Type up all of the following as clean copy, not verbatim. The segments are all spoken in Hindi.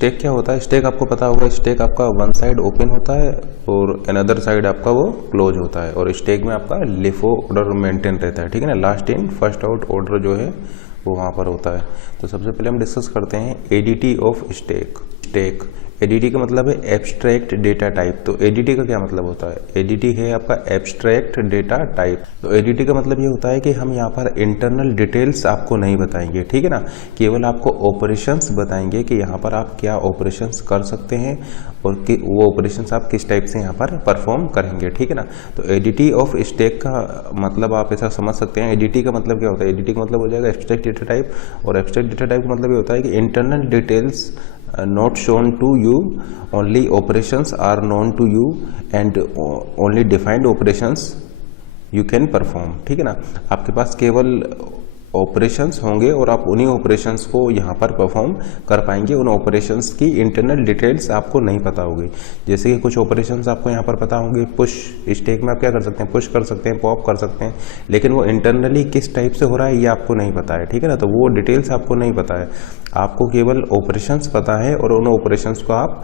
स्टेक क्या होता है? स्टेक आपको पता होगा, स्टेक आपका वन साइड ओपन होता है और अनदर साइड आपका वो क्लोज होता है, और स्टेक में आपका लिफो ऑर्डर मेंटेन रहता है, ठीक है ना। Last in first out order जो है वो वहाँ पर होता है। तो सबसे पहले हम डिस्कस करते हैं ADT of stack. Stack ADT का मतलब है एब्स्ट्रैक्ट डेटा टाइप। तो एडीटी का क्या मतलब होता है? एडीटी है आपका एब्स्ट्रैक्ट डेटा टाइप। तो एडीटी का मतलब ये होता है कि हम यहाँ पर इंटरनल डिटेल्स आपको नहीं बताएंगे, ठीक है ना, केवल आपको ऑपरेशंस बताएंगे कि यहाँ पर आप क्या ऑपरेशंस कर सकते हैं और कि वो ऑपरेशंस आप किस टाइप से यहाँ पर परफॉर्म करेंगे, ठीक है ना। तो एडीटी ऑफ स्टेक का मतलब आप ऐसा समझ सकते हैं, एडीटी का मतलब क्या होता है? एडीटी का मतलब हो जाएगा एब्स्ट्रैक्ट डेटा टाइप, और एब्स्ट्रैक्ट डेटा टाइप का मतलब ये होता है कि internal details not shown to you, only operations are known to you and only defined operations you can perform, ठीक है ना। आपके पास केवल ऑपरेशंस होंगे और आप उन्हीं ऑपरेशंस को यहाँ पर परफॉर्म कर पाएंगे। उन ऑपरेशंस की इंटरनल डिटेल्स आपको नहीं पता होगी। जैसे कि कुछ ऑपरेशंस आपको यहाँ पर पता होंगे, पुश, स्टेक में आप क्या कर सकते हैं? पुश कर सकते हैं, पॉप कर सकते हैं, लेकिन वो इंटरनली किस टाइप से हो रहा है ये आपको नहीं पता है, ठीक है ना। तो वो डिटेल्स आपको नहीं पता है, आपको केवल ऑपरेशंस पता है और उन ऑपरेशंस को आप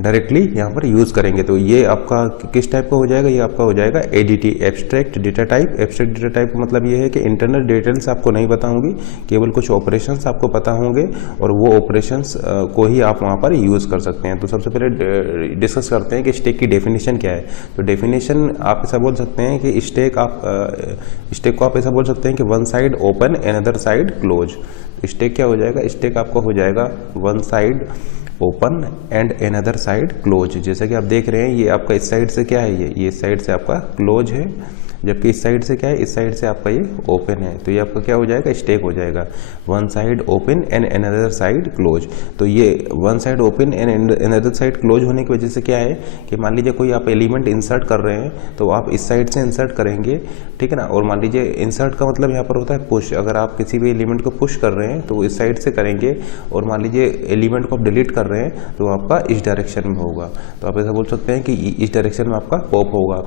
डायरेक्टली यहाँ पर यूज़ करेंगे। तो ये आपका किस टाइप का हो जाएगा? ये आपका हो जाएगा ADT, abstract data type. Abstract data type का मतलब ये है कि इंटरनल डिटेल्स आपको नहीं पता होंगी, केवल कुछ ऑपरेशंस आपको पता होंगे और वो ऑपरेशंस को ही आप वहाँ पर यूज़ कर सकते हैं। तो सबसे पहले डिस्कस करते हैं कि स्टेक की डेफिनेशन क्या है। तो डेफिनेशन आप ऐसा बोल सकते हैं कि स्टेक को आप ऐसा बोल सकते हैं कि one side open another side close. तो स्टेक क्या हो जाएगा? स्टेक आपका हो जाएगा one side open and another side close. जैसा कि आप देख रहे हैं ये आपका इस साइड से क्या है, ये इस साइड से आपका क्लोज है, जबकि इस साइड से क्या है, इस साइड से आपका ये ओपन है। तो ये आपका क्या हो जाएगा? स्टेक हो जाएगा one side open and another side close. तो ये one side open and another side close होने की वजह से क्या है कि मान लीजिए कोई आप एलिमेंट इंसर्ट कर रहे हैं तो आप इस साइड से इंसर्ट करेंगे, ठीक है ना। और मान लीजिए इंसर्ट का मतलब यहाँ पर होता है पुश। अगर आप किसी भी एलिमेंट को पुश कर रहे हैं तो इस साइड से करेंगे, और मान लीजिए एलिमेंट को आप डिलीट कर रहे हैं तो आपका इस डायरेक्शन में होगा। तो आप ऐसा बोल सकते हैं कि इस डायरेक्शन में आपका पॉप होगा।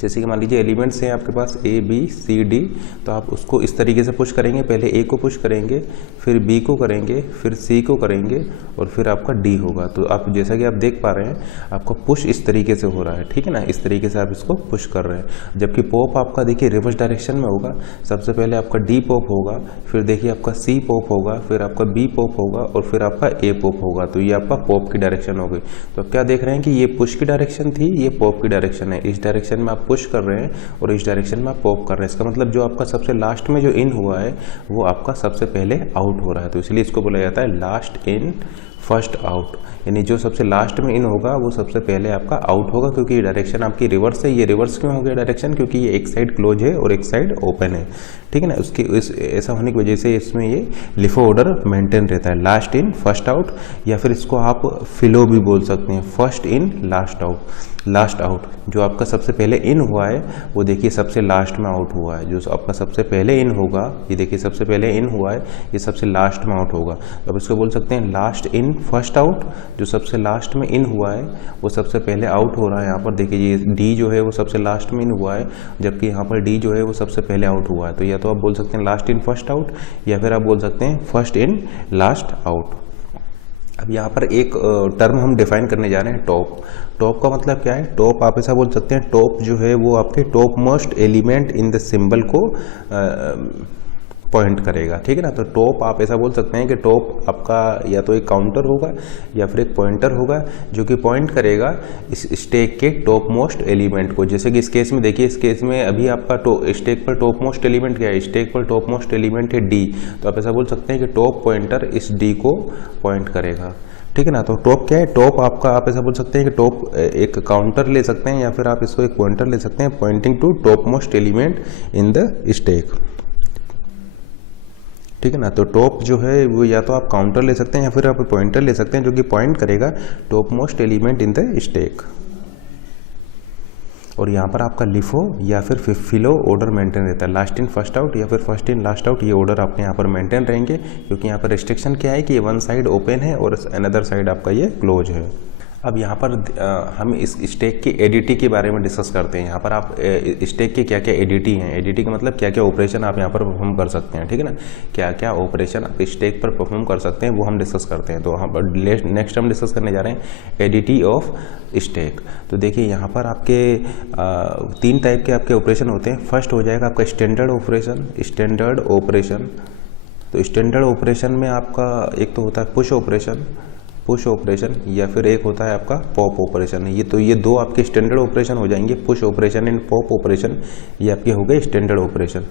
जैसे कि मान लीजिए एलिमेंट्स हैं आपके पास ए बी सी डी, तो आप उसको इस तरीके से पुश करेंगे, पहले ए को पुश करेंगे, फिर बी को करेंगे, फिर सी को करेंगे और फिर आपका डी होगा। तो आप जैसा कि आप देख पा रहे हैं आपका पुश इस तरीके से हो रहा है, ठीक है ना, इस तरीके से आप इसको पुश कर रहे हैं। जबकि पॉप आपका देखिए रिवर्स डायरेक्शन में होगा, सबसे पहले आपका डी पॉप होगा, फिर देखिए आपका सी पॉप होगा, फिर आपका बी पॉप होगा और फिर आपका ए पॉप होगा। तो ये आपका पॉप की डायरेक्शन हो गई। तो आप क्या देख रहे हैं कि ये पुश की डायरेक्शन थी, ये पॉप की डायरेक्शन है। इस डायरेक्शन में आप पुश कर रहे हैं और इस डायरेक्शन में आप पॉप कर रहे हैं। इसका मतलब जो आपका सबसे लास्ट में जो इन हुआ है वो आपका सबसे पहले आउट हो रहा है। तो इसलिए इसको बोला जाता है लास्ट इन फर्स्ट आउट, यानी जो सबसे लास्ट में इन होगा वो सबसे पहले आपका आउट होगा, क्योंकि ये डायरेक्शन आपकी रिवर्स है। ये रिवर्स क्यों हो गया डायरेक्शन? क्योंकि ये एक साइड क्लोज है और एक साइड ओपन है, ठीक है ना। उसकी ऐसा होने की वजह से इसमें ये लिफो ऑर्डर मेंटेन रहता है, लास्ट इन फर्स्ट आउट, या फिर इसको आप फिलो भी बोल सकते हैं, first in last out. Last out जो आपका सबसे पहले इन हुआ है वो देखिए सबसे लास्ट में आउट हुआ है। जो आपका सबसे पहले इन होगा ये देखिए सबसे पहले इन हुआ है, ये सबसे लास्ट में आउट होगा। तो अब इसको बोल सकते हैं लास्ट इन फर्स्ट आउट। जो सबसे लास्ट में इन हुआ है वो सबसे पहले आउट हो रहा है। यहाँ पर देखिए ये डी जो है वो सबसे लास्ट में इन हुआ है, जबकि यहाँ पर डी जो है वो सबसे पहले आउट हुआ है। तो या तो आप बोल सकते हैं लास्ट इन फर्स्ट आउट, या फिर आप बोल सकते हैं फर्स्ट इन लास्ट आउट। अब यहाँ पर एक टर्म हम डिफाइन करने जा रहे हैं, टॉप। टॉप का मतलब क्या है? टॉप आप ऐसा बोल सकते हैं, टॉप जो है वो आपके top most element in the symbol को पॉइंट करेगा, ठीक है ना। तो टॉप आप ऐसा बोल सकते हैं कि टॉप आपका या तो एक काउंटर होगा या फिर एक पॉइंटर होगा जो कि पॉइंट करेगा इस स्टैक के टॉप मोस्ट एलिमेंट को। जैसे कि इस केस में देखिए, इस केस में अभी आपका स्टैक पर टॉप मोस्ट एलिमेंट क्या है? स्टैक पर टॉप मोस्ट एलिमेंट है डी। तो आप ऐसा बोल सकते हैं कि टॉप पॉइंटर इस डी को पॉइंट करेगा, ठीक है ना। तो टॉप क्या है? टॉप आपका आप ऐसा बोल सकते हैं कि टॉप एक काउंटर ले सकते हैं या फिर आप इसको एक पॉइंटर ले सकते हैं, pointing to top most element in the stack, ठीक है ना। तो टॉप जो है वो या तो आप काउंटर ले सकते हैं या फिर आप पॉइंटर ले सकते हैं जो कि पॉइंट करेगा top most element in the stack. और यहाँ पर आपका लिफो या फिर फिलो ऑर्डर मेंटेन रहता है, लास्ट इन फर्स्ट आउट या फिर फर्स्ट इन लास्ट आउट। ये ऑर्डर आपके यहाँ पर मेंटेन रहेंगे, क्योंकि यहाँ पर रिस्ट्रिक्शन क्या है कि ये वन साइड ओपन है और अनदर साइड आपका ये क्लोज है। अब यहाँ पर हम इस स्टेक की एडीटी के बारे में डिस्कस करते हैं। यहाँ पर आप स्टेक के क्या क्या एडीटी हैं, एडीटी का मतलब क्या क्या ऑपरेशन आप यहाँ पर परफॉर्म कर सकते हैं, ठीक है ना, क्या क्या ऑपरेशन आप स्टेक पर परफॉर्म कर सकते हैं वो हम डिस्कस करते हैं। तो हम नेक्स्ट हम डिस्कस करने जा रहे हैं एडीटी ऑफ स्टेक। तो देखिए यहाँ पर आपके 3 टाइप के आपके ऑपरेशन होते हैं। फर्स्ट हो जाएगा आपका स्टैंडर्ड ऑपरेशन। स्टैंडर्ड ऑपरेशन, तो स्टैंडर्ड ऑपरेशन में आपका एक तो होता है पुश ऑपरेशन या फिर एक होता है आपका पॉप ऑपरेशन। ये 2 आपके स्टैंडर्ड ऑपरेशन हो जाएंगे, push operation and pop operation, ये आपके हो गए स्टैंडर्ड ऑपरेशन।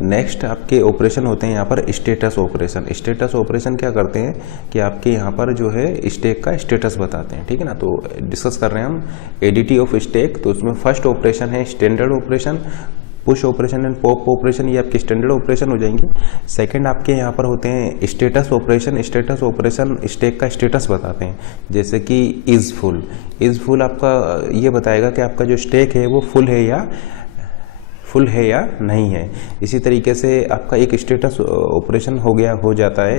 नेक्स्ट आपके ऑपरेशन होते हैं यहाँ पर स्टेटस ऑपरेशन। स्टेटस ऑपरेशन क्या करते हैं कि आपके यहाँ पर जो है स्टेक का स्टेटस बताते हैं, ठीक है ना। तो डिस्कस कर रहे हैं हम एडीटी ऑफ स्टेक। तो उसमें फर्स्ट ऑपरेशन है standard operation, push operation and pop operation, ये आपके स्टैंडर्ड ऑपरेशन हो जाएंगे। सेकंड आपके यहाँ पर होते हैं status operation. Status operation stack का स्टेटस बताते हैं, जैसे कि इज फुल आपका ये बताएगा कि आपका जो स्टेक है वो फुल है या नहीं है। इसी तरीके से आपका एक स्टेटस ऑपरेशन हो जाता है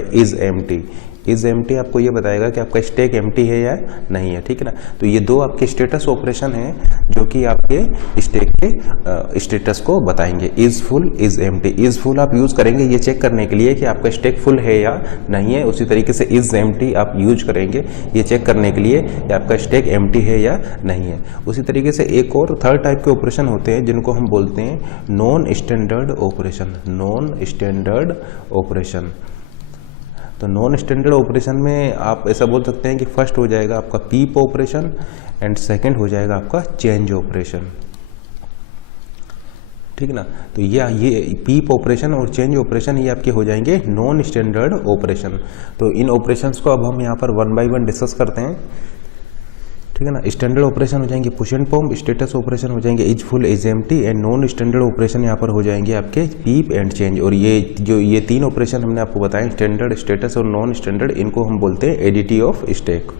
इज एम्प्टी आपको ये बताएगा कि आपका स्टेक एम्प्टी है या नहीं है, ठीक है ना। तो ये 2 आपके स्टेटस ऑपरेशन हैं जो कि आपके स्टेक के स्टेटस को बताएंगे, is full is empty. Is full आप यूज करेंगे ये चेक करने के लिए कि आपका स्टेक फुल है या नहीं है। उसी तरीके से इज एम्प्टी आप यूज करेंगे ये चेक करने के लिए कि आपका स्टेक एम्प्टी है या नहीं है। उसी तरीके से एक और थर्ड टाइप के ऑपरेशन होते हैं जिनको हम बोलते हैं नॉन स्टैंडर्ड ऑपरेशन। तो नॉन स्टैंडर्ड ऑपरेशन में आप ऐसा बोल सकते हैं कि फर्स्ट हो जाएगा आपका पीप ऑपरेशन एंड सेकंड हो जाएगा आपका चेंज ऑपरेशन, ठीक है ना। तो ये पीप ऑपरेशन और चेंज ऑपरेशन ये आपके हो जाएंगे नॉन स्टैंडर्ड ऑपरेशन। तो इन ऑपरेशंस को अब हम यहाँ पर 1 बाय 1 डिस्कस करते हैं, ठीक है ना। स्टैंडर्ड ऑपरेशन हो जाएंगे push and pop, status operation हो जाएंगे is full is empty and non standard operation यहाँ पर हो जाएंगे आपके पीप एंड चेंज। और ये 3 ऑपरेशन हमने आपको बताए स्टैंडर्ड, स्टेटस और नॉन स्टैंडर्ड, इनको हम बोलते हैं एडीटी ऑफ स्टेक।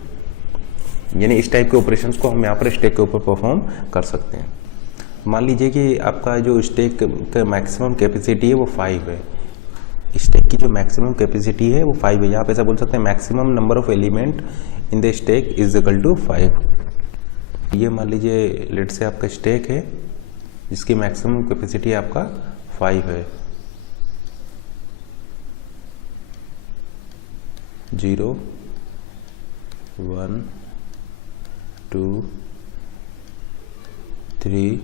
यानी इस टाइप के ऑपरेशंस को हम यहाँ पर स्टेक के ऊपर परफॉर्म कर सकते हैं। मान लीजिए कि आपका जो स्टेक का मैक्सिमम कैपेसिटी है वो 5 है। स्टेक की जो मैक्सिमम कैपेसिटी है वो 5 है। यहाँ पे ऐसा बोल सकते हैं maximum number of element in the stack is equal to 5। ये मान लीजिए लेट से आपका स्टेक है जिसकी मैक्सिमम कैपेसिटी आपका 5 है। 0 1 2 3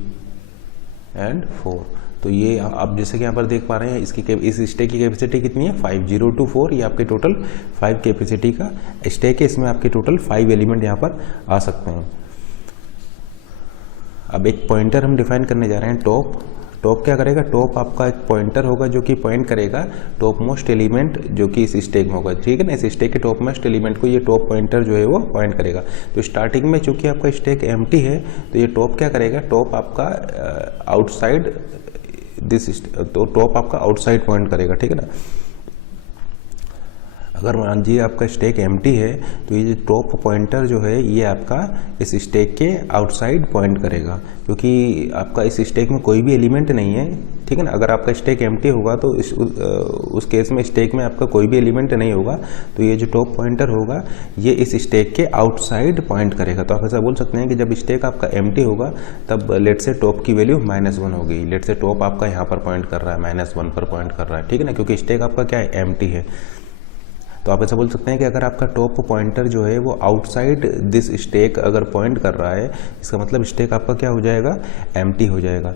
एंड 4। तो ये आप जैसे कि यहाँ पर देख पा रहे हैं इस स्टेक की कैपेसिटी कितनी है 5, 0 to 4, ये आपके टोटल 5 कैपेसिटी का स्टेक है। इसमें आपके टोटल 5 एलिमेंट यहाँ पर आ सकते हैं। अब एक पॉइंटर हम डिफाइन करने जा रहे हैं टॉप क्या करेगा, टॉप आपका एक पॉइंटर होगा जो कि पॉइंट करेगा टॉप मोस्ट एलिमेंट जो कि इस स्टेक में होगा, ठीक है ना। इस स्टेक के टॉप मोस्ट एलिमेंट को ये टॉप पॉइंटर जो है वो पॉइंट करेगा। तो स्टार्टिंग में चूंकि आपका स्टेक एम्प्टी है तो ये टॉप क्या करेगा, टॉप आपका आउटसाइड तो टॉप आपका आउटसाइड पॉइंट करेगा, ठीक है ना। अगर मान लीजिए आपका स्टेक एम्प्टी है तो ये टॉप पॉइंटर जो है ये आपका इस स्टेक के आउटसाइड पॉइंट करेगा, क्योंकि आपका इस स्टेक में कोई भी एलिमेंट नहीं है, ठीक है ना। अगर आपका स्टेक एम्प्टी होगा तो उस केस में स्टेक में आपका कोई भी एलिमेंट नहीं होगा, तो ये जो टॉप पॉइंटर होगा ये इस स्टेक के आउटसाइड पॉइंट करेगा। तो आप ऐसा बोल सकते हैं कि जब स्टेक आपका एम्प्टी होगा तब लेट से टॉप की वैल्यू -1 होगी। लेट से टॉप आपका यहाँ पर पॉइंट कर रहा है, -1 पर पॉइंट कर रहा है, ठीक है ना, क्योंकि स्टेक आपका क्या है, एम्प्टी है। तो आप ऐसा बोल सकते हैं कि अगर आपका टॉप पॉइंटर जो है वो आउटसाइड दिस स्टेक अगर पॉइंट कर रहा है, इसका मतलब स्टेक आपका क्या हो जाएगा, एम्प्टी हो जाएगा।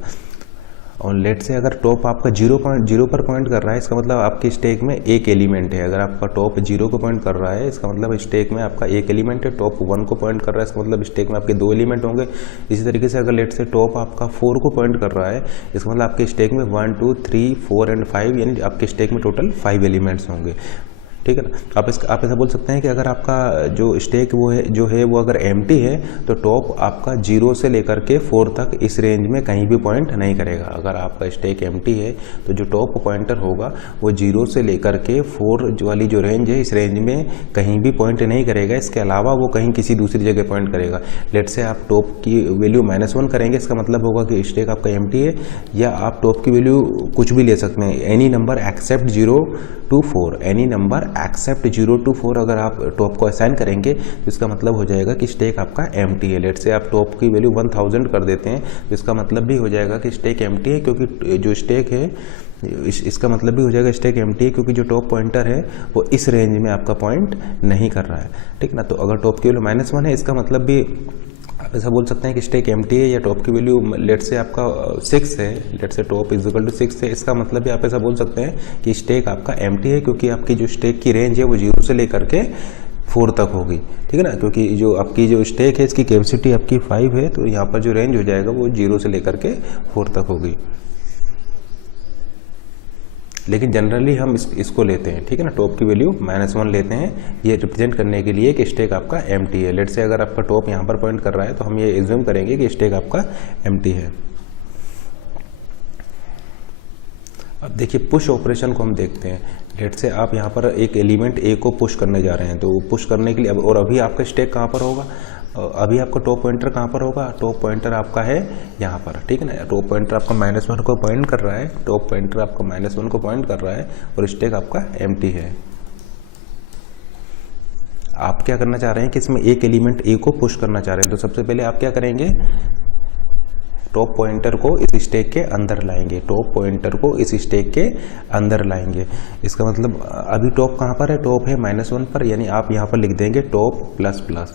और लेट से अगर टॉप आपका 0.0 पर पॉइंट कर रहा है, इसका मतलब आपके स्टेक में एक एलिमेंट है। अगर आपका टॉप 0 को पॉइंट कर रहा है, इसका मतलब स्टेक में आपका एक एलिमेंट है। टॉप 1 को पॉइंट कर रहा है, इसका मतलब स्टेक में आपके 2 एलिमेंट होंगे। इसी तरीके से अगर लेट से टॉप आपका 4 को पॉइंट कर रहा है, इसका मतलब आपके स्टेक में 1 2 3 4 एंड 5 यानी आपके स्टेक में टोटल 5 एलिमेंट्स होंगे, ठीक है ना। आप ऐसा बोल सकते हैं कि अगर आपका जो स्टेक वो अगर एम्प्टी है तो टॉप आपका 0 से लेकर के 4 तक इस रेंज में कहीं भी पॉइंट नहीं करेगा। अगर आपका स्टेक एम्प्टी है तो जो टॉप पॉइंटर होगा वो 0 से लेकर के 4 वाली जो रेंज है, इस रेंज में कहीं भी पॉइंट नहीं करेगा। इसके अलावा वो कहीं किसी दूसरी जगह पॉइंट करेगा। लेट से आप टॉप की वैल्यू -1 करेंगे, इसका मतलब होगा कि स्टेक आपका एम्प्टी है। या आप टॉप की वैल्यू कुछ भी ले सकते हैं, any number except 0 to 4, any number except 0 to 4 अगर आप टॉप को असाइन करेंगे तो इसका मतलब हो जाएगा कि स्टैक आपका एम्प्टी है। लेट से आप टॉप की वैल्यू 1000 कर देते हैं तो इसका मतलब भी हो जाएगा कि स्टैक एम्प्टी है, क्योंकि जो स्टैक है इसका मतलब भी हो जाएगा स्टैक एम्प्टी है, क्योंकि जो टॉप पॉइंटर है वो इस रेंज में आपका पॉइंट नहीं कर रहा है, ठीक ना। तो अगर टॉप की वैल्यू -1 है, इसका मतलब भी आप ऐसा बोल सकते हैं कि स्टैक एम्प्टी है, या टॉप की वैल्यू लेट से आपका 6 है, लेट से टॉप इक्वल टू 6 है, इसका मतलब भी आप ऐसा बोल सकते हैं कि स्टैक आपका एम्प्टी है, क्योंकि आपकी जो स्टैक की रेंज है वो 0 से लेकर के 4 तक होगी, ठीक है ना। क्योंकि जो आपकी जो स्टैक है इसकी कैपेसिटी आपकी 5 है, तो यहाँ पर जो रेंज हो जाएगा वो 0 से लेकर के 4 तक होगी। लेकिन जनरली हम इसको लेते हैं, ठीक है ना, टॉप की वैल्यू -1 लेते हैं, ये रिप्रेजेंट करने के लिए कि स्टैक आपका एम्प्टी है। लेट से अगर आपका टॉप यहाँ पर पॉइंट कर रहा है तो हम ये एज्यूम करेंगे कि स्टैक आपका एम्प्टी है। अब देखिए पुश ऑपरेशन को हम देखते हैं। लेट से आप यहाँ पर एक एलिमेंट ए को पुश करने जा रहे हैं, तो पुश करने के लिए और अभी आपका स्टैक कहाँ पर होगा, अभी आपका टॉप पॉइंटर कहाँ पर होगा, टॉप पॉइंटर आपका है यहाँ पर, ठीक है ना। टॉप पॉइंटर आपका -1 को पॉइंट कर रहा है, टॉप पॉइंटर आपका -1 को पॉइंट कर रहा है और स्टैक आपका एम्प्टी है। आप क्या करना चाह रहे हैं कि इसमें एक एलिमेंट ए को पुश करना चाह रहे हैं, तो सबसे पहले आप क्या करेंगे, टॉप पॉइंटर को इस स्टैक के अंदर लाएंगे, टॉप पॉइंटर को इस स्टैक के अंदर लाएंगे। इसका मतलब अभी टॉप कहाँ पर है, टॉप है -1 पर, यानी आप यहाँ पर लिख देंगे top plus plus,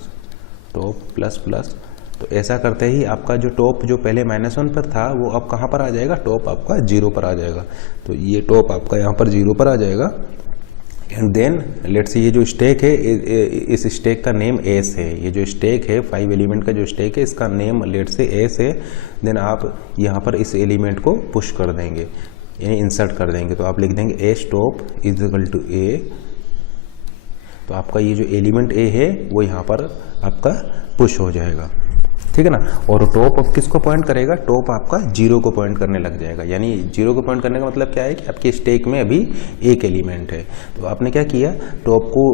top plus plus. तो ऐसा करते ही आपका जो टॉप जो पहले -1 पर था वो अब कहाँ पर आ जाएगा, टॉप आपका 0 पर आ जाएगा। तो ये टॉप आपका यहाँ पर 0 पर आ जाएगा। एंड देन लेट्स ये जो स्टैक है, इस स्टैक का नेम एस है, ये जो स्टैक है 5 एलिमेंट का जो स्टैक है इसका नेम लेट्स से एस है। देन आप यहाँ पर इस एलिमेंट को पुश कर देंगे, यानी इंसर्ट कर देंगे। तो आप लिख देंगे S top is equal to A. तो आपका ये जो एलिमेंट ए है वो यहाँ पर आपका पुश हो जाएगा, ठीक है ना। और टॉप अब किसको पॉइंट करेगा, टॉप आपका 0 को पॉइंट करने लग जाएगा। यानी 0 को पॉइंट करने का मतलब क्या है कि आपके स्टैक में अभी एक एलिमेंट है। तो आपने क्या किया, टॉप को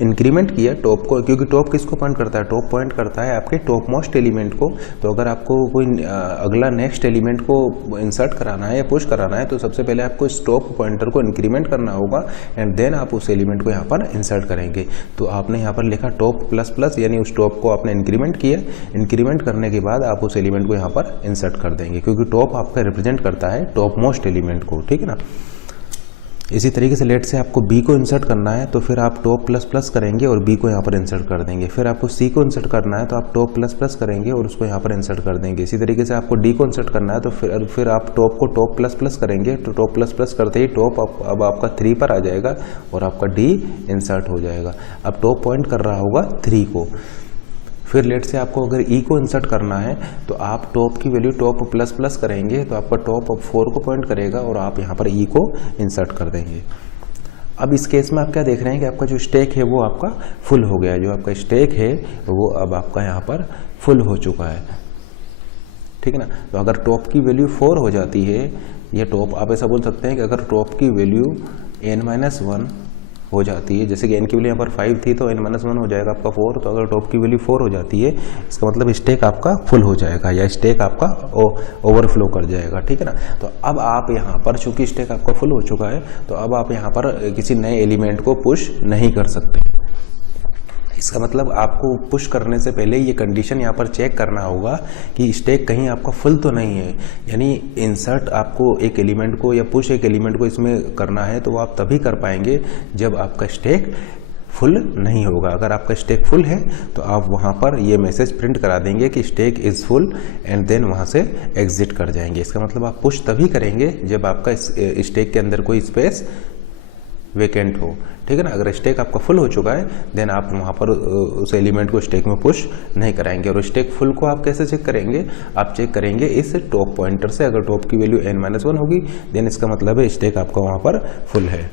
इंक्रीमेंट किया, टॉप को, क्योंकि टॉप किसको पॉइंट करता है, टॉप पॉइंट करता है आपके टॉप मोस्ट एलिमेंट को। तो अगर आपको कोई अगला नेक्स्ट एलिमेंट को इंसर्ट कराना है या पुश कराना है तो सबसे पहले आपको इस टॉप पॉइंटर को इंक्रीमेंट करना होगा एंड देन आप उस एलिमेंट को यहाँ पर इंसर्ट करेंगे। तो आपने यहाँ पर लिखा टॉप प्लस प्लस, यानी उस टॉप को आपने इंक्रीमेंट किया, इंक्रीमेंट करने के बाद आप उस एलिमेंट को यहाँ पर इंसर्ट कर देंगे, क्योंकि टॉप आपका रिप्रेजेंट करता है टॉप मोस्ट एलिमेंट को, ठीक है ना। इसी तरीके से लेट से आपको बी को इंसर्ट करना है तो फिर आप टॉप प्लस प्लस करेंगे और बी को यहाँ पर इंसर्ट कर देंगे। फिर आपको सी को इंसर्ट करना है तो आप टॉप प्लस प्लस करेंगे और उसको यहाँ पर इंसर्ट कर देंगे। इसी तरीके से आपको डी को इंसर्ट करना है तो फिर आप टॉप को टॉप प्लस प्लस करेंगे। तो टॉप प्लस प्लस करते ही टॉप अब आपका 3 पर आ जाएगा और आपका डी इंसर्ट हो जाएगा। अब टॉप पॉइंट कर रहा होगा 3 को। फिर लेट से आपको अगर ई को इंसर्ट करना है तो आप टॉप की वैल्यू टॉप प्लस प्लस करेंगे तो आपका टॉप अब 4 को पॉइंट करेगा और आप यहाँ पर ई को इंसर्ट कर देंगे। अब इस केस में आप क्या देख रहे हैं कि आपका जो स्टैक है वो आपका फुल हो गया है। जो आपका स्टैक है वो अब आपका यहाँ पर फुल हो चुका है, ठीक है ना। तो अगर टॉप की वैल्यू 4 हो जाती है, ये टॉप आप ऐसा बोल सकते हैं कि अगर टॉप की वैल्यू n-1 हो जाती है, जैसे कि n की वैल्यू यहाँ पर 5 थी तो n-1 हो जाएगा आपका 4। तो अगर टॉप की वैल्यू 4 हो जाती है इसका मतलब स्टैक आपका फुल हो जाएगा या स्टैक आपका ओवरफ्लो कर जाएगा, ठीक है ना। तो अब आप यहाँ पर चूंकि स्टैक आपका फुल हो चुका है तो अब आप यहाँ पर किसी नए एलिमेंट को पुश नहीं कर सकते। इसका मतलब आपको पुश करने से पहले ये कंडीशन यहाँ पर चेक करना होगा कि स्टैक कहीं आपका फुल तो नहीं है। यानी इंसर्ट आपको एक एलिमेंट को या पुश एक एलिमेंट को इसमें करना है तो वो आप तभी कर पाएंगे जब आपका स्टैक फुल नहीं होगा। अगर आपका स्टैक फुल है तो आप वहाँ पर ये मैसेज प्रिंट करा देंगे कि stack is full and then वहाँ से एग्जिट कर जाएंगे। इसका मतलब आप पुश तभी करेंगे जब आपका स्टैक के अंदर कोई स्पेस वेकेंट हो, ठीक है ना। अगर स्टैक आपका फुल हो चुका है देन आप वहाँ पर उस एलिमेंट को स्टैक में पुश नहीं कराएंगे। और स्टैक फुल को आप कैसे चेक करेंगे, आप चेक करेंगे इस टॉप पॉइंटर से। अगर टॉप की वैल्यू n-1 होगी देन इसका मतलब है स्टैक आपका वहाँ पर फुल है।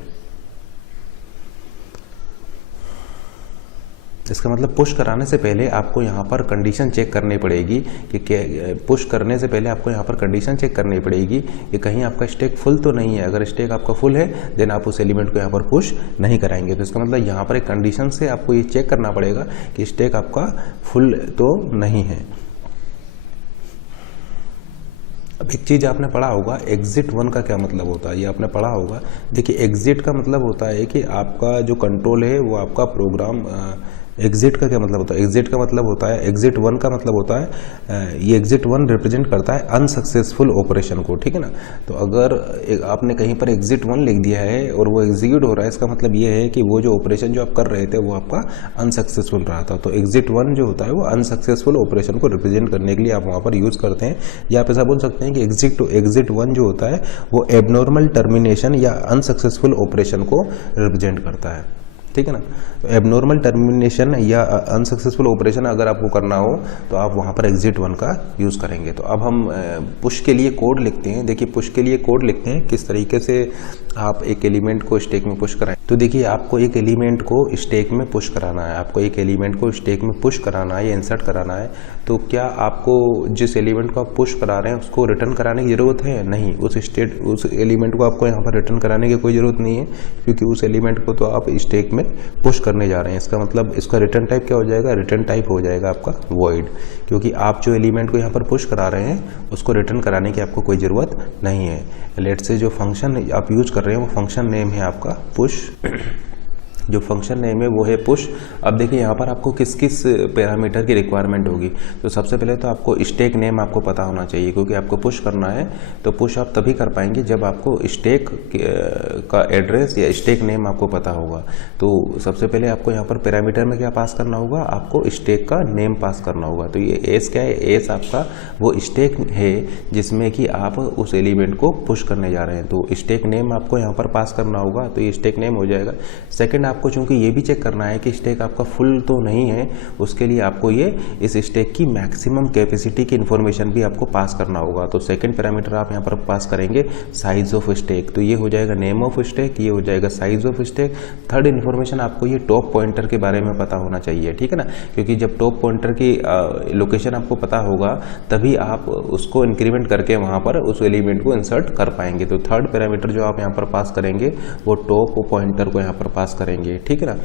इसका मतलब पुश कराने से पहले आपको यहाँ पर कंडीशन चेक करनी पड़ेगी कि पुश करने से पहले आपको यहाँ पर कंडीशन चेक करनी पड़ेगी कि कहीं आपका स्टैक फुल तो नहीं है। अगर स्टैक आपका फुल है देन आप उस एलिमेंट को यहाँ पर पुश नहीं कराएंगे। तो इसका मतलब यहाँ पर एक कंडीशन से आपको ये चेक करना पड़ेगा कि स्टैक आपका फुल तो नहीं है। अब एक चीज़ आपने पढ़ा होगा, एग्जिट 1 का क्या मतलब होता है, ये आपने पढ़ा होगा। देखिए एग्जिट का मतलब होता है कि आपका जो कंट्रोल है वो आपका प्रोग्राम, एग्जिट का क्या मतलब होता है, एग्जिट का मतलब होता है, एग्जिट 1 का मतलब होता है, ये एग्जिट 1 रिप्रेजेंट करता है अनसक्सेसफुल ऑपरेशन को, ठीक है ना। तो अगर आपने कहीं पर एग्जिट 1 लिख दिया है और वो एग्जीक्यूट हो रहा है, इसका मतलब ये है कि वो जो ऑपरेशन जो आप कर रहे थे वो आपका अनसक्सेसफुल रहा था। तो एग्जिट 1 जो होता है वो अनसक्सेसफुल ऑपरेशन को रिप्रेजेंट करने के लिए आप वहाँ पर यूज़ करते हैं, या आप ऐसा बोल सकते हैं कि एग्जिट 1 जो होता है वो एबनॉर्मल टर्मिनेशन या अनसक्सेसफुल ऑपरेशन को रिप्रेजेंट करता है, ठीक है ना। तो एबनॉर्मल टर्मिनेशन या अनसक्सेसफुल ऑपरेशन अगर आपको करना हो तो आप वहाँ पर एग्जिट 1 का यूज़ करेंगे। तो अब हम पुश के लिए कोड लिखते हैं। देखिए पुश के लिए कोड लिखते हैं, किस तरीके से आप एक एलिमेंट को स्टैक में पुश कराएं। तो देखिए आपको एक एलिमेंट को स्टैक में पुश कराना है, आपको एक एलिमेंट को स्टैक में पुश कराना है या इंसर्ट कराना है। तो क्या आपको जिस एलिमेंट को आप पुश करा रहे हैं उसको रिटर्न कराने की ज़रूरत है? नहीं, उस एलिमेंट को आपको यहाँ पर रिटर्न कराने की कोई ज़रूरत नहीं है, क्योंकि उस एलिमेंट को तो आप स्टैक में पुश करने जा रहे हैं। इसका मतलब इसका रिटर्न टाइप क्या हो जाएगा, रिटर्न टाइप हो जाएगा आपका वॉइड, क्योंकि आप जो एलिमेंट को यहाँ पर पुश करा रहे हैं उसको रिटर्न कराने की आपको कोई ज़रूरत नहीं है। लेट से जो फंक्शन आप यूज कर रहे हैं वो फंक्शन नेम है आपका पुश, जो फंक्शन नेम है वो है पुश। अब देखिए यहाँ पर आपको किस किस पैरामीटर की रिक्वायरमेंट होगी। तो सबसे पहले तो आपको स्टैक नेम आपको पता होना चाहिए, क्योंकि आपको पुश करना है। तो पुश आप तभी कर पाएंगे जब आपको स्टैक का एड्रेस या स्टैक नेम आपको पता होगा। तो सबसे पहले आपको यहाँ पर पैरामीटर में क्या पास करना होगा, आपको स्टैक का नेम पास करना होगा। तो ये एस क्या है, एस आपका वो स्टैक है जिसमें कि आप उस एलिमेंट को पुश करने जा रहे हैं। तो स्टैक नेम आपको यहाँ पर पास करना होगा, तो ये स्टैक नेम हो जाएगा। सेकेंड आपको चूंकि ये भी चेक करना है कि स्टैक आपका फुल तो नहीं है, उसके लिए आपको ये इस स्टैक की मैक्सिमम कैपेसिटी की इन्फॉर्मेशन भी आपको पास करना होगा। तो सेकंड पैरामीटर आप यहाँ पर पास करेंगे साइज ऑफ स्टैक, तो ये हो जाएगा नेम ऑफ स्टैक, ये हो जाएगा size of stack. Third information आपको ये टॉप पॉइंटर के बारे में पता होना चाहिए, ठीक है ना, क्योंकि जब टॉप पॉइंटर की लोकेशन आपको पता होगा तभी आप उसको इंक्रीमेंट करके वहाँ पर उस एलिमेंट को इंसर्ट कर पाएंगे। तो थर्ड पैरामीटर जो आप यहाँ पर पास करेंगे वो टॉप पॉइंटर को यहाँ पर पास करेंगे, ठीक है ना।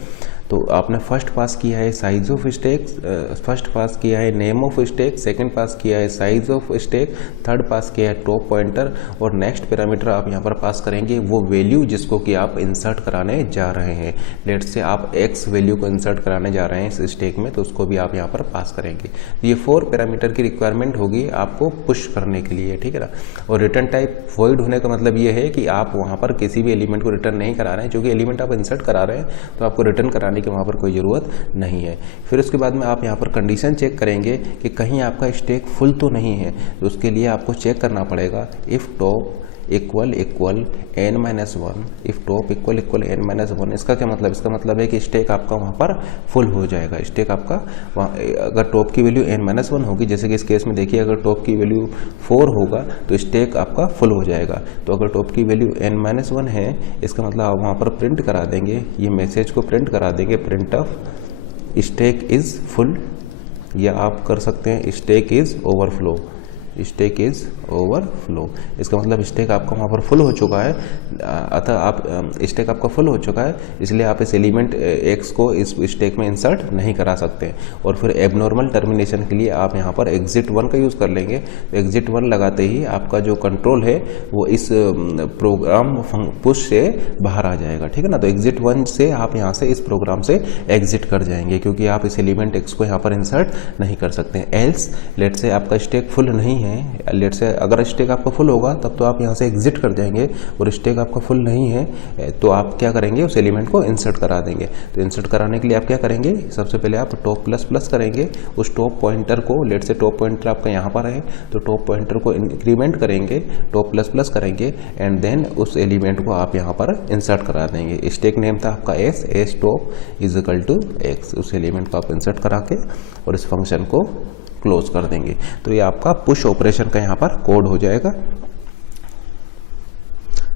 तो आपने फर्स्ट पास किया है size of stack, first pass किया है नेम ऑफ स्टैक, सेकंड पास किया है size of stack, third pass किया है टॉप पॉइंटर, और नेक्स्ट पैरामीटर आप यहाँ पर पास करेंगे वो वैल्यू जिसको कि आप इंसर्ट कराने जा रहे हैं। लेट से आप एक्स वैल्यू को इंसर्ट कराने जा रहे हैं इस स्टैक में, तो उसको भी आप यहाँ पर पास करेंगे। ये 4 पैरामीटर की रिक्वायरमेंट होगी आपको पुश करने के लिए, ठीक है ना। और रिटर्न टाइप वॉइड होने का मतलब ये है कि आप वहाँ पर किसी भी एलिमेंट को रिटर्न नहीं करा रहे हैं, क्योंकि एलिमेंट आप इंसर्ट करा रहे हैं तो आपको रिटर्न कराने की वहाँ पर कोई ज़रूरत नहीं है। फिर उसके बाद में आप यहाँ पर कंडीशन चेक करेंगे कि कहीं आपका स्टैक फुल तो नहीं है। तो उसके लिए आपको चेक करना पड़ेगा if top equal n-1, if top equal n-1। इसका क्या मतलब, इसका मतलब है कि स्टैक आपका वहाँ पर फुल हो जाएगा। स्टैक आपका वहाँ अगर टॉप की वैल्यू n-1 होगी, जैसे कि इस केस में देखिए अगर टॉप की वैल्यू 4 होगा तो स्टैक आपका फुल हो जाएगा। तो अगर टॉप की वैल्यू n-1 है, इसका मतलब आप वहाँ पर प्रिंट करा देंगे, ये मैसेज को प्रिंट करा देंगे, print of stack is full, या आप कर सकते हैं stack is overflow, stack is overflow. इसका मतलब स्टैक आपका वहाँ पर फुल हो चुका है, अतः आप स्टैक आपका फुल हो चुका है, इसलिए आप इस एलिमेंट एक्स को इस स्टैक में इंसर्ट नहीं करा सकते। और फिर एबनॉर्मल टर्मिनेशन के लिए आप यहाँ पर एग्जिट 1 का यूज़ कर लेंगे। तो एग्जिट 1 लगाते ही आपका जो कंट्रोल है वो इस प्रोग्राम पुश से बाहर आ जाएगा, ठीक है ना। तो एग्जिट 1 से आप यहाँ से इस प्रोग्राम से एग्जिट कर जाएंगे, क्योंकि आप इस एलिमेंट एक्स को यहाँ पर इंसर्ट नहीं कर सकते। एल्स लेट से आपका स्टैक फुल नहीं है, लेट से अगर स्टैक आपका फुल होगा तब तो आप यहाँ से एग्जिट कर जाएंगे, और स्टैक आपका फुल नहीं है तो आप क्या करेंगे, उस एलिमेंट को इंसर्ट करा देंगे। तो इंसर्ट कराने के लिए आप क्या करेंगे, सबसे पहले आप टॉप प्लस प्लस करेंगे, उस टॉप पॉइंटर को, लेट से टॉप पॉइंटर आपका यहाँ पर है तो टॉप पॉइंटर को इंक्रीमेंट करेंगे, टॉप प्लस प्लस करेंगे, एंड देन उस एलिमेंट को आप यहाँ पर इंसर्ट करा देंगे। स्टैक नेम था आपका S top is equal to x, उस एलिमेंट को आप इंसर्ट करा के और इस फंक्शन को क्लोज कर देंगे। तो ये आपका पुश ऑपरेशन का यहाँ पर कोड हो जाएगा।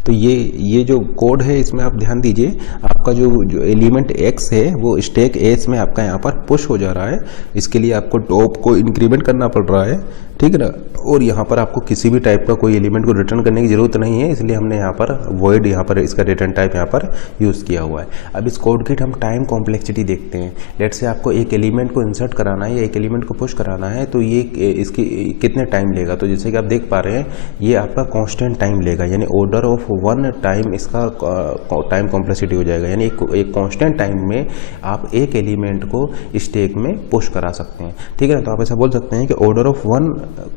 तो ये जो कोड है इसमें आप ध्यान दीजिए, आपका जो एलिमेंट x है वो स्टैक एस में आपका यहाँ पर पुश हो जा रहा है। इसके लिए आपको टॉप को इंक्रीमेंट करना पड़ रहा है, ठीक है ना। और यहाँ पर आपको किसी भी टाइप का कोई एलिमेंट को रिटर्न करने की जरूरत नहीं है, इसलिए हमने यहाँ पर वॉइड यहाँ पर इसका रिटर्न टाइप यहाँ पर यूज़ किया हुआ है। अब इस कोड की हम टाइम कॉम्प्लेक्सिटी देखते हैं। लेट से आपको एक एलिमेंट को इंसर्ट कराना है या एक एलिमेंट को पुश कराना है, तो ये इसकी कितने टाइम लेगा। तो जैसे कि आप देख पा रहे हैं ये आपका कॉन्स्टेंट टाइम लेगा, यानी ऑर्डर ऑफ 1 टाइम इसका टाइम कॉम्प्लेक्सिटी हो जाएगा। यानी एक कॉन्स्टेंट टाइम में आप एक एलिमेंट को स्टैक में पुश करा सकते हैं, ठीक है ना। तो आप ऐसा बोल सकते हैं कि ऑर्डर ऑफ 1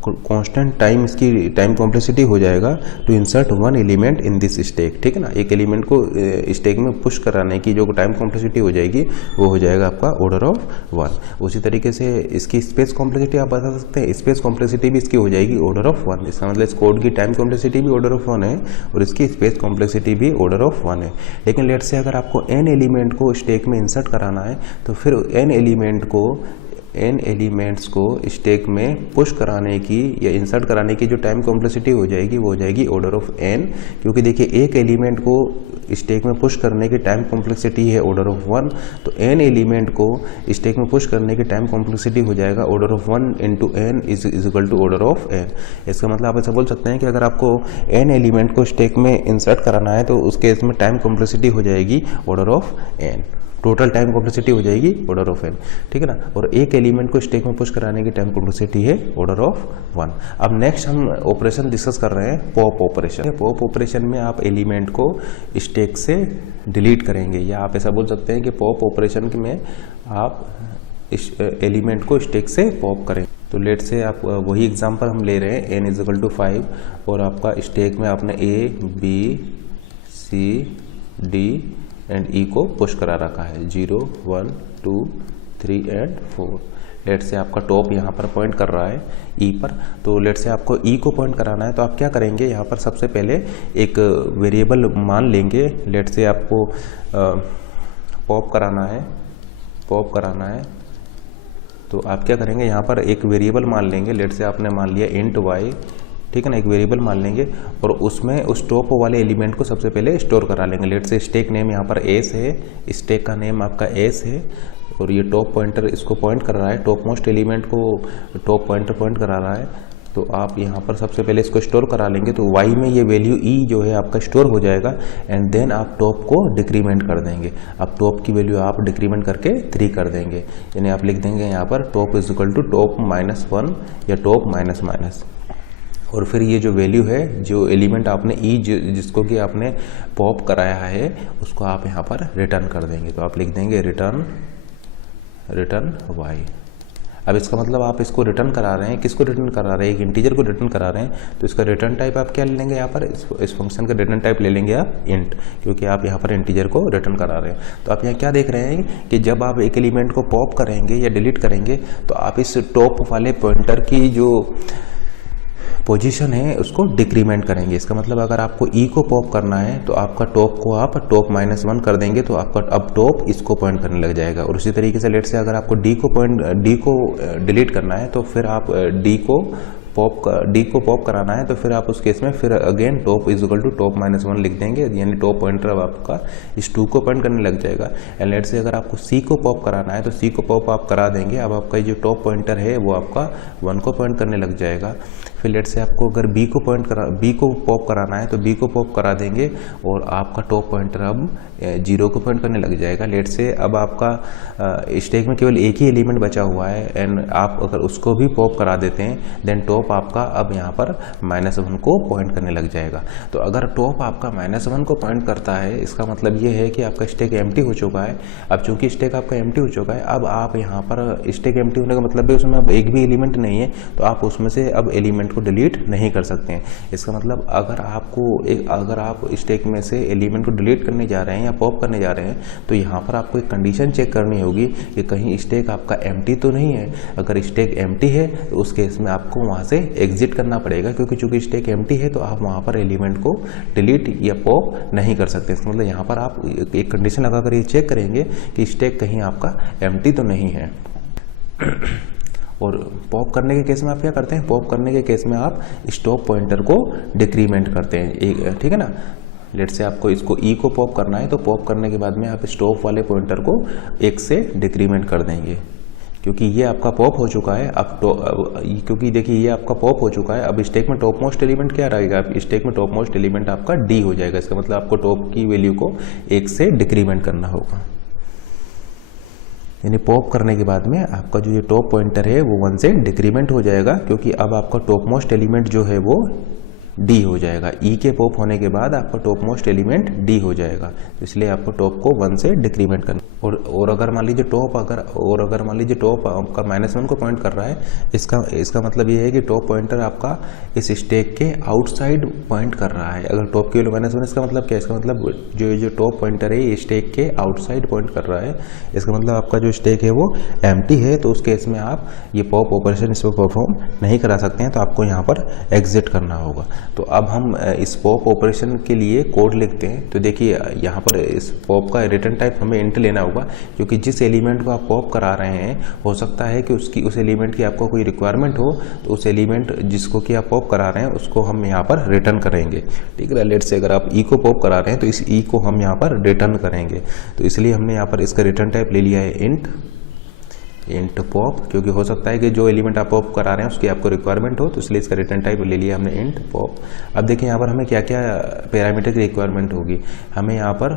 कांस्टेंट टाइम इसकी टाइम कॉम्प्लेक्सिटी हो जाएगा to insert 1 element in this stack, ठीक है ना। एक एलिमेंट को स्टैक में पुश कराने की जो टाइम कॉम्प्लेक्सिटी हो जाएगी वो हो जाएगा आपका ऑर्डर ऑफ 1। उसी तरीके से इसकी स्पेस कॉम्प्लेक्सिटी आप बता सकते हैं, स्पेस कॉम्प्लेक्सिटी भी इसकी हो जाएगी ऑर्डर ऑफ 1। इसका मतलब इस कोड की टाइम कॉम्प्लेक्सिटी भी ऑर्डर ऑफ 1 है और इसकी स्पेस कॉम्प्लेक्सिटी भी ऑर्डर ऑफ 1 है। लेकिन लेट से अगर आपको n एलिमेंट को स्टैक में इंसर्ट कराना है तो फिर n एलिमेंट्स को स्टैक में पुश कराने की या इंसर्ट कराने की जो टाइम कॉम्प्लेक्सिटी हो जाएगी वो हो जाएगी ऑर्डर ऑफ n, क्योंकि देखिए एक एलिमेंट को स्टैक में पुश करने की टाइम कॉम्प्लेक्सिटी है ऑर्डर ऑफ 1, तो n एलिमेंट को स्टैक में पुश करने की टाइम कॉम्प्लेक्सिटी हो जाएगा order of 1 into n is equal to order of n। इसका मतलब आप ऐसा बोल सकते हैं कि अगर आपको n एलिमेंट को स्टैक में इंसर्ट कराना है तो उस केस में टाइम कॉम्प्लेक्सिटी हो जाएगी order of n, total time complexity हो जाएगी ऑर्डर ऑफ n, ठीक है ना। और एक एलिमेंट को स्टैक में पुश कराने की टाइम कॉम्प्लेक्सिटी है ऑर्डर ऑफ 1। अब नेक्स्ट हम ऑपरेशन डिस्कस कर रहे हैं पॉप ऑपरेशन। पॉप ऑपरेशन में आप एलिमेंट को स्टैक से डिलीट करेंगे, या आप ऐसा बोल सकते हैं कि पॉप ऑपरेशन में आप इस एलिमेंट को स्टैक से पॉप करें। तो लेट से आप वही एग्जांपल हम ले रहे हैं n इज इक्वल टू 5 और आपका स्टैक में आपने a b c d and E को पुश करा रखा है 0 1 2 3 एंड 4। लेट से आपका टॉप यहाँ पर पॉइंट कर रहा है ई पर, तो लेट से आपको ई को पॉइंट कराना है तो आप क्या करेंगे, यहाँ पर सबसे पहले एक वेरिएबल मान लेंगे। लेट से आपको पॉप कराना है तो आप क्या करेंगे, यहाँ पर एक वेरिएबल मान लेंगे। लेट से आपने मान लिया इंट y, ठीक है ना, एक वेरिएबल मान लेंगे और उसमें उस टॉप वाले एलिमेंट को सबसे पहले स्टोर करा लेंगे। लेट से स्टैक नेम यहाँ पर s है, स्टैक का नेम आपका s है और ये टॉप पॉइंटर इसको पॉइंट कर रहा है, टॉप मोस्ट एलिमेंट को टॉप पॉइंटर पॉइंट करा रहा है। तो आप यहाँ पर सबसे पहले इसको स्टोर करा लेंगे तो y में ये वैल्यू e जो है आपका स्टोर हो जाएगा एंड देन आप टॉप को डिक्रीमेंट कर देंगे। अब टॉप की वैल्यू आप डिक्रीमेंट करके 3 कर देंगे, यानी आप लिख देंगे यहाँ पर top is equal to top -1 या टॉप माइनस। और फिर ये जो वैल्यू है, जो एलिमेंट आपने ई जिसको कि आपने पॉप कराया है उसको आप यहाँ पर रिटर्न कर देंगे। तो आप लिख देंगे रिटर्न y। अब इसका मतलब आप इसको रिटर्न करा रहे हैं, किसको रिटर्न करा रहे हैं, एक इंटीजर को रिटर्न करा रहे हैं। तो इसका रिटर्न टाइप आप क्या ले लेंगे, यहाँ पर इस फंक्शन का रिटर्न टाइप ले लेंगे आप इंट, क्योंकि आप यहाँ पर इंटीजर को रिटर्न करा रहे हैं। तो आप यहाँ क्या देख रहे हैं कि जब आप एक एलिमेंट को पॉप करेंगे या डिलीट करेंगे तो आप इस टॉप वाले पॉइंटर की जो पोजीशन है उसको डिक्रीमेंट करेंगे। इसका मतलब अगर आपको ई को पॉप करना है तो आपका टॉप को आप टॉप -1 कर देंगे तो आपका अब टॉप इसको पॉइंट करने लग जाएगा। और उसी तरीके से लेट से अगर आपको डी को डिलीट करना है तो फिर आप डी को पॉप कराना है तो फिर आप उस केस में फिर again top is equal to top -1 लिख देंगे, यानी टॉप पॉइंटर अब आपका इस 2 को पॉइंट करने लग जाएगा। एंड लेट से अगर आपको सी को पॉप कराना है तो सी को पॉप आप करा देंगे, अब आपका जो टॉप पॉइंटर है वो आपका 1 को पॉइंट करने लग जाएगा। फिर लेट से आपको अगर बी को पॉप कराना है तो बी को पॉप करा देंगे और आपका टॉप पॉइंटर अब 0 को पॉइंट करने लग जाएगा। लेट से अब आपका स्टैक में केवल एक ही एलिमेंट बचा हुआ है एंड आप अगर उसको भी पॉप करा देते हैं देन टॉप आपका अब यहाँ पर -1 को पॉइंट करने लग जाएगा। तो अगर टॉप आपका -1 को पॉइंट करता है इसका मतलब ये है कि आपका स्टैक एम्प्टी हो चुका है। अब चूंकि स्टैक आपका एम्प्टी हो चुका है, अब आप यहाँ पर स्टैक एम्प्टी होने का मतलब है उसमें अब एक भी एलिमेंट नहीं है, तो आप उसमें से अब एलिमेंट को डिलीट नहीं कर सकते हैं। इसका मतलब अगर आप स्टैक में से एलिमेंट को डिलीट करने जा रहे हैं या पॉप करने जा रहे हैं तो यहाँ पर आपको एक कंडीशन चेक करनी होगी कि कहीं स्टैक आपका एम्प्टी तो नहीं है। अगर स्टैक एम्प्टी है तो उस केस में आपको वहाँ से एग्जिट करना पड़ेगा, क्योंकि चूंकि स्टैक एम्प्टी है तो आप वहाँ पर एलिमेंट को डिलीट या पॉप नहीं कर सकते। इसका मतलब यहाँ पर आप एक कंडीशन लगाकर ये चेक करेंगे कि स्टैक कहीं आपका एम्प्टी तो नहीं है। और पॉप करने के केस में आप क्या करते हैं, पॉप करने के केस में आप स्टॉप पॉइंटर को डिक्रीमेंट करते हैं, ठीक है ना। लेट से आपको इसको ई को पॉप करना है तो पॉप करने के बाद में आप स्टॉप वाले पॉइंटर को 1 से डिक्रीमेंट कर देंगे, क्योंकि ये आपका पॉप हो चुका है। अब क्योंकि देखिए ये आपका पॉप हो चुका है, अब स्टैक में टॉप मोस्ट एलिमेंट क्या रहेगा, स्टैक में टॉप मोस्ट एलिमेंट आपका डी हो जाएगा। इसका मतलब आपको टॉप की वैल्यू को 1 से डिक्रीमेंट करना होगा, यानी पॉप करने के बाद में आपका जो ये टॉप पॉइंटर है वो 1 से डिक्रीमेंट हो जाएगा, क्योंकि अब आपका टॉप मोस्ट एलिमेंट जो है वो डी हो जाएगा। ई के पॉप होने के बाद आपका टॉप मोस्ट एलिमेंट डी हो जाएगा, तो इसलिए आपको टॉप को 1 से डिक्रीमेंट करना। और अगर मान लीजिए टॉप आपका -1 को पॉइंट कर रहा है, इसका मतलब ये है कि टॉप पॉइंटर आपका इस स्टैक के आउटसाइड पॉइंट कर रहा है। अगर टॉप की वैल्यू -1, इसका मतलब क्या है, इसका मतलब जो टॉप पॉइंटर है ये स्टैक के आउटसाइड पॉइंट कर रहा है। इसका मतलब आपका जो स्टैक है वो एम्प्टी है, तो उस केस में आप ये पॉप ऑपरेशन इस पर परफॉर्म नहीं करा सकते हैं, तो आपको यहाँ पर एग्जिट करना होगा। तो अब हम इस पॉप ऑपरेशन के लिए कोड लिखते हैं। तो देखिए यहाँ पर इस पॉप का रिटर्न टाइप हमें इंट लेना होगा, क्योंकि जिस एलिमेंट को आप पॉप करा रहे हैं हो सकता है कि उस एलिमेंट की आपको कोई रिक्वायरमेंट हो, तो उस एलिमेंट जिसको कि आप पॉप करा रहे हैं उसको हम यहाँ पर रिटर्न करेंगे। ठीक है, लेट से अगर आप ई को पॉप करा रहे हैं तो इस ई को हम यहाँ पर रिटर्न करेंगे। तो इसलिए हमने यहाँ पर इसका रिटर्न टाइप ले लिया है इंट पॉप, क्योंकि हो सकता है कि जो एलिमेंट आप पॉप करा रहे हैं उसकी आपको रिक्वायरमेंट हो, तो इसलिए इसका रिटर्न टाइप ले लिया हमने इंट पॉप। अब देखिए यहाँ पर हमें क्या क्या पैरामीटर की रिक्वायरमेंट होगी। हमें यहाँ पर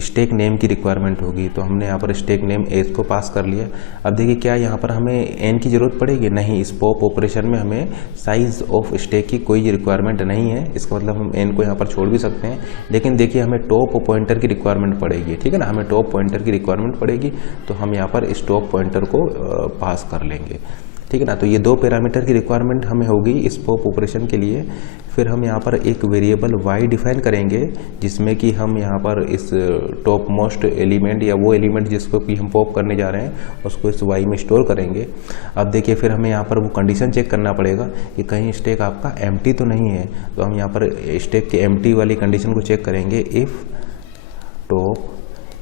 स्टैक नेम की रिक्वायरमेंट होगी, तो हमने यहाँ पर स्टैक नेम एस को पास कर लिया। अब देखिए क्या यहाँ पर हमें एन की जरूरत पड़ेगी, नहीं। इस पॉप ऑपरेशन में हमें साइज ऑफ स्टैक की कोई रिक्वायरमेंट नहीं है, इसका मतलब हम एन को यहाँ पर छोड़ भी सकते हैं। लेकिन देखिए हमें टॉप पॉइंटर की रिक्वायरमेंट पड़ेगी, ठीक है ना, हमें टॉप पॉइंटर की रिक्वायरमेंट पड़ेगी, तो हम यहाँ पर इस टॉप पॉइंटर को पास कर लेंगे। ठीक है ना, तो ये 2 पैरामीटर की रिक्वायरमेंट हमें होगी इस पॉप ऑपरेशन के लिए। फिर हम यहाँ पर एक वेरिएबल y डिफाइन करेंगे, जिसमें कि हम यहाँ पर इस टॉप मोस्ट एलिमेंट या वो एलिमेंट जिसको कि हम पॉप करने जा रहे हैं उसको इस y में स्टोर करेंगे। अब देखिए फिर हमें यहाँ पर वो कंडीशन चेक करना पड़ेगा कि कहीं स्टैक आपका एम्प्टी तो नहीं है। तो हम यहाँ पर स्टैक के एम्प्टी वाली कंडीशन को चेक करेंगे। इफ़ टॉप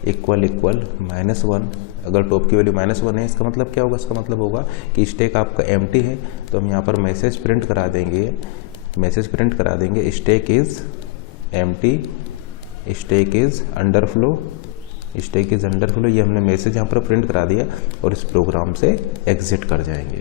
इक्वल -1, अगर टॉप की वैल्यू -1 है, इसका मतलब क्या होगा, इसका मतलब होगा कि स्टैक आपका एम्प्टी है। तो हम यहाँ पर मैसेज प्रिंट करा देंगे stack is empty, stack is underflow, ये हमने मैसेज यहाँ पर प्रिंट करा दिया और इस प्रोग्राम से एग्जिट कर जाएंगे।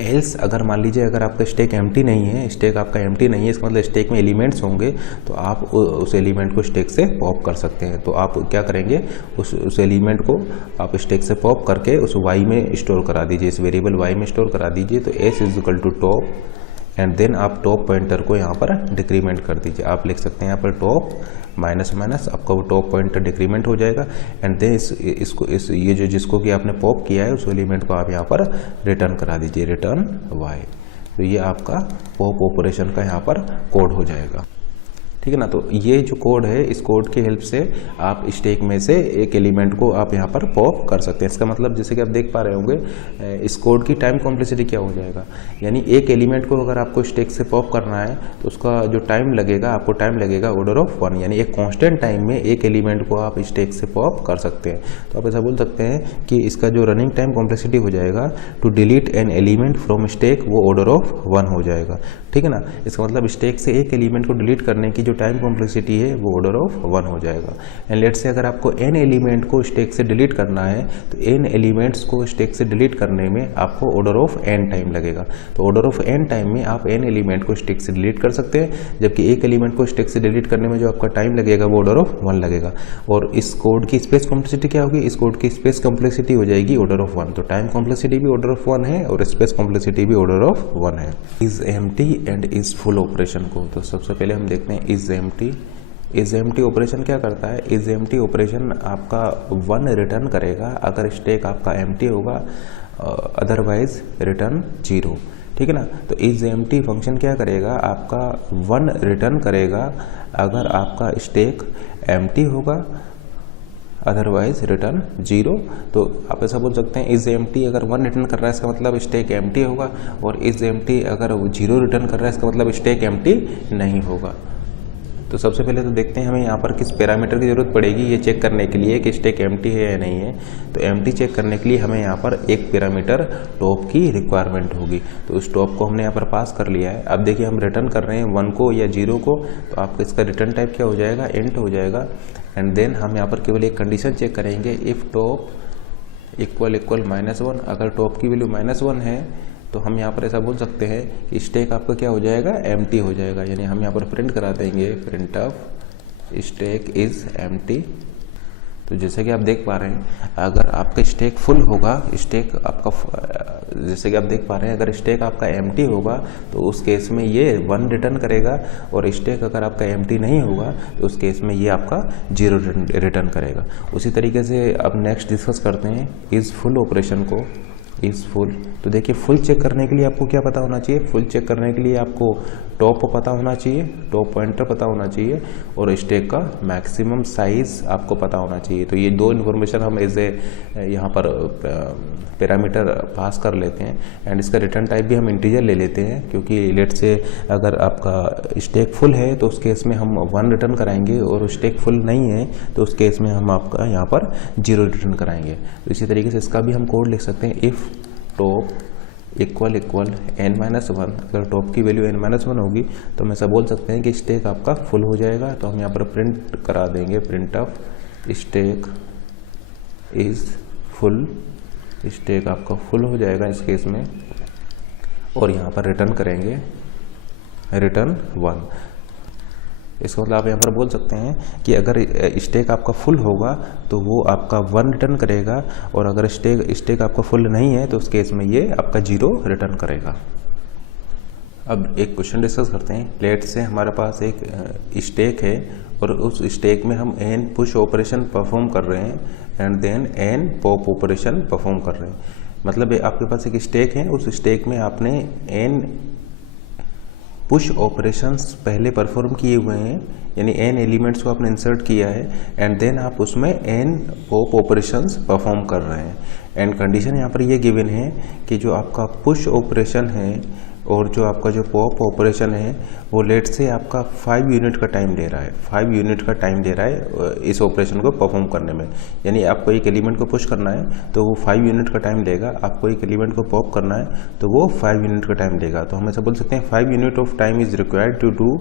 एल्स अगर मान लीजिए अगर आपका स्टैक एम्प्टी नहीं है, इसका मतलब स्टैक में एलिमेंट्स होंगे, तो आप उस एलिमेंट को स्टैक से पॉप कर सकते हैं। तो आप क्या करेंगे, उस एलिमेंट को आप स्टैक से पॉप करके उस y में स्टोर करा दीजिए, इस वेरिएबल y में स्टोर करा दीजिए। तो s = टॉप एंड देन आप टॉप पॉइंटर को यहाँ पर डिक्रीमेंट कर दीजिए। आप लिख सकते हैं यहाँ पर टॉप माइनस आपका वो टॉप पॉइंटर डिक्रीमेंट हो जाएगा। एंड देन ये जो जिसको कि आपने पॉप किया है उस एलिमेंट को आप यहाँ पर रिटर्न करा दीजिए, रिटर्न y। तो ये आपका पॉप ऑपरेशन का यहाँ पर कोड हो जाएगा। ठीक है ना, तो ये जो कोड है इस कोड की हेल्प से आप स्टैक में से एक एलिमेंट को आप यहाँ पर पॉप कर सकते हैं। इसका मतलब जैसे कि आप देख पा रहे होंगे इस कोड की टाइम कॉम्प्लेक्सिटी क्या हो जाएगा, यानी एक एलिमेंट को अगर आपको स्टैक से पॉप करना है तो उसका जो टाइम लगेगा, आपको टाइम लगेगा ऑर्डर ऑफ 1, यानी एक कॉन्स्टेंट टाइम में एक एलिमेंट को आप स्टैक से पॉप कर सकते हैं। तो आप ऐसा बोल सकते हैं कि इसका जो रनिंग टाइम कॉम्प्लेक्सिटी हो जाएगा to delete an element from stack, वो ऑर्डर ऑफ 1 हो जाएगा। ठीक है ना, इसका मतलब स्टैक से एक एलिमेंट को डिलीट करने की जो टाइम कॉम्प्लेक्सिटी है वो ऑर्डर ऑफ 1 हो जाएगा। एंड लेट्स से अगर आपको n एलिमेंट को स्टैक से डिलीट करना है तो n एलिमेंट्स को स्टैक से डिलीट करने में आपको ऑर्डर ऑफ n टाइम लगेगा। तो ऑर्डर ऑफ n टाइम में आप n एलिमेंट को स्टैक से डिलीट कर सकते हैं, जबकि एक एलिमेंट को स्टैक से डिलीट करने में जो आपका टाइम लगेगा वो ऑर्डर ऑफ 1 लगेगा। और इस कोड की स्पेस कॉम्प्लेक्सिटी क्या होगी, इस कोड की स्पेस कॉम्प्लेक्सिटी हो जाएगी ऑर्डर ऑफ 1। तो टाइम कॉम्प्लेक्सिटी भी ऑर्डर ऑफ 1 है और स्पेस कॉम्प्लेक्सिटी भी ऑर्डर ऑफ 1 है। Is empty and is full operation को तो सबसे पहले हम देखते हैं इज एम्प्टी ऑपरेशन क्या करता है। इज एम्प्टी ऑपरेशन आपका 1 रिटर्न करेगा अगर स्टैक आपका एम्प्टी होगा, अदरवाइज रिटर्न 0। ठीक है ना, तो इज एम्प्टी फंक्शन क्या करेगा, आपका 1 रिटर्न करेगा अगर आपका स्टैक एम्प्टी होगा, अदरवाइज रिटर्न 0। तो आप ऐसा बोल सकते हैं इज एम्प्टी अगर 1 रिटर्न कर रहा है इसका मतलब स्टैक एम्प्टी होगा, और इज एम्प्टी अगर 0 रिटर्न कर रहा है इसका मतलब स्टैक एम्प्टी नहीं होगा। तो सबसे पहले तो देखते हैं हमें यहाँ पर किस पैरामीटर की ज़रूरत पड़ेगी ये चेक करने के लिए कि स्टैक एम्प्टी है या नहीं है। तो एम्प्टी चेक करने के लिए हमें यहाँ पर एक पैरामीटर टॉप की रिक्वायरमेंट होगी। तो उस टॉप को हमने यहाँ पर पास कर लिया है। अब देखिए हम रिटर्न कर रहे हैं 1 को या 0 को, तो आपका इसका रिटर्न टाइप क्या हो जाएगा, इंट हो जाएगा। एंड देन हम यहाँ पर केवल एक कंडीशन चेक करेंगे, इफ़ टॉप इक्वल इक्वल -1। अगर टॉप की वैल्यू -1 है तो हम यहाँ पर ऐसा बोल सकते हैं कि स्टैक आपका क्या हो जाएगा, एम्प्टी हो जाएगा। यानी हम यहाँ पर प्रिंट करा देंगे print of stack is empty. तो जैसे कि आप देख पा रहे हैं, अगर आपका स्टैक फुल होगा, स्टैक आपका जैसे कि आप देख पा रहे हैं, अगर स्टैक आपका एम्प्टी होगा तो उस केस में ये 1 रिटर्न करेगा, और स्टैक अगर आपका एम्प्टी नहीं होगा तो उस केस में ये आपका 0 रिटर्न करेगा। उसी तरीके से अब नेक्स्ट डिस्कस करते हैं इज फुल ऑपरेशन को। इज फुल, तो देखिए फुल चेक करने के लिए आपको क्या पता होना चाहिए, फुल चेक करने के लिए आपको टॉप पता होना चाहिए, टॉप पॉइंटर पता होना चाहिए, और स्टैक का मैक्सिमम साइज आपको पता होना चाहिए। तो ये दो इन्फॉर्मेशन हम एज ए यहाँ पर पैरामीटर पास कर लेते हैं, एंड इसका रिटर्न टाइप भी हम इंटीजर ले लेते हैं, क्योंकि लेट से अगर आपका स्टैक फुल है तो उस केस में हम 1 रिटर्न कराएंगे, और स्टैक फुल नहीं है तो उस केस में हम आपका यहाँ पर 0 रिटर्न कराएंगे। तो इसी तरीके से इसका भी हम कोड लिख सकते हैं, if top equal equal n-1। अगर टॉप की वैल्यू n-1 होगी तो हम ऐसा बोल सकते हैं कि स्टैक आपका फुल हो जाएगा। तो हम यहाँ पर प्रिंट करा देंगे print of stack is full. Stack आपका फुल हो जाएगा इस केस में, और यहाँ पर रिटर्न करेंगे रिटर्न 1। इसका मतलब आप यहाँ पर बोल सकते हैं कि अगर स्टैक आपका फुल होगा तो वो आपका 1 रिटर्न करेगा, और अगर स्टैक आपका फुल नहीं है तो उस केस में ये आपका 0 रिटर्न करेगा। अब एक क्वेश्चन डिस्कस करते हैं। लेट से हमारे पास एक स्टैक है, और उस स्टैक में हम n पुश ऑपरेशन परफॉर्म कर रहे हैं, and then n pop operation perform कर रहे हैं। मतलब आपके पास एक स्टैक है, उस स्टैक में आपने n पुश ऑपरेशंस पहले परफॉर्म किए हुए हैं, यानी n एलिमेंट्स को आपने इंसर्ट किया है, एंड देन आप उसमें n पॉप ऑपरेशंस परफॉर्म कर रहे हैं। एंड कंडीशन यहाँ पर ये गिवन है कि जो आपका पुश ऑपरेशन है और जो आपका जो पॉप ऑपरेशन है वो लेट से आपका 5 यूनिट का टाइम ले रहा है, 5 यूनिट का टाइम ले रहा है इस ऑपरेशन को परफॉर्म करने में। यानी आपको एक एलिमेंट को पुश करना है तो वो 5 यूनिट का टाइम लेगा, आपको एक एलिमेंट को पॉप करना है तो वो 5 यूनिट का टाइम लेगा। तो हम ऐसा बोल सकते हैं 5 unit of time is required to do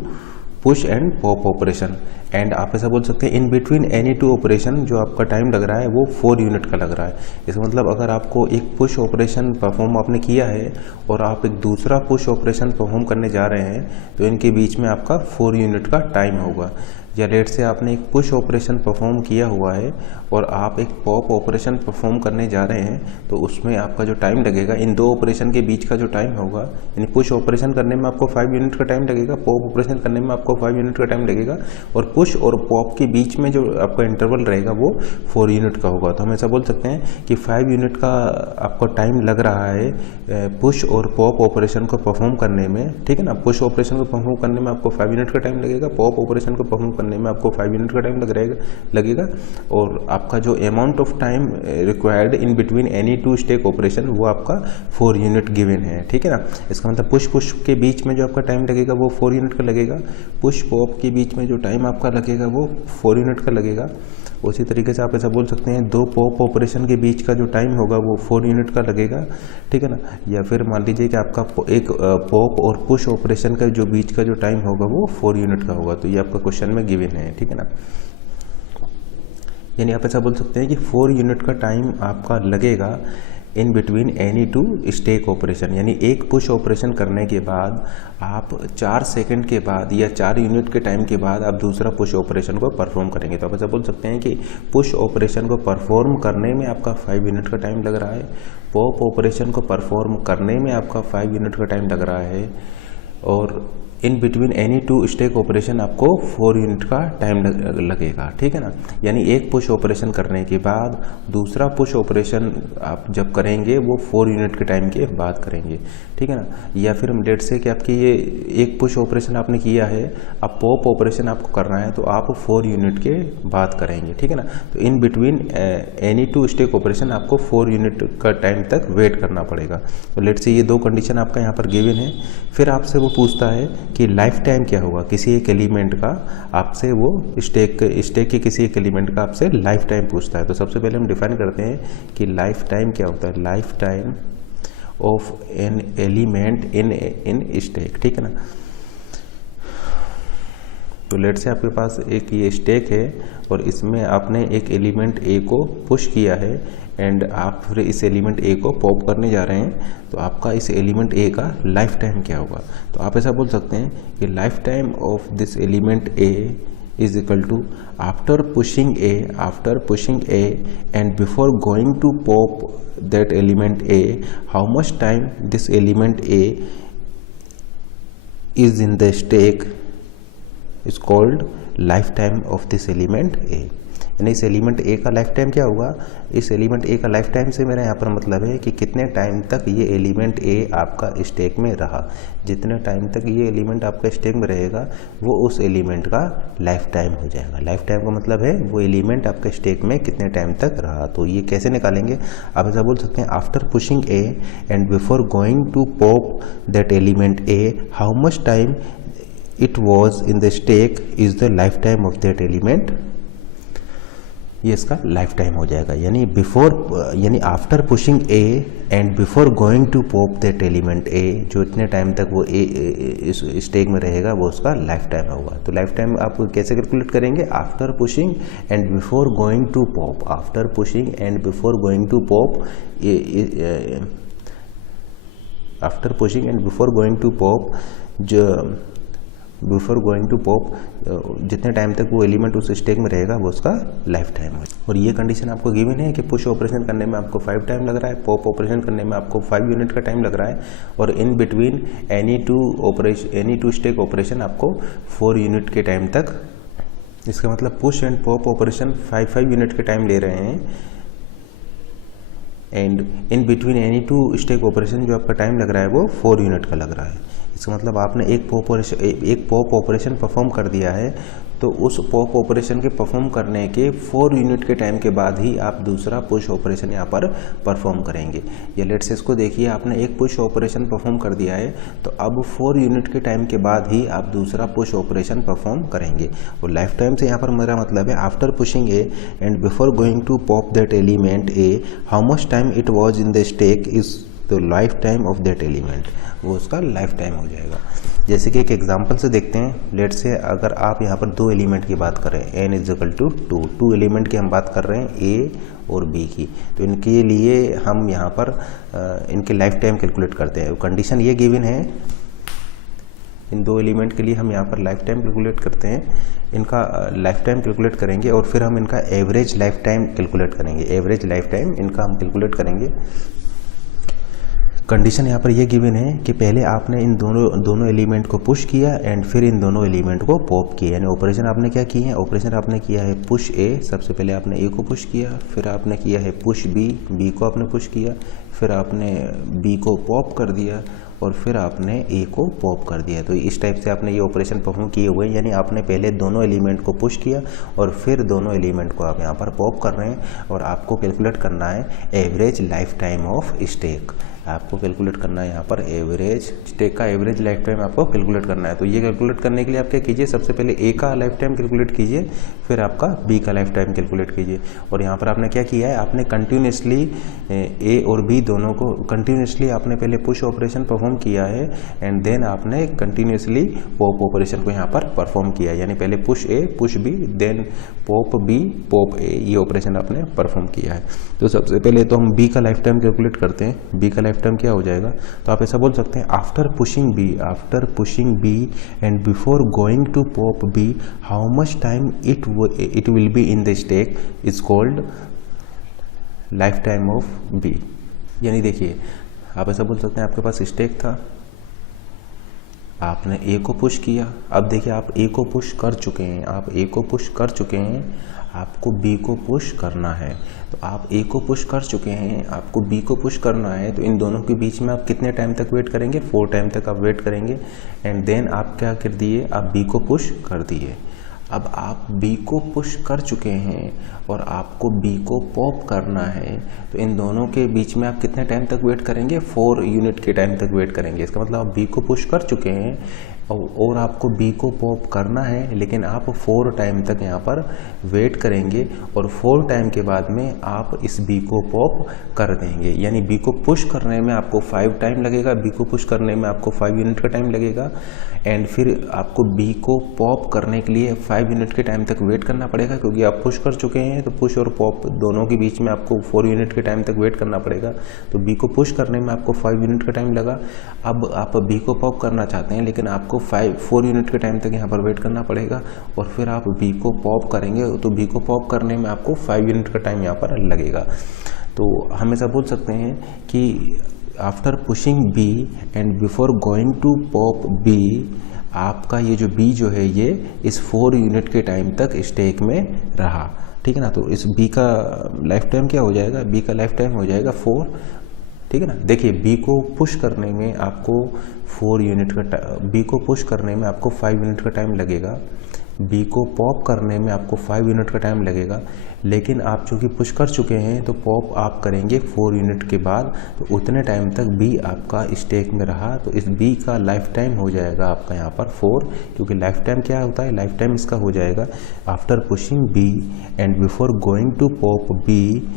push and pop operation. And आप ऐसा बोल सकते हैं इन बिटवीन एनी 2 ऑपरेशन जो आपका टाइम लग रहा है वो 4 यूनिट का लग रहा है। इसका मतलब अगर आपको एक पुश ऑपरेशन परफॉर्म आपने किया है और आप एक दूसरा पुश ऑपरेशन परफॉर्म करने जा रहे हैं तो इनके बीच में आपका 4 यूनिट का टाइम होगा। या लेट से आपने एक पुश ऑपरेशन परफॉर्म किया हुआ है और आप एक पॉप ऑपरेशन परफॉर्म करने जा रहे हैं तो उसमें आपका जो टाइम लगेगा इन 2 ऑपरेशन के बीच का जो टाइम होगा, यानी पुश ऑपरेशन करने में आपको 5 यूनिट का टाइम लगेगा, पॉप ऑपरेशन करने में आपको 5 यूनिट का टाइम लगेगा, और पुश और पॉप के बीच में जो आपका इंटरवल रहेगा वो 4 यूनिट का होगा। तो हम ऐसा बोल सकते हैं कि 5 यूनिट का आपको टाइम लग रहा है पुश और पॉप ऑपरेशन को परफॉर्म करने में, ठीक है ना। पुश ऑपरेशन को परफॉर्म करने में आपको 5 यूनिट का टाइम लगेगा, पॉप ऑपरेशन को परफॉर्म करने में आपको 5 यूनिट का टाइम लगेगा, और आपका जो amount of time required in between any 2 stack operation वो आपका 4 यूनिट गिवन है, ठीक है ना। इसका मतलब पुश के बीच में जो आपका टाइम लगेगा वो 4 यूनिट का लगेगा, पुश पॉप के बीच में जो टाइम आपका लगेगा वो 4 यूनिट का लगेगा। उसी तरीके से आप ऐसा बोल सकते हैं 2 पॉप ऑपरेशन के बीच का जो टाइम होगा वो 4 यूनिट का लगेगा, ठीक है ना। या फिर मान लीजिए कि आपका एक पॉप और पुश ऑपरेशन का जो बीच का जो टाइम होगा वो 4 यूनिट का होगा। तो ये आपका क्वेश्चन में गिवन है, ठीक है ना। यानी आप ऐसा बोल सकते हैं कि 4 यूनिट का टाइम आपका लगेगा इन बिटवीन एनी 2 स्टैक ऑपरेशन। यानी एक पुश ऑपरेशन करने के बाद आप 4 सेकंड के बाद या 4 यूनिट के टाइम के बाद आप दूसरा पुश ऑपरेशन को परफॉर्म करेंगे। तो आप ऐसा बोल सकते हैं कि पुश ऑपरेशन को परफॉर्म करने में आपका 5 यूनिट का टाइम लग रहा है, पॉप ऑपरेशन को परफॉर्म करने में आपका 5 यूनिट का टाइम लग रहा है, और in between any 2 stack operation आपको 4 यूनिट का टाइम लगेगा, ठीक है ना। यानी एक पुश ऑपरेशन करने के बाद दूसरा पुश ऑपरेशन आप जब करेंगे वो 4 यूनिट के टाइम के बाद करेंगे, ठीक है ना। या फिर लेट से कि आपकी ये एक पुश ऑपरेशन आपने किया है, अब पॉप ऑपरेशन आपको करना है तो आप 4 यूनिट के बाद करेंगे, ठीक है ना। तो इन बिटवीन एनी 2 स्टैक ऑपरेशन आपको 4 यूनिट का टाइम तक वेट करना पड़ेगा। तो लेट से ये 2 कंडीशन आपका यहाँ पर गिवन है। फिर आपसे वो पूछता है कि लाइफ टाइम क्या होगा किसी एक एलिमेंट का, आपसे वो स्टैक के किसी एक एलिमेंट का आपसे लाइफ टाइम पूछता है। तो सबसे पहले हम डिफाइन करते हैं कि लाइफ टाइम क्या होता है। Life time of an element in stack, ठीक है ना। तो लेट से आपके पास एक ये स्टैक है और इसमें आपने एक एलिमेंट ए को पुश किया है एंड आप फिर इस एलिमेंट ए को पॉप करने जा रहे हैं, तो आपका इस एलिमेंट ए का लाइफ टाइम क्या होगा। तो आप ऐसा बोल सकते हैं कि life time of this element A is equal to after pushing A and before going to pop that element A, how much time this element A is in the stack is called life time of this element A. यानी इस एलिमेंट ए का लाइफ टाइम क्या होगा, इस एलिमेंट ए का लाइफ टाइम से मेरा यहाँ पर मतलब है कि कितने टाइम तक ये एलिमेंट ए आपका स्टैक में रहा। जितने टाइम तक ये एलिमेंट आपका स्टैक में रहेगा वो उस एलिमेंट का लाइफ टाइम हो जाएगा। लाइफ टाइम का मतलब है वो एलिमेंट आपके स्टैक में कितने टाइम तक रहा। तो ये कैसे निकालेंगे, आप ऐसा बोल सकते हैं after pushing A and before going to pop that element A, how much time it was in the stack is the lifetime of that element। ये इसका लाइफ टाइम हो जाएगा। यानी after pushing A and before going to pop that element A, जो इतने टाइम तक वो ए इस स्टेक में रहेगा वो उसका लाइफ टाइम होगा। तो लाइफ टाइम आप कैसे कैलकुलेट करेंगे, after pushing and before going to pop. After pushing and before going to pop, after pushing and before going to pop, जो बिफोर गोइंग टू पॉप जितने टाइम तक वो एलिमेंट उस स्टेक में रहेगा वो उसका लाइफ टाइम है। और ये कंडीशन आपको गिवन है कि पुश ऑपरेशन करने में आपको 5 टाइम लग रहा है, पॉप ऑपरेशन करने में आपको 5 यूनिट का टाइम लग रहा है, और in between any two stack operation आपको 4 यूनिट के टाइम तक। इसका मतलब push and pop operation 5 unit के टाइम ले रहे हैं, and in between any two stack operation जो आपका टाइम लग रहा है वो 4 यूनिट का लग रहा है। इसका मतलब आपने एक पॉप ऑपरेशन परफॉर्म कर दिया है, तो उस पॉप ऑपरेशन के परफॉर्म करने के 4 यूनिट के टाइम के बाद ही आप दूसरा पुश ऑपरेशन यहाँ पर परफॉर्म करेंगे। या लेट्स से इसको देखिए, आपने एक पुश ऑपरेशन परफॉर्म कर दिया है, तो अब 4 यूनिट के टाइम के बाद ही आप दूसरा पुश ऑपरेशन परफॉर्म करेंगे। और लाइफ टाइम से यहाँ पर मेरा मतलब है after pushing A and before going to pop that element A, how much time it was in the stack is the life time of that element, वो उसका लाइफ टाइम हो जाएगा। जैसे कि एक एग्जांपल से देखते हैं। लेट से अगर आप यहाँ पर 2 एलिमेंट की बात करें, n is equal to 2 element की हम बात कर रहे हैं a और b की, तो इनके लिए हम यहाँ पर इनके लाइफ टाइम कैलकुलेट करते हैं। कंडीशन ये गिवन है, इन 2 एलिमेंट के लिए हम यहाँ पर लाइफ टाइम कैलकुलेट करते हैं, इनका लाइफ टाइम कैलकुलेट करेंगे और फिर हम इनका एवरेज लाइफ टाइम कैलकुलेट करेंगे। एवरेज लाइफ टाइम इनका हम कैलकुलेट करेंगे। कंडीशन यहाँ पर ये गिवन है कि पहले आपने इन दोनों एलिमेंट को पुश किया एंड फिर इन दोनों एलिमेंट को पॉप किया। यानी ऑपरेशन आपने क्या किए हैं, ऑपरेशन आपने किया है पुश ए, सबसे पहले आपने ए को पुश किया, फिर आपने किया है पुश बी को आपने पुश किया, फिर आपने बी को पॉप कर दिया और फिर आपने ए को पॉप कर दिया। तो इस टाइप से आपने ये ऑपरेशन परफॉर्म किए हुए हैं। यानी आपने पहले दोनों एलिमेंट को पुश किया और फिर दोनों एलिमेंट को आप यहाँ पर पॉप कर रहे हैं, और आपको कैलकुलेट करना है average life time of stack. आपको कैलकुलेट करना है यहाँ पर एवरेज स्टेक का एवरेज लाइफ टाइम आपको कैलकुलेट करना है। तो ये कैलकुलेट करने के लिए आप क्या कीजिए, सबसे पहले ए का लाइफ टाइम कैलकुलेट कीजिए, फिर आपका बी का लाइफ टाइम कैलकुलेट कीजिए। और यहाँ पर आपने क्या किया है, आपने कंटिन्यूसली ए और बी दोनों को कंटिन्यूसली आपने पहले पुश ऑपरेशन परफॉर्म किया है एंड देन आपने कंटिन्यूसली पॉप ऑपरेशन को यहाँ पर परफॉर्म किया है। यानी पहले push A push B then pop B pop A, ये ऑपरेशन आपने परफॉर्म किया है। तो सबसे पहले तो हम बी का लाइफ टाइम कैलकुलेट करते हैं। बी का लाइफ टाइम क्या हो जाएगा, तो आप ऐसा बोल सकते हैं after pushing B and before going to pop B, how much time it will be in the stack is called life time of B. यानी देखिए, आप ऐसा बोल सकते हैं आपके पास स्टेक था, आपने ए को पुश किया, अब देखिए आप ए को पुश कर चुके हैं, आपको बी को पुश करना है। तो आप ए को पुश कर चुके हैं, आपको बी को पुश करना है, तो इन दोनों के बीच में आप कितने टाइम तक वेट करेंगे, 4 टाइम तक आप वेट करेंगे एंड देन आप क्या कर दिए, आप बी को पुश कर दिए। अब आप बी को पुश कर चुके हैं और आपको बी को पॉप करना है, तो इन दोनों के बीच में आप कितने टाइम तक वेट करेंगे, 4 यूनिट के टाइम तक वेट करेंगे। इसका मतलब आप बी को पुश कर चुके हैं और आपको बी को पॉप करना है, लेकिन आप 4 टाइम तक यहाँ पर वेट करेंगे और 4 टाइम के बाद में आप इस बी को पॉप कर देंगे। यानी बी को पुश करने में आपको 5 टाइम लगेगा, बी को पुश करने में आपको 5 यूनिट का टाइम लगेगा, एंड फिर आपको बी को पॉप करने के लिए 5 यूनिट के टाइम तक वेट करना पड़ेगा, क्योंकि आप पुश कर चुके हैं। तो पुश और पॉप दोनों के बीच में आपको 4 यूनिट के टाइम तक वेट करना पड़ेगा। तो बी को पुश करने में आपको 5 यूनिट का टाइम लगा। अब आप बी को पॉप करना चाहते हैं, लेकिन आपको 4 यूनिट के टाइम तक यहाँ पर वेट करना पड़ेगा, और फिर आप बी को पॉप करेंगे। तो बी को पॉप करने में आपको 5 यूनिट का टाइम यहाँ पर लगेगा। तो हम ऐसा बोल सकते हैं कि after pushing B and before going to pop B, आपका ये जो बी जो है ये इस 4 यूनिट के टाइम तक स्टेक में रहा, ठीक है ना। तो इस बी का लाइफ टाइम क्या हो जाएगा, बी का लाइफ टाइम हो जाएगा 4, ठीक है ना। देखिए बी को पुश करने में आपको 4 यूनिट का बी को पुश करने में आपको 5 यूनिट का टाइम लगेगा, बी को पॉप करने में आपको 5 यूनिट का टाइम लगेगा, लेकिन आप चूँकि पुश कर चुके हैं तो पॉप आप करेंगे 4 यूनिट के बाद, तो उतने टाइम तक बी आपका स्टेक में रहा। तो इस बी का लाइफ टाइम हो जाएगा आपका यहाँ पर 4, क्योंकि लाइफ टाइम क्या होता है, लाइफ टाइम इसका हो जाएगा after pushing B and before going to pop B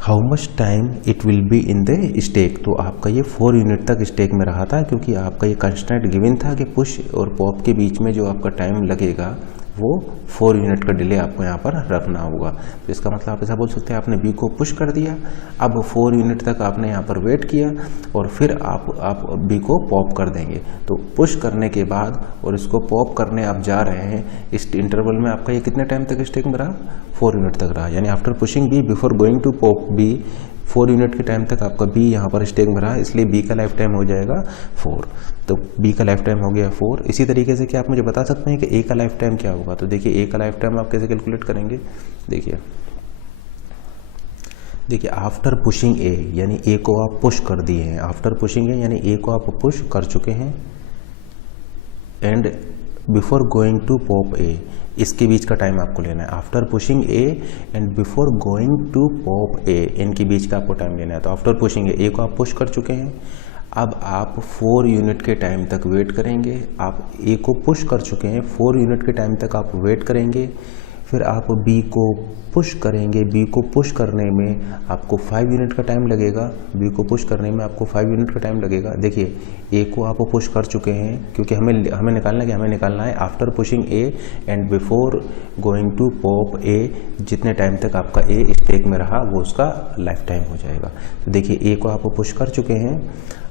how much time it will be in the stack. तो आपका ये 4 यूनिट तक स्टेक में रहा था, क्योंकि आपका ये कंस्टेंट गिवन था कि पुश और पॉप के बीच में जो आपका टाइम लगेगा वो 4 यूनिट का डिले आपको यहाँ पर रखना होगा। तो इसका मतलब आप ऐसा बोल सकते हैं आपने बी को पुश कर दिया, अब 4 यूनिट तक आपने यहाँ पर वेट किया और फिर आप बी को पॉप कर देंगे। तो पुश करने के बाद और इसको पॉप करने आप जा रहे हैं, इस इंटरवल में आपका ये कितने टाइम तक स्टेक में रहा, 4 यूनिट तक रहा। यानी after pushing B before going to pop B, 4 unit के टाइम तक आपका बी यहाँ पर स्टेक में रहा, इसलिए बी का लाइफ टाइम हो जाएगा 4। तो बी का लाइफ टाइम हो गया 4। इसी तरीके से क्या आप मुझे बता सकते हैं कि ए का लाइफ टाइम क्या होगा। तो देखिए ए का लाइफ टाइम आप कैसे कैलकुलेट करेंगे। देखिए आफ्टर पुशिंग ए, यानी ए को आप पुश कर दिए हैं, आफ्टर पुशिंग ए यानी ए को आप पुश कर चुके हैं, and before going to pop A, इसके बीच का टाइम आपको लेना है। After pushing A and before going to pop A, इनके बीच का आपको टाइम लेना है। तो आफ्टर पुशिंग ए को आप पुश कर चुके हैं, अब आप 4 यूनिट के टाइम तक वेट करेंगे। आप ए को पुश कर चुके हैं, 4 यूनिट के टाइम तक आप वेट करेंगे, फिर आप बी को पुश करेंगे। बी को पुश करने में आपको 5 यूनिट का टाइम लगेगा, बी को पुश करने में आपको 5 यूनिट का टाइम लगेगा। देखिए ए को आप पुश कर चुके हैं, क्योंकि हमें निकालना है after pushing A and before going to pop A, जितने टाइम तक आपका ए स्टेक में रहा वो उसका लाइफ टाइम हो जाएगा। तो देखिए ए को आप पुश कर चुके हैं,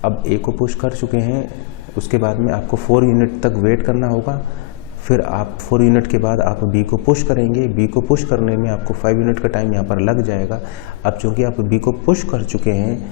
अब ए को पुश कर चुके हैं, उसके बाद में आपको 4 यूनिट तक वेट करना होगा, फिर आप 4 यूनिट के बाद आप बी को पुश करेंगे। बी को पुश करने में आपको 5 यूनिट का टाइम यहाँ पर लग जाएगा। अब चूँकि आप बी को पुश कर चुके हैं,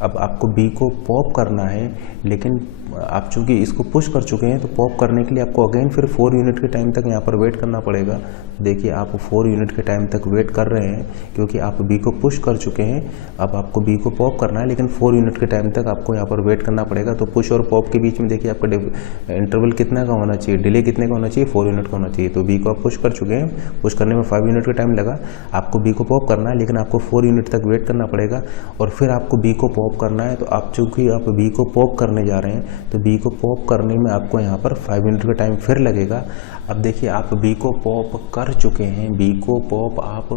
अब आपको बी को पॉप करना है, लेकिन आप चूँकि इसको पुश कर चुके हैं तो पॉप करने के लिए आपको अगेन फिर 4 यूनिट के टाइम तक यहाँ पर वेट करना पड़ेगा। देखिए आप 4 यूनिट के टाइम तक वेट कर रहे हैं, क्योंकि आप बी को पुश कर चुके हैं। अब आपको बी को पॉप करना है, लेकिन 4 यूनिट के टाइम तक आपको यहाँ पर वेट करना पड़ेगा। तो पुश और पॉप के बीच में देखिए आपका इंटरवल कितना का होना चाहिए, डिले कितने का होना चाहिए, 4 यूनिट का होना चाहिए। तो बी को आप पुश कर चुके हैं, पुश करने में 5 यूनिट का टाइम लगा, आपको बी को पॉप करना है, लेकिन आपको 4 यूनिट तक वेट करना पड़ेगा और फिर आपको बी को पॉप करना है। तो आप चूँकि आप बी को पॉप करने जा रहे हैं, तो बी को पॉप करने में आपको यहाँ पर 5 मिनट का टाइम फिर लगेगा। अब देखिए आप बी को पॉप कर चुके हैं, बी को पॉप आप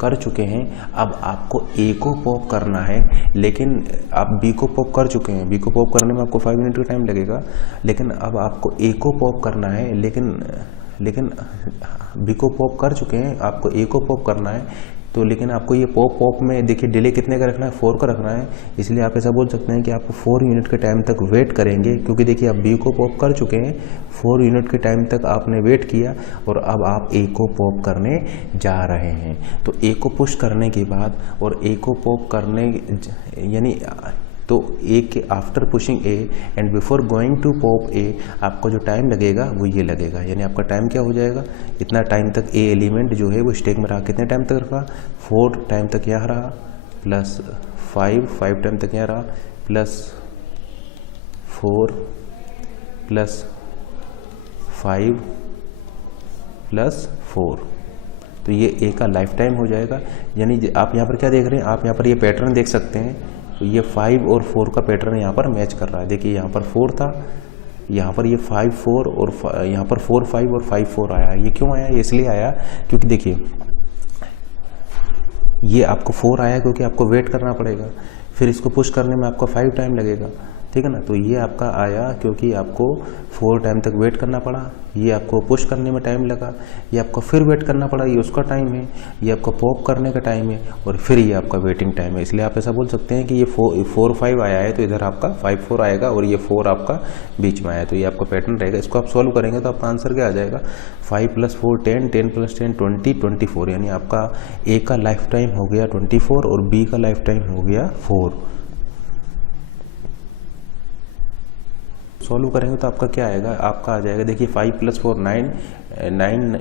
कर चुके हैं, अब आपको ए को पॉप करना है, लेकिन आप बी को पॉप कर चुके हैं, बी को पॉप करने में आपको 5 मिनट का टाइम लगेगा, लेकिन अब आपको ए को पॉप करना है, लेकिन बी को पॉप कर चुके हैं, आपको ए को पॉप करना है। तो लेकिन आपको ये पॉप में देखिए डिले कितने का रखना है, 4 का रखना है। इसलिए आप ऐसा बोल सकते हैं कि आप 4 यूनिट के टाइम तक वेट करेंगे, क्योंकि देखिए आप बी को पॉप कर चुके हैं, 4 यूनिट के टाइम तक आपने वेट किया और अब आप ए को पॉप करने जा रहे हैं। तो ए को पुश करने के बाद और ए को पॉप करने यानी तो ए के after pushing A and before going to pop A आपको जो टाइम लगेगा वो ये लगेगा। यानी आपका टाइम क्या हो जाएगा, इतना टाइम तक ए एलिमेंट जो है वो स्टेक में रहा, कितने टाइम तक रखा, 4 टाइम तक यहाँ रहा, प्लस 5 टाइम तक यहाँ रहा, प्लस 4 प्लस 5 प्लस 4। तो ये ए का लाइफ टाइम हो जाएगा। यानी आप यहाँ पर क्या देख रहे हैं, आप यहाँ पर ये पैटर्न देख सकते हैं। तो ये 5 और 4 का पैटर्न यहाँ पर मैच कर रहा है। देखिए यहाँ पर 4 था, यहाँ पर ये 5 4 और यहाँ पर 4 5 और 5 4 आया। ये क्यों आया? ये इसलिए आया क्योंकि देखिए ये आपको 4 आया क्योंकि आपको वेट करना पड़ेगा, फिर इसको पुश करने में आपका 5 टाइम लगेगा, ठीक है ना। तो ये आपका आया क्योंकि आपको 4 टाइम तक वेट करना पड़ा, ये आपको पुश करने में टाइम लगा, ये आपको फिर वेट करना पड़ा, ये उसका टाइम है, ये आपका पॉप करने का टाइम है, और फिर ये आपका वेटिंग टाइम है। इसलिए आप ऐसा बोल सकते हैं कि ये 4 5 आया है तो इधर आपका 5 4 आएगा और ये 4 आपका बीच में आया, तो ये आपका पैटर्न रहेगा। इसको आप सॉल्व करेंगे तो आपका आंसर क्या आ जाएगा? 5 + 4 10, 10 + 10 20, 24, यानी आपका ए का लाइफ टाइम हो गया 24 और बी का लाइफ टाइम हो गया 4। सॉल्व करेंगे तो आपका क्या आएगा? आपका आ जाएगा, देखिए 5 + 4 9, 9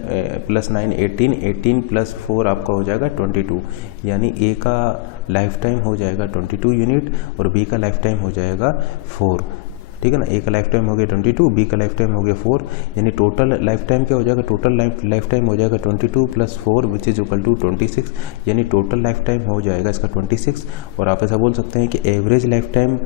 + 9 18, 18 + 4 आपका हो जाएगा 22, यानी ए का लाइफ टाइम हो जाएगा 22 यूनिट और बी का लाइफ टाइम हो जाएगा 4, ठीक है ना। ए का लाइफ टाइम हो गया 22, बी का लाइफ टाइम हो गया 4, यानी टोटल लाइफ टाइम क्या हो जाएगा? टोटल लाइफ टाइम हो जाएगा 22 + 4 विच इज इक्वल टू 26, यानी टोटल लाइफ टाइम हो जाएगा इसका 26। और आप ऐसा बोल सकते हैं कि एवरेज लाइफ टाइम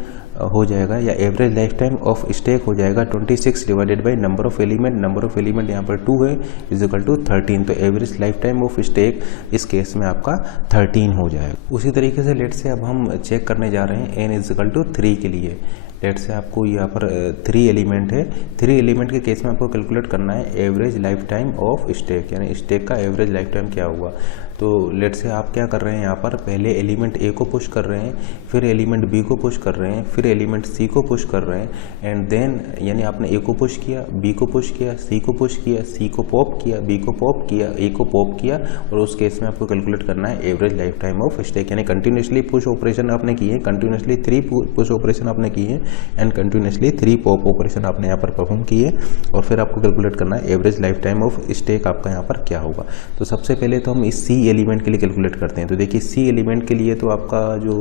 हो जाएगा या average life time of stack हो जाएगा 26 divided by number of element, number of element यहाँ पर 2 है, इज इक्वल टू 13। तो average life time of stack इस केस में आपका 13 हो जाएगा। उसी तरीके से लेट से अब हम चेक करने जा रहे हैं n इज इक्वल टू 3 के लिए। लेट से आपको यहाँ पर 3 एलिमेंट है, 3 एलिमेंट के केस में आपको कैलकुलेट करना है average life time of stack, यानी स्टेक का एवरेज लाइफ टाइम क्या हुआ। तो लेट से आप क्या कर रहे हैं, यहाँ पर पहले एलिमेंट ए को पुश कर रहे हैं, फिर एलिमेंट बी को पुश कर रहे हैं, फिर एलिमेंट सी को पुश कर रहे हैं, एंड देन यानी आपने ए को पुश किया, बी को पुश किया, सी को पुश किया, सी को पॉप किया, बी को पॉप किया, ए को पॉप किया, और उस केस में आपको कैलकुलेट करना है average life time of stack, यानी कंटिन्यूसली पुश ऑपरेशन आपने किए, कंटिन्यूसली 3 पुश ऑपरेशन आपने किए एंड कंटिन्यूसली 3 पॉप ऑपरेशन आपने यहाँ पर परफॉर्म किए, और फिर आपको कैलकुलेट करना है average life time of stack आपका यहाँ पर क्या होगा। तो सबसे पहले तो हम इस सी एलिमेंट के लिए कैलकुलेट करते हैं। तो देखिए सी एलिमेंट के लिए तो आपका जो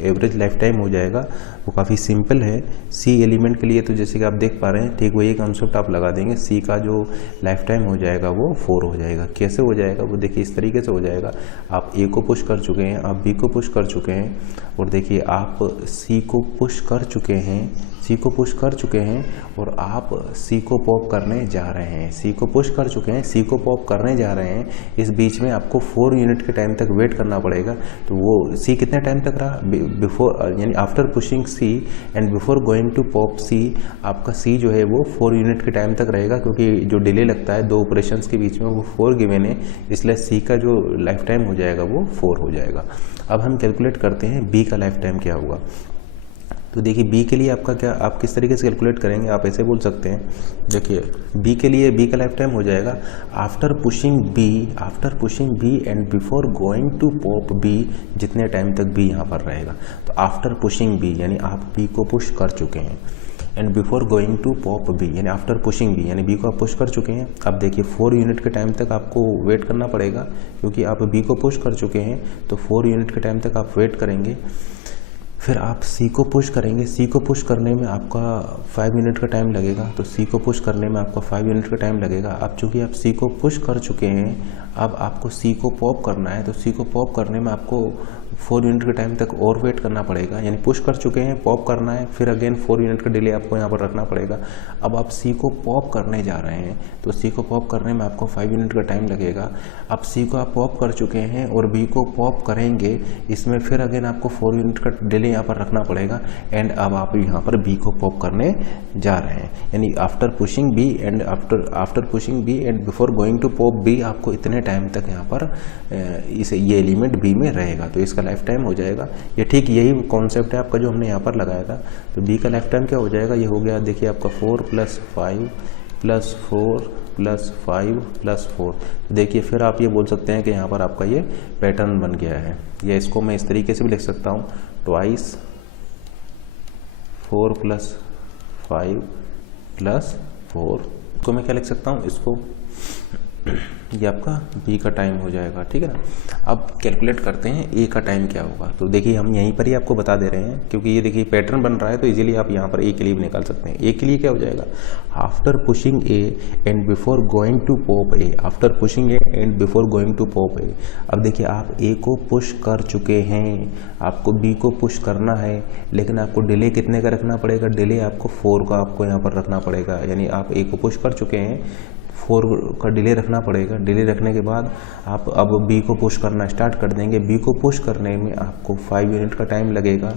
एवरेज लाइफ टाइम हो जाएगा वो काफ़ी सिंपल है। सी एलिमेंट के लिए तो जैसे कि आप देख पा रहे हैं, ठीक वही कंसेप्ट आप लगा देंगे, सी का जो लाइफ टाइम हो जाएगा वो 4 हो जाएगा। कैसे हो जाएगा वो देखिए इस तरीके से हो जाएगा, आप ए को पुश कर चुके हैं, आप बी को पुश कर चुके हैं, और देखिए आप सी को पुश कर चुके हैं, सी को पुश कर चुके हैं, और आप सी को पॉप करने जा रहे हैं, सी को पुश कर चुके हैं, सी को पॉप करने जा रहे हैं। इस बीच में आपको 4 यूनिट के टाइम तक वेट करना पड़ेगा। तो वो सी कितने टाइम तक रहा? बिफोर यानी after pushing C and before going to pop C, आपका सी जो है वो 4 यूनिट के टाइम तक रहेगा, क्योंकि जो डिले लगता है 2 ऑपरेशंस के बीच में वो 4 गिवन है, इसलिए सी का जो लाइफ टाइम हो जाएगा वो 4 हो जाएगा। अब हम कैलकुलेट करते हैं बी का लाइफ टाइम क्या होगा। तो देखिए बी के लिए आपका क्या, आप किस तरीके से कैलकुलेट करेंगे, आप ऐसे बोल सकते हैं, देखिए बी के लिए बी का लाइफ टाइम हो जाएगा after pushing B and before going to pop B, जितने टाइम तक बी यहाँ पर रहेगा। तो आफ्टर पुशिंग बी यानी आप बी को पुश कर चुके हैं, and before going to pop B यानी आफ्टर पुशिंग बी, यानी बी को आप पुश कर चुके हैं। अब देखिए 4 यूनिट के टाइम तक आपको वेट करना पड़ेगा, क्योंकि आप बी को पुश कर चुके हैं, तो 4 यूनिट के टाइम तक आप वेट करेंगे। फिर आप सी को पुश करेंगे, सी को पुश करने में आपका 5 मिनट का टाइम लगेगा, तो सी को पुश करने में आपका 5 मिनट का टाइम लगेगा। अब चूँकि आप सी को पुश कर चुके हैं, अब आपको सी को पॉप करना है, तो सी को पॉप करने में आपको 4 यूनिट के टाइम तक और वेट करना पड़ेगा, यानी पुश कर चुके हैं, पॉप करना है, फिर अगेन 4 यूनिट का डिले आपको यहाँ पर रखना पड़ेगा। अब आप सी को पॉप करने जा रहे हैं, तो सी को पॉप करने में आपको 5 यूनिट का टाइम लगेगा। अब सी को आप पॉप कर चुके हैं और बी को पॉप करेंगे, इसमें फिर अगेन आपको 4 यूनिट का डिले यहाँ पर रखना पड़ेगा, एंड अब आप यहाँ पर बी को पॉप करने जा रहे हैं, यानी after pushing B and after pushing B and before going to pop B, आपको इतने टाइम तक यहाँ पर ये एलिमेंट बी में रहेगा, तो इसका लाइफ टाइम हो जाएगा। ये ठीक यही कॉन्सेप्ट है आपका जो हमने यहाँ पर लगाया था। तो बी का लाइफ टाइम क्या हो जाएगा, ये हो गया देखिए आपका 4 + 5 + 4 + 5 + 4। देखिए फिर आप ये बोल सकते हैं कि यहाँ पर आपका ये पैटर्न बन गया है, या इसको मैं इस तरीके से भी लिख सकता हूँ, ट्वाइस 4 + 5 + 4। इसको मैं क्या लिख सकता हूँ, इसको ये आपका बी का टाइम हो जाएगा, ठीक है ना। अब कैलकुलेट करते हैं ए का टाइम क्या होगा। तो देखिए हम यहीं पर ही आपको बता दे रहे हैं, क्योंकि ये देखिए पैटर्न बन रहा है, तो इजीली आप यहाँ पर ए के लिए भी निकाल सकते हैं। ए के लिए क्या हो जाएगा, after pushing A and before going to pop A, after pushing A and before going to pop A. अब देखिए आप ए को पुश कर चुके हैं, आपको बी को पुश करना है, लेकिन आपको डिले कितने का रखना पड़ेगा, डिले आपको 4 का आपको यहाँ पर रखना पड़ेगा। यानी आप ए को पुश कर चुके हैं, 4 का डिले रखना पड़ेगा। डिले रखने के बाद आप अब बी को पुश करना स्टार्ट कर देंगे। बी को पुश करने में आपको 5 यूनिट का टाइम लगेगा।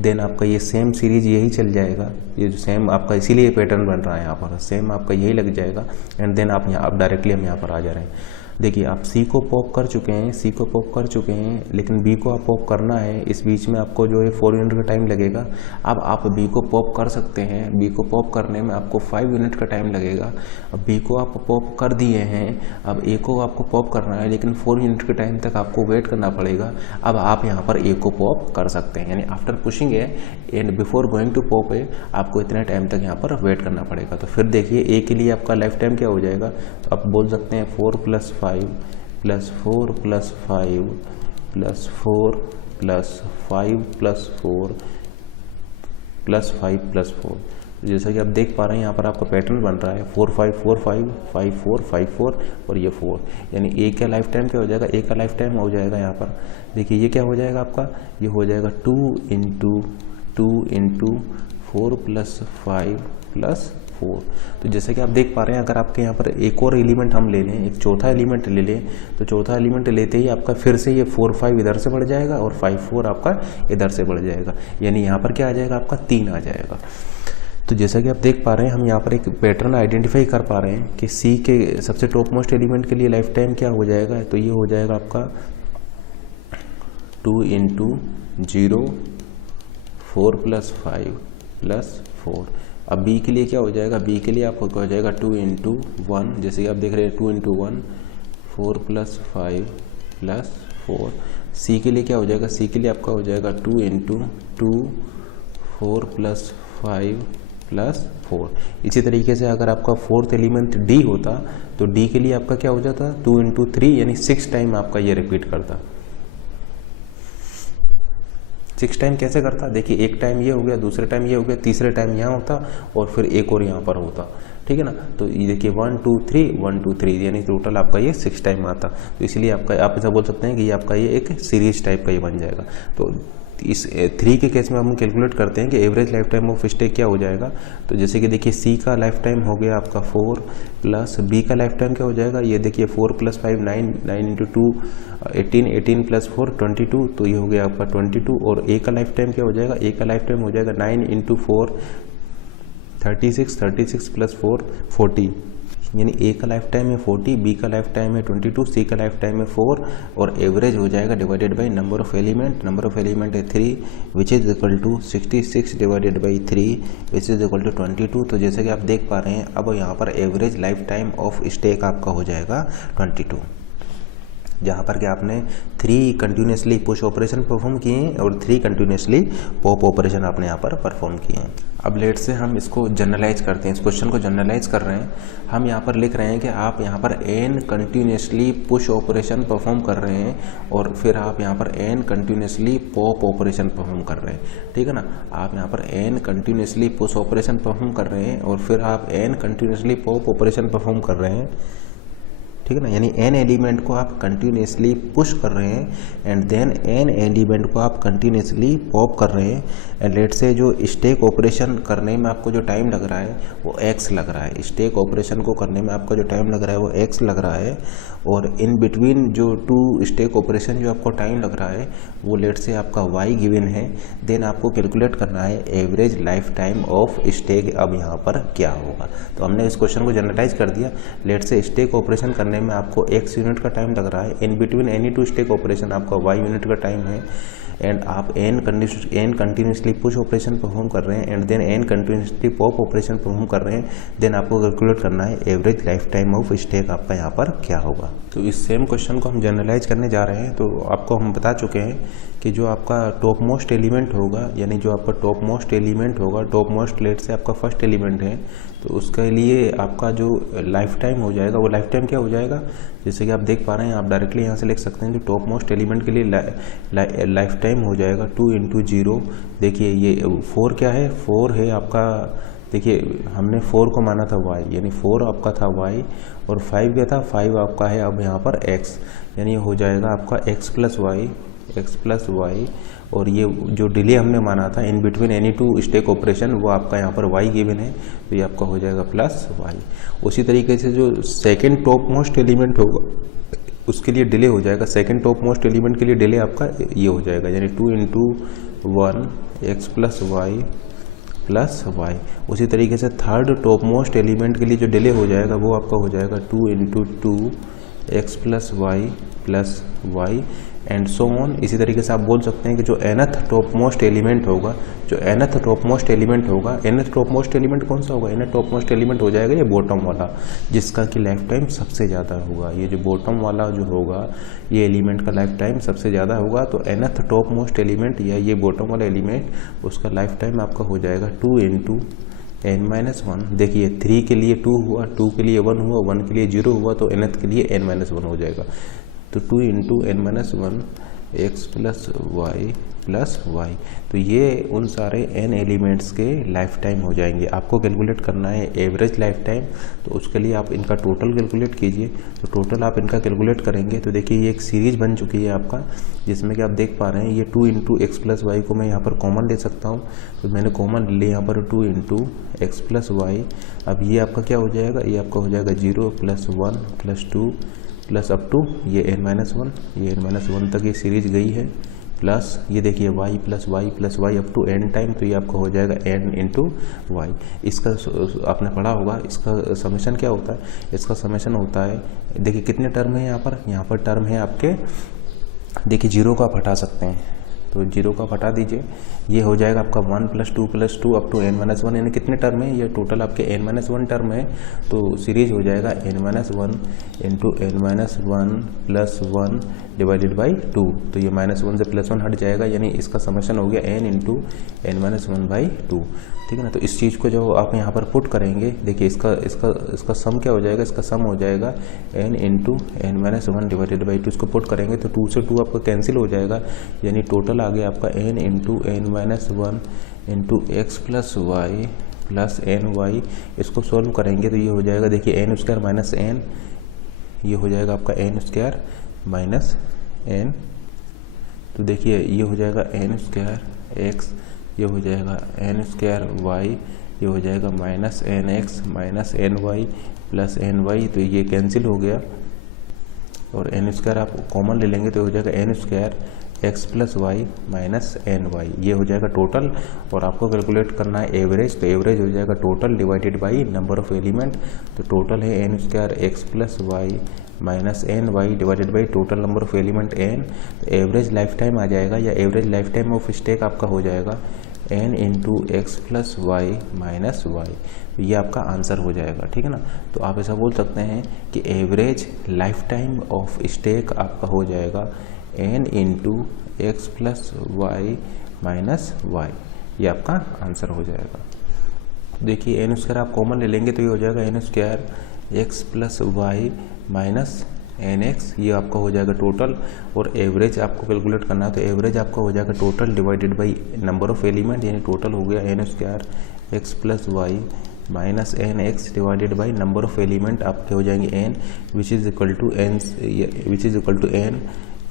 देन आपका ये सेम सीरीज यही चल जाएगा, ये जो सेम आपका इसीलिए पैटर्न बन रहा है यहाँ पर, सेम आपका यही लग जाएगा। एंड देन आप यहाँ आप डायरेक्टली हम यहाँ पर आ जा रहे हैं। देखिए आप सी को पॉप कर चुके हैं, सी को पॉप कर चुके हैं, लेकिन बी को आप पॉप करना है। इस बीच में आपको जो है 4 यूनिट का टाइम लगेगा। अब आप बी को पॉप कर सकते हैं, बी को पॉप करने में आपको 5 यूनिट का टाइम लगेगा। अब बी को आप पॉप कर दिए हैं, अब ए को आपको पॉप करना है, लेकिन 4 यूनिट के टाइम तक आपको वेट करना पड़ेगा। अब आप यहाँ पर ए को पॉप कर सकते हैं, यानी after pushing A and before going to pop A आपको इतने टाइम तक यहाँ पर वेट करना पड़ेगा। तो फिर देखिए ए के लिए आपका लाइफ टाइम क्या हो जाएगा, तो आप बोल सकते हैं 4 + 5 + 4 + 5 + 4 + 5 + 4 + 5 + 4। जैसा कि आप देख पा रहे हैं यहाँ पर आपका पैटर्न बन रहा है 4 5 4 5 5 4 5 4 और ये 4, यानी ए का लाइफ टाइम क्या हो जाएगा, ए का लाइफ टाइम हो जाएगा यहाँ पर। देखिए ये क्या हो जाएगा आपका, ये हो जाएगा 2 × 2 × 4 + 5 + 4। तो जैसे कि आप देख पा रहे हैं, अगर आपके यहाँ पर एक और एलिमेंट हम ले लें, एक चौथा एलिमेंट ले लें, तो चौथा एलिमेंट लेते ही आपका फिर से ये 4 5 इधर से बढ़ जाएगा और 5 4 आपका इधर से बढ़ जाएगा, यानी यहाँ पर क्या आ जाएगा, आपका 3 आ जाएगा। तो जैसा कि आप देख पा रहे हैं, हम यहाँ पर एक पैटर्न आइडेंटिफाई कर पा रहे हैं कि सी के सबसे टॉप मोस्ट एलिमेंट के लिए लाइफ टाइम क्या हो जाएगा, तो ये हो जाएगा आपका 2 × 0 4 + 5 + 4। अब बी के लिए क्या हो जाएगा, बी के लिए आपको क्या हो जाएगा 2 × 1, जैसे कि आप देख रहे हैं 2 × 1 4 + 5 + 4। सी के लिए क्या हो जाएगा, सी के लिए आपका हो जाएगा 2 × 2 4 + 5 + 4। इसी तरीके से अगर आपका 4th एलिमेंट डी होता तो डी के लिए आपका क्या हो जाता 2 × 3, यानी 6 टाइम आपका ये रिपीट करता। 6 टाइम कैसे करता, देखिए एक टाइम ये हो गया, दूसरे टाइम ये हो गया, तीसरे टाइम यहाँ होता और फिर एक और यहाँ पर होता, ठीक है ना। तो ये देखिए 1 2 3 1 2 3, यानी टोटल आपका ये 6 टाइम आता। तो इसलिए आपका आप ऐसा बोल सकते हैं कि ये आपका ये एक सीरीज टाइप का ये बन जाएगा। तो इस 3 के केस में हम कैलकुलेट करते हैं कि average life time of stack क्या हो जाएगा। तो जैसे कि देखिए सी का लाइफ टाइम हो गया आपका 4 प्लस बी का लाइफ टाइम क्या हो जाएगा, ये देखिए 4 + 5 9 9 × 2 18 18 + 4 22, तो ये हो गया आपका 22। और ए का लाइफ टाइम क्या हो जाएगा, ए का लाइफ टाइम हो जाएगा 9 × 4 36 36 + 4 40, यानी ए का लाइफ टाइम है 40, बी का लाइफ टाइम है 22, सी का लाइफ टाइम है 4 और एवरेज हो जाएगा divided by number of element. Number of element है 3 which is equal to 66 divided by 3 which is equal to 22। तो जैसे कि आप देख पा रहे हैं, अब यहाँ पर average life time of stack आपका हो जाएगा 22, जहाँ पर कि आपने 3 कंटिन्यूसली पुश ऑपरेशन परफॉर्म किए हैं और 3 कंटिन्यूसली पॉप ऑपरेशन आपने यहाँ पर परफॉर्म किए हैं। अब लेट से हम इसको जनरलाइज करते हैं, इस क्वेश्चन को जनरलाइज कर रहे हैं। हम यहाँ पर लिख रहे हैं कि आप यहाँ पर n continuously push operation perform कर रहे हैं और फिर आप यहाँ पर n continuously pop operation perform कर रहे हैं, ठीक है ना। आप यहाँ पर n continuously push operation perform कर रहे हैं और फिर आप n continuously pop operation perform कर रहे हैं, ठीक है ना। यानी n एलिमेंट को आप कंटिन्यूसली पुश कर रहे हैं एंड देन n एलिमेंट को आप कंटिन्यूसली पॉप कर रहे हैं। एंड लेट से जो स्टेक ऑपरेशन करने में आपको जो टाइम लग रहा है वो x लग रहा है, स्टेक ऑपरेशन को करने में आपका जो टाइम लग रहा है वो x लग रहा है। और इन बिटवीन जो 2 स्टेक ऑपरेशन जो आपको टाइम लग रहा है वो लेट से आपका y गिवन है। देन आपको कैलकुलेट करना है average life time of stack, अब यहाँ पर क्या होगा। तो हमने इस क्वेश्चन को जनरलाइज कर दिया। लेट से स्टेक ऑपरेशन करने में आपको x यूनिट का टाइम लग रहा है, in between any 2 stack operation आपका y यूनिट का टाइम है एंड आप n continuously push operation perform कर रहे हैं and then n continuously pop operation perform कर रहे हैं। देन आपको कैलकुलेट करना है average life time of stack आपका यहाँ पर क्या होगा। तो इस सेम क्वेश्चन को हम जनरलाइज करने जा रहे हैं। तो आपको हम बता चुके हैं कि जो आपका टॉप मोस्ट एलिमेंट होगा, यानी जो आपका टॉप मोस्ट एलिमेंट होगा, टॉप मोस्ट लेट से आपका फर्स्ट एलिमेंट है, तो उसके लिए आपका जो लाइफ टाइम हो जाएगा वो लाइफ टाइम क्या हो जाएगा, जैसे कि आप देख पा रहे हैं, आप डायरेक्टली यहाँ से लिख सकते हैं जो टॉप मोस्ट एलिमेंट के लिए लाइफ टाइम हो जाएगा 2 × 0। देखिए ये 4 क्या है, 4 है आपका, देखिए हमने 4 को माना था y, यानी 4 आपका था y, और 5 क्या था, 5 आपका है अब यहाँ पर x, यानी हो जाएगा आपका x प्लस वाई, और ये जो डिले हमने माना था in between any two stack operation, वो आपका यहाँ पर y गिवन है, तो ये आपका हो जाएगा प्लस वाई। उसी तरीके से जो सेकेंड टॉप मोस्ट एलिमेंट होगा उसके लिए डिले हो जाएगा, सेकेंड टॉप मोस्ट एलिमेंट के लिए डिले आपका ये हो जाएगा, यानी 2 × 1 x प्लस वाई। उसी तरीके से थर्ड टॉप मोस्ट एलिमेंट के लिए जो डिले हो जाएगा वो आपका हो जाएगा 2 × 2 x plus Y and so on. इसी तरीके से आप बोल सकते हैं कि जो nth टॉप मोस्ट एलिमेंट होगा, जो nth टॉप मोस्ट एलिमेंट होगा, nth टॉप मोस्ट एलिमेंट कौन सा होगा, nth टॉप मोस्ट एलिमेंट हो जाएगा ये बॉटम वाला, जिसका कि लाइफ टाइम सबसे ज़्यादा होगा। ये जो बॉटम वाला जो होगा ये एलिमेंट का लाइफ टाइम सबसे ज़्यादा होगा, तो nth टॉप मोस्ट एलिमेंट या ये बॉटम वाला एलिमेंट उसका लाइफ टाइम आपका हो जाएगा 2 × n-1। देखिए 3 के लिए 2 हुआ, 2 के लिए 1 हुआ, 1 के लिए 0 हुआ, तो nth के लिए n-1 हो जाएगा, तो 2 × n-1 x प्लस वाई। तो ये उन सारे n एलिमेंट्स के लाइफ टाइम हो जाएंगे। आपको कैलकुलेट करना है एवरेज लाइफ टाइम, तो उसके लिए आप इनका टोटल कैलकुलेट कीजिए। तो टोटल आप इनका कैलकुलेट करेंगे तो देखिए ये एक सीरीज बन चुकी है आपका, जिसमें कि आप देख पा रहे हैं ये 2 × x प्लस वाई को मैं यहाँ पर कॉमन ले सकता हूँ, तो मैंने कॉमन ले यहाँ पर 2 × x प्लस वाई। अब ये आपका क्या हो जाएगा, ये आपका हो जाएगा 0 + 1 + 2 प्लस अप टू ये n-1, ये n-1 तक ये सीरीज गई है, प्लस ये देखिए y plus Y up to n time, तो ये आपका हो जाएगा n × y। इसका आपने पढ़ा होगा, इसका समेशन क्या होता है, इसका समेशन होता है, देखिए कितने टर्म है यहाँ पर टर्म है आपके, देखिए 0 का आप हटा सकते हैं, तो 0 का हटा दीजिए, ये हो जाएगा आपका 1 + 2 + 2 अप टू n-1, यानी कितने टर्म है, ये टोटल आपके n-1 टर्म है, तो सीरीज हो जाएगा n-1 × n-1 + 1 डिवाइडेड बाई 2, तो ये -1 से +1 हट जाएगा, यानी इसका समेशन हो गया n × n-1/2। ठीक है ना। तो इस चीज़ को जब आप यहाँ पर पुट करेंगे, देखिए इसका सम क्या हो जाएगा, इसका सम हो जाएगा n × n-1 डिवाइडेड बाई 2। इसको पुट करेंगे तो 2 से 2 आपका कैंसिल हो जाएगा, यानी टोटल आ गया आपका n × n-1 × x plus Y plus ny। इसको सॉल्व करेंगे तो ये हो जाएगा, देखिए n² माइनस n, ये हो जाएगा आपका n² माइनस n, तो देखिए ये हो जाएगा n² x, ये हो जाएगा n² y, ये हो जाएगा minus nx minus ny plus ny, तो ये कैंसिल हो गया, और n² आप कॉमन ले लेंगे तो हो जाएगा n² x plus Y minus ny, ये हो जाएगा टोटल। और आपको कैलकुलेट करना है एवरेज, तो एवरेज हो जाएगा total divided by number of element, तो टोटल है n² x plus Y minus ny divided by total number of element n। तो एवरेज लाइफ टाइम आ जाएगा, या average life time of stack आपका हो जाएगा n × x plus Y minus Y, ये आपका आंसर हो जाएगा। ठीक है ना। तो आप ऐसा बोल सकते हैं कि average life time of stack आपका हो जाएगा n × x plus Y minus Y, ये आपका आंसर हो जाएगा। देखिए n² आप कॉमन ले लेंगे तो ये हो जाएगा n² x plus Y minus nx, ये आपका हो जाएगा टोटल। और एवरेज आपको कैलकुलेट करना है तो एवरेज आपका हो जाएगा total divided by number of element, यानी टोटल हो गया n² x plus Y minus nx divided by number of element आपके हो जाएंगे n, which is equal to n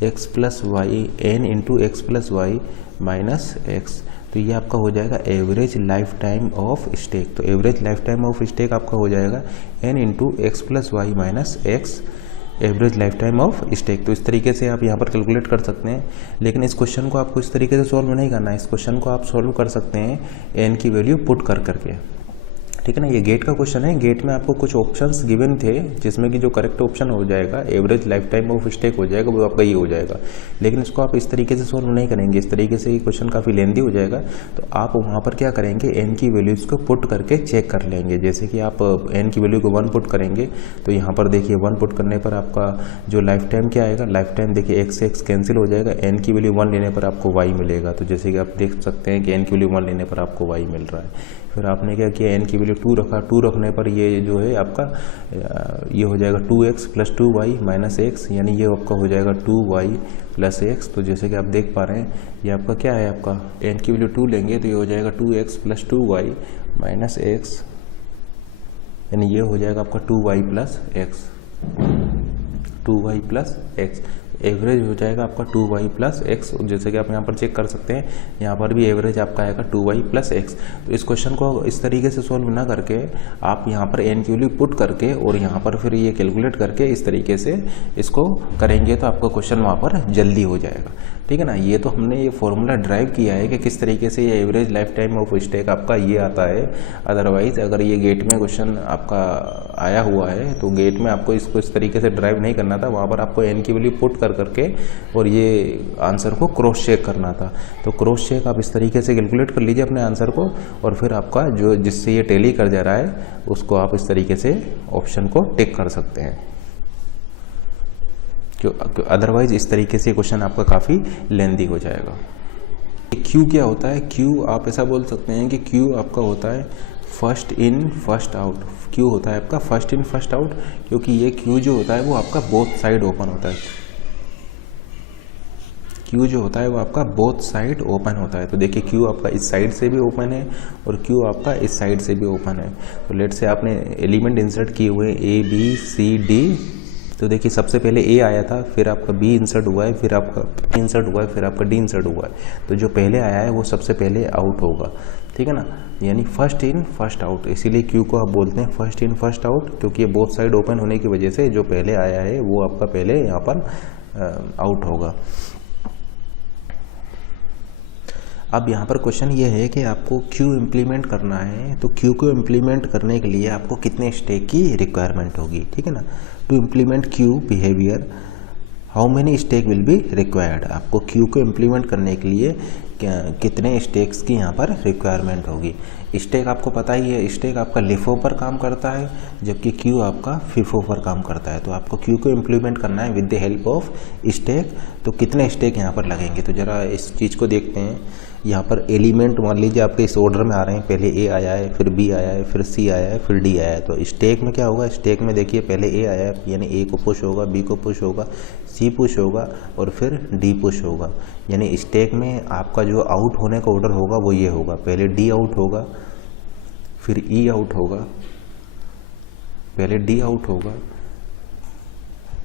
x plus Y n × x plus Y minus x। तो ये आपका हो जाएगा average life time of stack. तो average life time of stack आपका हो जाएगा n × x plus Y minus x, average life time of stack. तो इस तरीके से आप यहाँ पर कैलकुलेट कर सकते हैं, लेकिन इस क्वेश्चन को आपको इस तरीके से सॉल्व नहीं करना है। इस क्वेश्चन को आप सॉल्व कर सकते हैं n की वैल्यू पुट कर करके। ठीक है ना। ये गेट का क्वेश्चन है। गेट में आपको कुछ ऑप्शंस गिवन थे जिसमें कि जो करेक्ट ऑप्शन हो जाएगा average life time of stack हो जाएगा, वो आपका ये हो जाएगा। लेकिन इसको आप इस तरीके से सॉल्व नहीं करेंगे, इस तरीके से ये क्वेश्चन काफ़ी लेंदी हो जाएगा। तो आप वहाँ पर क्या करेंगे, एन की वैल्यूज़ को पुट करके चेक कर लेंगे। जैसे कि आप एन की वैल्यू को 1 पुट करेंगे तो यहाँ पर देखिए 1 पुट करने पर आपका जो लाइफ टाइम क्या आएगा, लाइफ टाइम देखिए x से x कैंसिल हो जाएगा, एन की वैल्यू 1 लेने पर आपको y मिलेगा। तो जैसे कि आप देख सकते हैं कि एन की वैल्यू 1 लेने पर आपको y मिल रहा है। फिर आपने क्या किया, एन की वैल्यू 2 रखा, 2 रखने पर ये जो है आपका ये हो जाएगा 2x plus 2y minus x, यानी ये आपका हो जाएगा 2y प्लस x। तो जैसे कि आप देख पा रहे हैं ये आपका क्या है, आपका एन की वैल्यू 2 लेंगे तो ये हो जाएगा 2x plus 2y minus x, यानी ये हो जाएगा आपका 2y plus x, 2y plus x। Average हो जाएगा आपका 2y प्लस एक्स। जैसे कि आप यहाँ पर चेक कर सकते हैं, यहाँ पर भी एवरेज आपका आएगा 2y प्लस एक्स। तो इस क्वेश्चन को इस तरीके से सॉल्व ना करके आप यहाँ पर एन की वैल्यू पुट करके और यहाँ पर फिर ये कैलकुलेट करके इस तरीके से इसको करेंगे तो आपका क्वेश्चन वहाँ पर जल्दी हो जाएगा। ठीक है ना। ये तो हमने ये फॉर्मूला ड्राइव किया है कि किस तरीके से ये average life time of stack आपका ये आता है। अदरवाइज अगर ये गेट में क्वेश्चन आपका आया हुआ है तो गेट में आपको इसको इस तरीके से ड्राइव नहीं करना था, वहाँ पर आपको एन की वैल्यू पुट करके और ये आंसर को क्रॉस चेक करना था। तो क्रॉस चेक आप इस तरीके से कैलकुलेट कर लीजिए अपने आंसर को, और फिर आपका जो जिससे ये टैली कर जा रहा है उसको आप इस तरीके से ऑप्शन को टिक कर सकते हैं। अदरवाइज इस तरीके से क्वेश्चन आपका काफ़ी लेंदी हो जाएगा। क्यू क्या होता है, क्यू आप ऐसा बोल सकते हैं कि क्यू आपका होता है first in first out. Q होता है आपका फर्स्ट इन फर्स्ट आउट, क्योंकि ये क्यू जो होता है वो आपका बोथ साइड ओपन होता है। क्यू जो होता है वो आपका बोथ साइड ओपन होता है। तो देखिए क्यू आपका इस साइड से भी ओपन है और क्यू आपका इस साइड से भी ओपन है। तो लेट से आपने एलिमेंट इंसर्ट किए हुए ए बी सी डी, तो देखिए सबसे पहले ए आया था, फिर आपका बी इंसर्ट हुआ है, फिर आपका इंसर्ट हुआ है, फिर आपका डी इंसर्ट हुआ है। तो जो पहले आया है वो सबसे पहले आउट होगा। ठीक है ना, यानी फर्स्ट इन फर्स्ट आउट, इसीलिए क्यू को आप बोलते हैं फर्स्ट इन फर्स्ट आउट, क्योंकि ये बोथ साइड ओपन होने की वजह से जो पहले आया है वो आपका पहले यहाँ पर आउट होगा। अब यहाँ पर क्वेश्चन ये है कि आपको क्यू इम्प्लीमेंट करना है, तो क्यू को इम्प्लीमेंट करने के लिए आपको कितने स्टेक की रिक्वायरमेंट होगी। ठीक है ना, to implement queue behaviour how many stack will be required. आपको क्यू को इम्प्लीमेंट करने के लिए कितने स्टेक्स की यहाँ पर रिक्वायरमेंट होगी। स्टेक आपको पता ही है, स्टेक आपका लिफो पर काम करता है जबकि क्यू आपका फिफो पर काम करता है। तो आपको क्यू को इम्प्लीमेंट करना है with the help of stack. तो कितने स्टेक यहाँ पर लगेंगे, तो ज़रा इस चीज़ को देखते हैं। यहाँ पर एलिमेंट मान लीजिए आपके इस ऑर्डर में आ रहे हैं, पहले ए आया है, फिर बी आया है, फिर सी आया है, फिर डी आया है। तो स्टेक में क्या होगा, स्टेक में देखिए पहले ए आया है, यानी ए को पुश होगा, बी को पुश होगा, सी पुश होगा और फिर डी पुश होगा। यानी स्टेक में आपका जो आउट होने का ऑर्डर होगा वो ये होगा, पहले डी आउट होगा, फिर ई आउट होगा, पहले डी आउट होगा,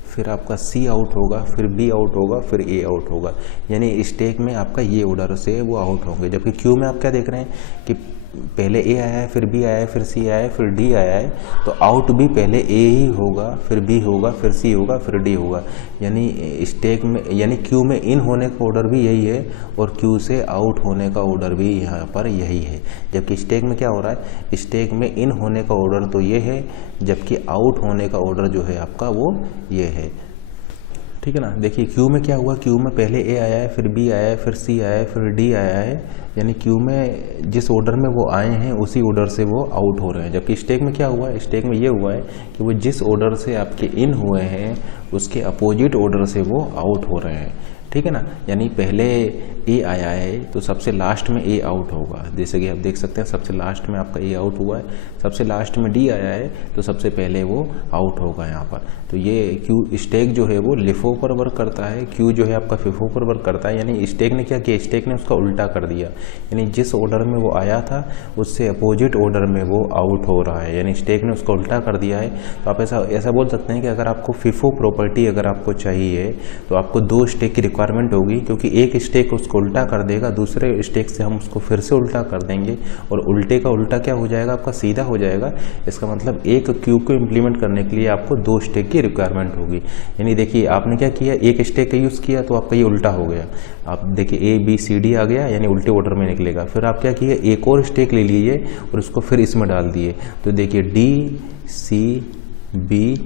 फिर आपका सी आउट होगा, फिर बी आउट होगा, फिर ए आउट होगा। यानी स्टेक में आपका ये ऑर्डर से वो आउट होंगे। जबकि क्यू में आप क्या देख रहे हैं कि पहले ए आया है, फिर बी आया है, फिर सी आया है, फिर डी आया है। तो आउट भी पहले ए ही होगा, फिर बी होगा, फिर सी होगा, फिर डी होगा। यानी स्टेक में, यानी क्यू में इन होने का ऑर्डर भी यही है और क्यू से आउट होने का ऑर्डर भी यहाँ पर यही है। जबकि स्टेक में क्या हो रहा है, स्टेक में इन होने का ऑर्डर तो ये है, जबकि आउट होने का ऑर्डर जो है आपका वो ये है। ठीक है ना, देखिए क्यू में क्या हुआ, क्यू में पहले ए आया है, फिर बी आया है, फिर सी आया है, फिर डी आया है। यानी क्यू में जिस ऑर्डर में वो आए हैं उसी ऑर्डर से वो आउट हो रहे हैं। जबकि स्टेक में क्या हुआ है, स्टेक में ये हुआ है कि वो जिस ऑर्डर से आपके इन हुए हैं उसके अपोजिट ऑर्डर से वो आउट हो रहे हैं। ठीक है ना, यानी पहले ए आया है तो सबसे लास्ट में ए आउट होगा। जैसे कि आप देख सकते हैं सबसे लास्ट में आपका ए आउट हुआ है, सबसे लास्ट में डी आया है तो सबसे पहले वो आउट होगा यहाँ पर। तो ये क्यू स्टेक जो है वो लिफो पर वर्क करता है, क्यू जो है आपका फिफो पर वर्क करता है। यानी स्टेक ने क्या किया, स्टेक ने उसका उल्टा कर दिया, यानी जिस ऑर्डर में वो आया था उससे अपोजिट ऑर्डर में वो आउट हो रहा है। यानी स्टेक ने उसका उल्टा कर दिया है। तो आप ऐसा बोल सकते हैं कि अगर आपको फिफो प्रॉपर्टी अगर आपको चाहिए तो आपको 2 स्टेक की रिक्वायरमेंट होगी, क्योंकि एक स्टेक उसको उल्टा कर देगा, दूसरे स्टेक से हम उसको फिर से उल्टा कर देंगे और उल्टे का उल्टा क्या हो जाएगा, आपका सीधा हो जाएगा। इसका मतलब एक क्यू को इम्प्लीमेंट करने के लिए आपको 2 स्टेक की रिक्वायरमेंट होगी। यानी देखिए आपने क्या किया, एक स्टेक का यूज़ किया तो आपका ये उल्टा हो गया। आप देखिए ABCD आ गया, यानी उल्टे ऑर्डर में निकलेगा। फिर आप क्या किए, एक और स्टेक ले लीजिए और उसको फिर इसमें डाल दिए, तो देखिए DCBA,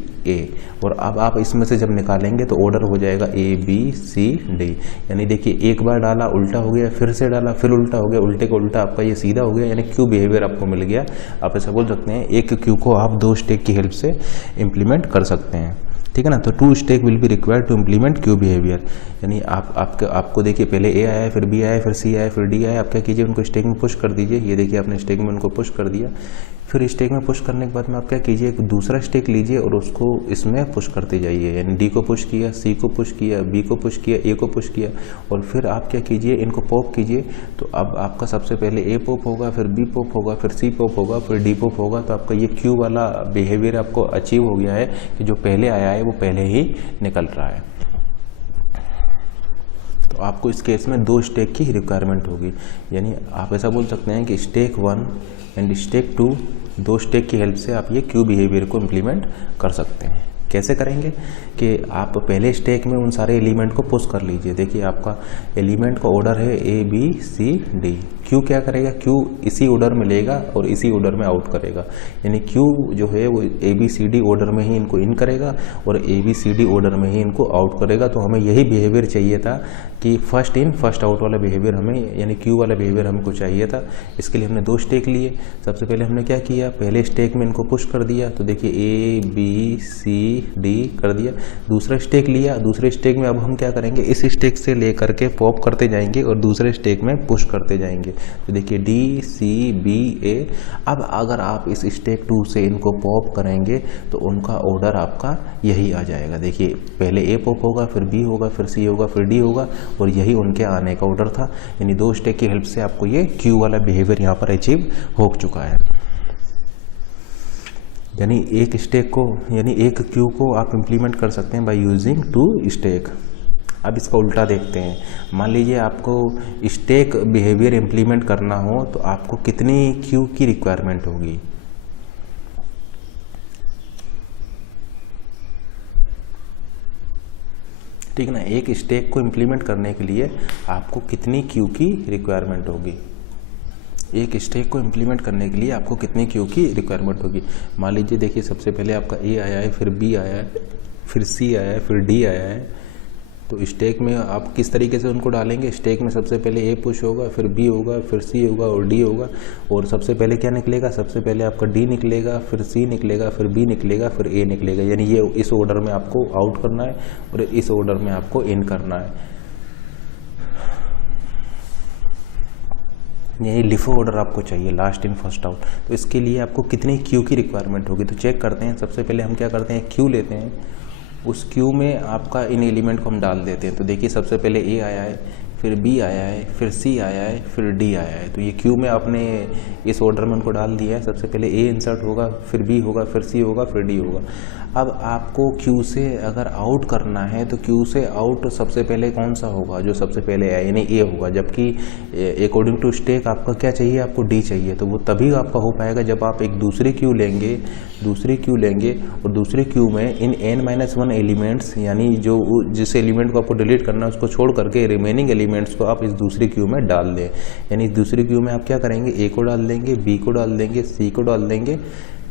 और अब आप इसमें से जब निकालेंगे तो ऑर्डर हो जाएगा ABCD। यानी देखिए एक बार डाला उल्टा हो गया, फिर से डाला फिर उल्टा हो गया, उल्टे का उल्टा आपका ये सीधा हो गया, यानी क्यू बिहेवियर आपको मिल गया। आप ऐसा बोल सकते हैं एक क्यू को आप 2 स्टेक की हेल्प से इम्प्लीमेंट कर सकते हैं, ठीक है ना। तो 2 stack will be required to implement queue behaviour. यानी आपको देखिए पहले A आया है, फिर B आया है, फिर C आया है, फिर D आया है। आप क्या कीजिए, उनको स्टेक में पुश कर दीजिए। ये देखिए आपने स्टेक में उनको पुश कर दिया। फिर स्टेक में पुश करने के बाद में आप क्या कीजिए, एक दूसरा स्टेक लीजिए और उसको इसमें पुश करते जाइए। यानी D को पुश किया, C को पुश किया, B को पुश किया, A को पुश किया, और फिर आप क्या कीजिए, इनको पॉप कीजिए। तो अब आपका सबसे पहले A पॉप होगा, फिर B पॉप होगा, फिर C पॉप होगा, फिर D पॉप होगा। तो आपका ये क्यू वाला बिहेवियर आपको अचीव हो गया है कि जो पहले आया है वो पहले ही निकल रहा है। तो आपको इस केस में 2 स्टेक की रिक्वायरमेंट होगी। यानी आप ऐसा बोल सकते हैं कि स्टेक 1 एंड स्टेक 2, 2 स्टेक की हेल्प से आप ये क्यू बिहेवियर को इम्प्लीमेंट कर सकते हैं। कैसे करेंगे कि आप पहले स्टेक में उन सारे एलिमेंट को पुश कर लीजिए। देखिए आपका एलिमेंट का ऑर्डर है ABCD। क्यू क्या करेगा, क्यू इसी ऑर्डर में लेगा और इसी ऑर्डर में आउट करेगा। यानी क्यू जो है वो ABCD ऑर्डर में ही इनको इन करेगा और ABCD ऑर्डर में ही इनको आउट करेगा। तो हमें यही बिहेवियर चाहिए था कि फर्स्ट इन फर्स्ट आउट वाला बिहेवियर हमें, यानी क्यू वाला बिहेवियर हमको चाहिए था। इसके लिए हमने 2 स्टेक लिए। सबसे पहले हमने क्या किया, पहले स्टेक में इनको पुश कर दिया। तो देखिए ABCD कर दिया। दूसरा स्टेक लिया, दूसरे स्टेक में अब हम क्या करेंगे, इस स्टेक से लेकर के पॉप करते जाएंगे और दूसरे स्टेक में पुश करते जाएंगे। तो देखिए DCBA। अब अगर आप इस स्टेक 2 से इनको पॉप करेंगे तो उनका ऑर्डर आपका यही आ जाएगा। देखिए पहले A पॉप होगा, फिर B होगा, फिर C होगा, फिर D होगा, और यही उनके आने का ऑर्डर था। यानी 2 स्टेक की हेल्प से आपको ये क्यू वाला बिहेवियर यहाँ पर अचीव हो चुका है। यानी एक स्टेक को, यानी एक क्यू को आप इम्प्लीमेंट कर सकते हैं बाय यूजिंग 2 स्टेक। अब इसका उल्टा देखते हैं। मान लीजिए आपको स्टेक बिहेवियर इम्प्लीमेंट करना हो तो आपको कितनी क्यू की रिक्वायरमेंट होगी। ठीक है ना, एक स्टेक को इम्प्लीमेंट करने के लिए आपको कितनी क्यू की रिक्वायरमेंट होगी। एक स्टेक को इम्प्लीमेंट करने के लिए आपको कितनी क्यू की रिक्वायरमेंट होगी। मान लीजिए देखिए सबसे पहले आपका A आया है, फिर B आया है, फिर C आया है, फिर D आया है। तो स्टेक में आप किस तरीके से उनको डालेंगे, स्टेक में सबसे पहले A पुश होगा, फिर B होगा, फिर C होगा और D होगा। और सबसे पहले क्या निकलेगा, सबसे पहले आपका D निकलेगा, फिर C निकलेगा, फिर B निकलेगा, फिर A निकलेगा। यानी ये इस ऑर्डर में आपको आउट करना है और इस ऑर्डर में आपको इन करना है। यही लिफो ऑर्डर आपको चाहिए, लास्ट इन फर्स्ट आउट। तो इसके लिए आपको कितनी क्यू की रिक्वायरमेंट होगी, तो चेक करते हैं। सबसे पहले हम क्या करते हैं, क्यू लेते हैं। उस क्यू में आपका इन एलिमेंट को हम डाल देते हैं। तो देखिए सबसे पहले A आया है, फिर B आया है, फिर C आया है, फिर D आया है। तो ये क्यू में आपने इस ऑर्डर में उनको डाल दिया है। सबसे पहले A इंसर्ट होगा, फिर B होगा, फिर C होगा, फिर D होगा। अब आपको क्यू से अगर आउट करना है तो क्यू से आउट सबसे पहले कौन सा होगा, जो सबसे पहले आया यानी A होगा। जबकि अकॉर्डिंग टू स्टेक आपका क्या चाहिए, आपको D चाहिए। तो वो तभी आपका हो पाएगा जब आप एक दूसरी क्यू लेंगे और दूसरी क्यू में इन n-1 एलिमेंट्स, यानी जो जिस एलिमेंट को आपको डिलीट करना है उसको छोड़ करके रिमेनिंग एलिमेंट्स को आप इस दूसरी क्यू में डाल दें। यानी इस दूसरी क्यू में आप क्या करेंगे, A को डाल देंगे, B को डाल देंगे, C को डाल देंगे,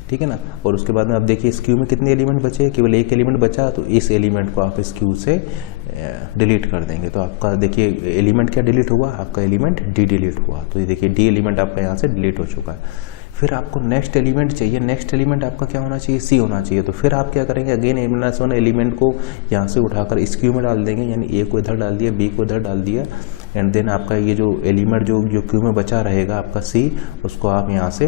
ठीक है ना। और उसके बाद में आप देखिए इस क्यू में कितने एलिमेंट बचे, केवल एक एलिमेंट बचा। तो इस एलिमेंट को आप इस क्यू से डिलीट कर देंगे। तो आपका देखिए एलिमेंट क्या डिलीट हुआ, आपका एलिमेंट D डिलीट हुआ। तो ये देखिए D एलिमेंट आपका यहाँ से डिलीट हो चुका है। फिर आपको नेक्स्ट एलिमेंट चाहिए, नेक्स्ट एलिमेंट आपका क्या होना चाहिए, C होना चाहिए। तो फिर आप क्या करेंगे, अगेन n-1 एलिमेंट को यहाँ से उठाकर इस क्यू में डाल देंगे। यानी A को इधर डाल दिया, B को इधर डाल दिया, एंड देन आपका ये जो एलिमेंट जो क्यू में बचा रहेगा आपका सी, उसको आप यहाँ से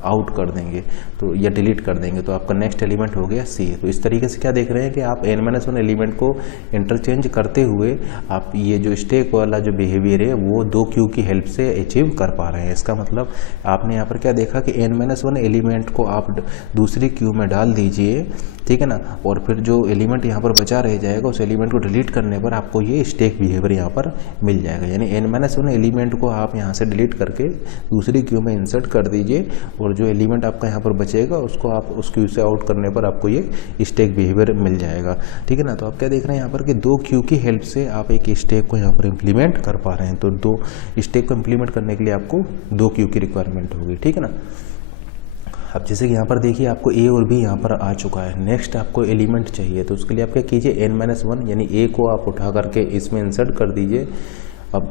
आउट कर देंगे तो या डिलीट कर देंगे, तो आपका नेक्स्ट एलिमेंट हो गया सी। तो इस तरीके से क्या देख रहे हैं कि आप n-1 एलिमेंट को इंटरचेंज करते हुए आप ये जो स्टैक वाला जो बिहेवियर है वो 2 क्यू की हेल्प से अचीव कर पा रहे हैं। इसका मतलब आपने यहाँ पर क्या देखा कि n-1 एलिमेंट को आप दूसरी क्यू में डाल दीजिए, ठीक है ना, और फिर जो एलिमेंट यहाँ पर बचा रह जाएगा उस एलिमेंट को डिलीट करने पर आपको ये स्टैक बिहेवियर यहाँ पर मिल जाएगा। यानी n-1 एलिमेंट को आप यहाँ से डिलीट करके दूसरी क्यू में इंसर्ट कर दीजिए और जो एलिमेंट आपका यहाँ पर बचेगा उसको आप उस क्यू से आउट करने पर आपको ये स्टैक बिहेवियर मिल जाएगा, ठीक है ना। तो आप क्या देख रहे हैं यहाँ पर कि 2 क्यू की हेल्प से आप एक स्टैक को यहाँ पर इम्प्लीमेंट कर पा रहे हैं। तो 2 स्टैक को इम्प्लीमेंट करने के लिए आपको 2 क्यू की रिक्वायरमेंट होगी, ठीक है ना। अब जैसे कि यहाँ पर देखिए आपको ए और बी यहाँ पर आ चुका है, नेक्स्ट आपको एलिमेंट चाहिए, तो उसके लिए आप क्या कीजिए n-1 यानी ए को आप उठा करके इसमें इंसर्ट कर दीजिए। अब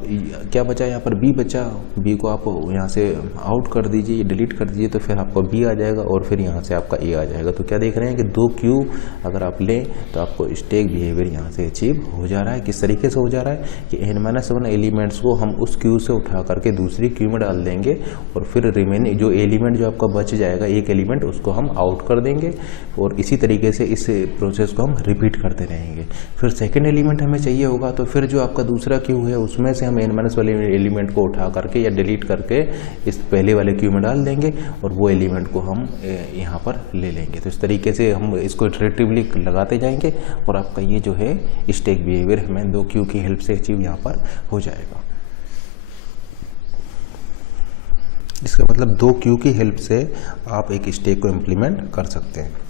क्या बचा यहाँ पर बी बचा, बी को आप यहाँ से आउट कर दीजिए, डिलीट कर दीजिए, तो फिर आपका बी आ जाएगा और फिर यहाँ से आपका ए आ जाएगा। तो क्या देख रहे हैं कि 2 क्यू अगर आप लें तो आपको स्टैक बिहेवियर यहाँ से अचीव हो जा रहा है। किस तरीके से हो जा रहा है कि n-1 एलिमेंट्स को हम उस क्यू से उठा करके दूसरी क्यू में डाल देंगे और फिर रिमेनिंग जो एलिमेंट जो आपका बच जाएगा एक एलिमेंट उसको हम आउट कर देंगे और इसी तरीके से इस प्रोसेस को हम रिपीट करते रहेंगे। फिर सेकेंड एलिमेंट हमें चाहिए होगा, तो फिर जो आपका दूसरा क्यू है उसमें से हम n-1 वाले एलिमेंट को उठा करके या डिलीट करके इस पहले वाले क्यू में डाल देंगे और वो एलिमेंट को हम यहाँ पर ले लेंगे। तो इस तरीके से हम इसको इटरेटिवली लगाते जाएंगे और आपका ये जो है स्टैक बिहेवियर हमें 2 क्यू की हेल्प से अचीव यहाँ पर हो जाएगा। इसका मतलब 2 क्यू की हेल्प से आप एक स्टैक को इम्प्लीमेंट कर सकते हैं।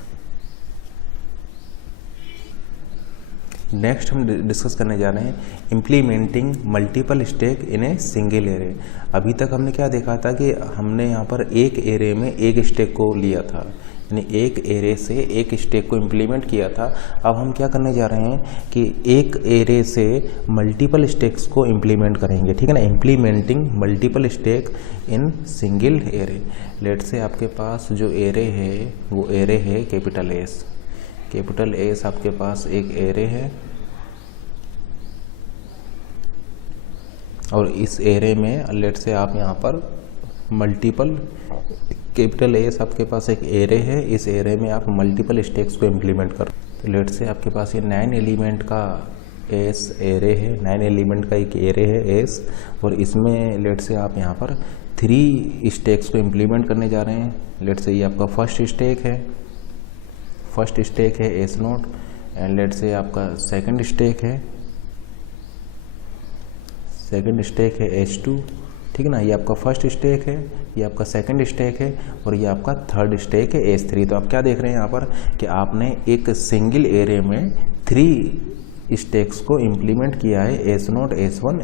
नेक्स्ट हम डिस्कस करने जा रहे हैं implementing multiple stack in a single array. अभी तक हमने क्या देखा था कि हमने यहाँ पर एक एरे में एक स्टैक को लिया था, यानी एक एरे से एक स्टैक को इम्प्लीमेंट किया था। अब हम क्या करने जा रहे हैं कि एक एरे से मल्टीपल स्टैक्स को इम्प्लीमेंट करेंगे, ठीक है ना। Implementing multiple stack in single array. Let say आपके पास जो एरे है वो एरे है कैपिटल एस आपके पास एक एरे है और इस एरे में लेट से आप यहाँ पर मल्टीपल कैपिटल एस आपके पास एक एरे है, इस एरे में आप मल्टीपल स्टैक्स को इम्प्लीमेंट कर। तो लेट से आपके पास ये 9 एलिमेंट का एस एरे है, 9 एलिमेंट का एक एरे है एस, और इसमें लेट से आप यहाँ पर 3 स्टैक्स को इम्प्लीमेंट करने जा रहे हैं। लेट से ये आपका फर्स्ट स्टैक है S note, and let say आपका सेकंड स्टैक है S2, ठीक है ना। ये आपका फर्स्ट स्टैक है, ये आपका सेकंड स्टैक है और ये आपका थर्ड स्टैक है S3। तो आप क्या देख रहे हैं यहाँ पर कि आपने एक सिंगल एरे में 3 स्टैक्स को इम्प्लीमेंट किया है S0 S1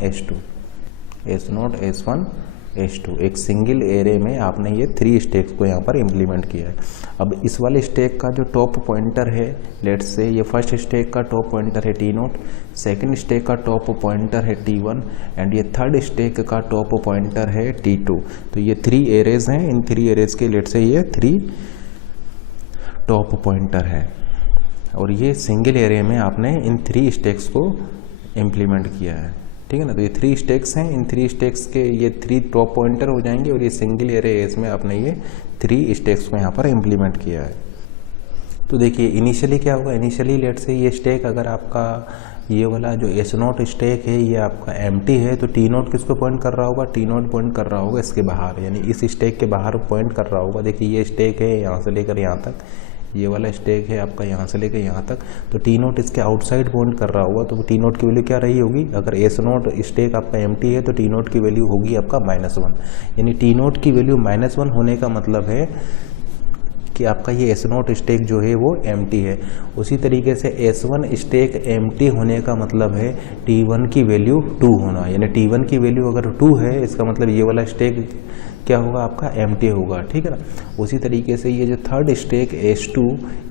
S2। एक सिंगल एरे में आपने ये 3 स्टैक्स को यहाँ पर इम्प्लीमेंट किया है। अब इस वाले स्टैक का जो टॉप पॉइंटर है, लेट्स से ये फर्स्ट स्टैक का टॉप पॉइंटर है T0, सेकंड स्टैक का टॉप पॉइंटर है T1 एंड ये थर्ड स्टैक का टॉप पॉइंटर है T2। तो ये 3 एरेज हैं, इन 3 एरेज के लेट्स से ये 3 टॉप पॉइंटर है और ये सिंगल एरे में आपने इन 3 स्टैक्स को इम्प्लीमेंट किया है, ठीक है ना। तो ये 3 स्टैक्स हैं, इन 3 स्टैक्स के ये 3 टॉप पॉइंटर हो जाएंगे और ये सिंगल एरे में आपने ये 3 स्टैक्स को यहाँ पर इम्प्लीमेंट किया है। तो देखिए इनिशियली क्या होगा, इनिशियली लेट से ये स्टैक अगर आपका ये वाला जो S0 स्टैक है ये आपका एम्प्टी है तो T0 किसको पॉइंट कर रहा होगा, T0 पॉइंट कर रहा होगा इसके बाहर, यानी इस स्टैक के बाहर पॉइंट कर रहा होगा। देखिए ये स्टैक है यहाँ से लेकर यहाँ तक, ये वाला स्टैक है आपका यहाँ से लेकर यहाँ तक, तो T0 इसके आउटसाइड पॉइंट कर रहा होगा। तो T0 की वैल्यू क्या रही होगी, अगर S0 स्टैक आपका एम्प्टी है तो T0 की वैल्यू होगी आपका -1, यानी T0 की वैल्यू -1 होने का मतलब है कि आपका ये S0 स्टैक जो है वो एम्प्टी है। उसी तरीके से S1 स्टैक एम्प्टी होने का मतलब है T1 की वैल्यू 2 होना, यानी T1 की वैल्यू अगर 2 है इसका मतलब ये वाला स्टैक क्या होगा आपका एम्प्टी होगा, ठीक है ना। उसी तरीके से ये जो थर्ड स्टैक S2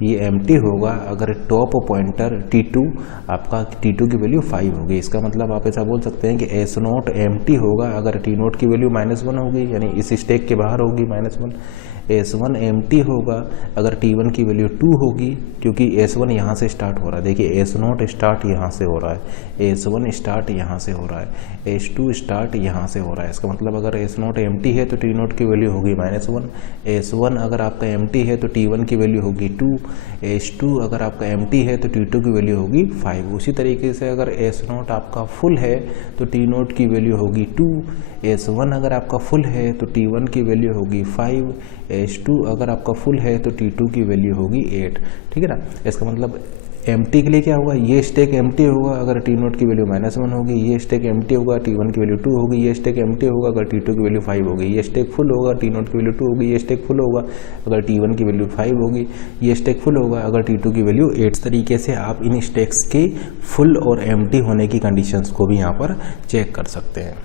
ये एम्प्टी होगा अगर टॉप पॉइंटर T2 आपका T2 की वैल्यू 5 होगी। इसका मतलब आप ऐसा बोल सकते हैं कि S0 एम्प्टी होगा अगर T0 की वैल्यू -1 होगी, यानी इस स्टैक के बाहर होगी -1। S1 एम्प्टी होगा होगा अगर T1 की वैल्यू 2 होगी, क्योंकि S1 यहाँ से स्टार्ट हो रहा है। देखिए S0 स्टार्ट यहाँ से हो रहा है, S1 स्टार्ट यहाँ से हो रहा है, S2 स्टार्ट यहाँ से हो रहा है। इसका मतलब अगर S0 एम्प्टी है तो T0 की वैल्यू होगी -1, S1 अगर आपका एम्प्टी है तो T1 की वैल्यू होगी 2, S2 अगर आपका एम्प्टी है तो T2 की वैल्यू होगी 5। उसी तरीके से अगर S0 आपका फुल है तो T0 की वैल्यू होगी 2, S1 अगर आपका फुल है तो T1 की वैल्यू होगी 5, S2 अगर आपका फुल है तो T2 की वैल्यू होगी 8। ठीक है ना। इसका मतलब एम्प्टी के लिए क्या होगा, ये स्टेक एम्प्टी होगा अगर T0 की वैल्यू -1 होगी, ये स्टेक एम्प्टी होगा T1 की वैल्यू 2 होगी, ये स्टेक एम्प्टी होगा अगर T2 की वैल्यू 5 होगी, ये स्टेक फुल होगा T0 की वैल्यू 2 होगी, ये स्टेक फुल होगा अगर T1 की वैल्यू 5 होगी, ये स्टेक फुल होगा अगर T2 की वैल्यू 8। इस तरीके से आप इन स्टेक्स की फुल और एम्प्टी होने की कंडीशंस को भी यहाँ पर चेक कर सकते हैं।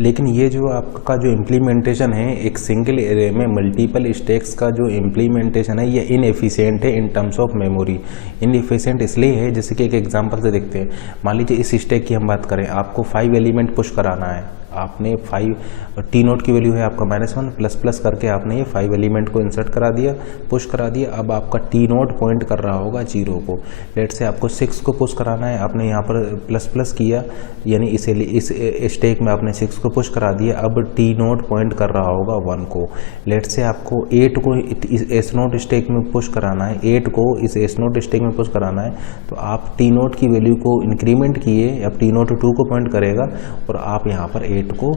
लेकिन ये जो आपका जो इम्प्लीमेंटेशन है एक सिंगल एरे में मल्टीपल स्टेक्स का जो इम्प्लीमेंटेशन है ये इनएफिशिएंट है in terms of memory. Inefficient इसलिए है, जैसे कि एक एग्जांपल से देखते हैं। मान लीजिए इस स्टेक की हम बात करें, आपको 5 एलिमेंट पुश कराना है, आपने 5 T0 की वैल्यू है आपका -1 प्लस करके आपने ये 5 एलिमेंट को इंसर्ट करा दिया, पुश करा दिया। अब आपका T0 पॉइंट कर रहा होगा 0 को। लेट से आपको 6 को पुश कराना है, आपने यहाँ पर प्लस किया, यानी इस स्टेक में आपने 6 को पुश करा दिया। अब T0 पॉइंट कर रहा होगा 1 को। लेट से आपको 8 को इस S0 स्टेक में पुश कराना है, 8 को इस S0 स्टेक में पुश कराना है, तो आप T0 की वैल्यू को इंक्रीमेंट किए, अब T0 2 को पॉइंट करेगा और आप यहाँ पर 8 को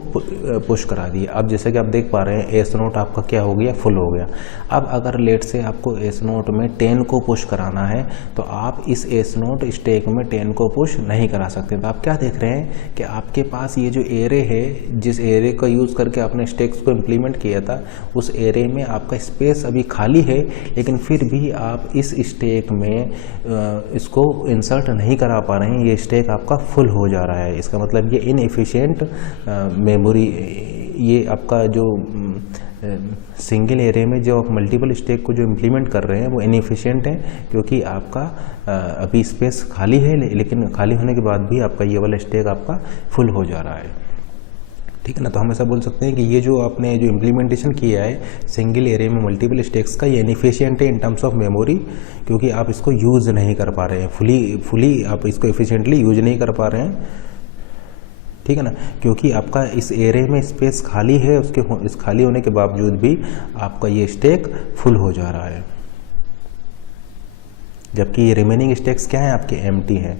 पुश करा दिए। अब जैसे कि आप देख पा रहे हैं S0 आपका क्या हो गया, फुल हो गया। अब अगर लेट से आपको S0 में 10 को पुश कराना है तो आप इस S0 स्टेक में 10 को पुश नहीं करा सकते। तो आप क्या देख रहे हैं कि आपके पास ये जो एरे है, जिस एरे का यूज़ करके आपने स्टेक्स को इम्प्लीमेंट किया था, उस एरे में आपका स्पेस अभी खाली है, लेकिन फिर भी आप इस स्टेक में इसको इंसर्ट नहीं करा पा रहे हैं। ये स्टेक आपका फुल हो जा रहा है। इसका मतलब ये इनएफिशिएंट मेमोरी, ये आपका जो सिंगल एरे में जो आप मल्टीपल स्टेक को जो इम्प्लीमेंट कर रहे हैं वो इनएफिशिएंट है, क्योंकि आपका अभी स्पेस खाली है, लेकिन खाली होने के बाद भी आपका ये वाला स्टेक आपका फुल हो जा रहा है। ठीक है ना। तो हम ऐसा बोल सकते हैं कि ये जो आपने जो इम्प्लीमेंटेशन किया है सिंगल एरे में मल्टीपल स्टेक्स का, ये इनएफिशिएंट है इन टर्म्स ऑफ मेमोरी, क्योंकि आप इसको यूज़ नहीं कर पा रहे हैं, फुली आप इसको एफिशिएंटली यूज नहीं कर पा रहे हैं। ठीक है ना, क्योंकि आपका इस एरे में स्पेस खाली है, उसके इस खाली होने के बावजूद भी आपका ये स्टेक फुल हो जा रहा है, जबकि ये रिमेनिंग स्टेक्स क्या है, आपके एम्प्टी हैं।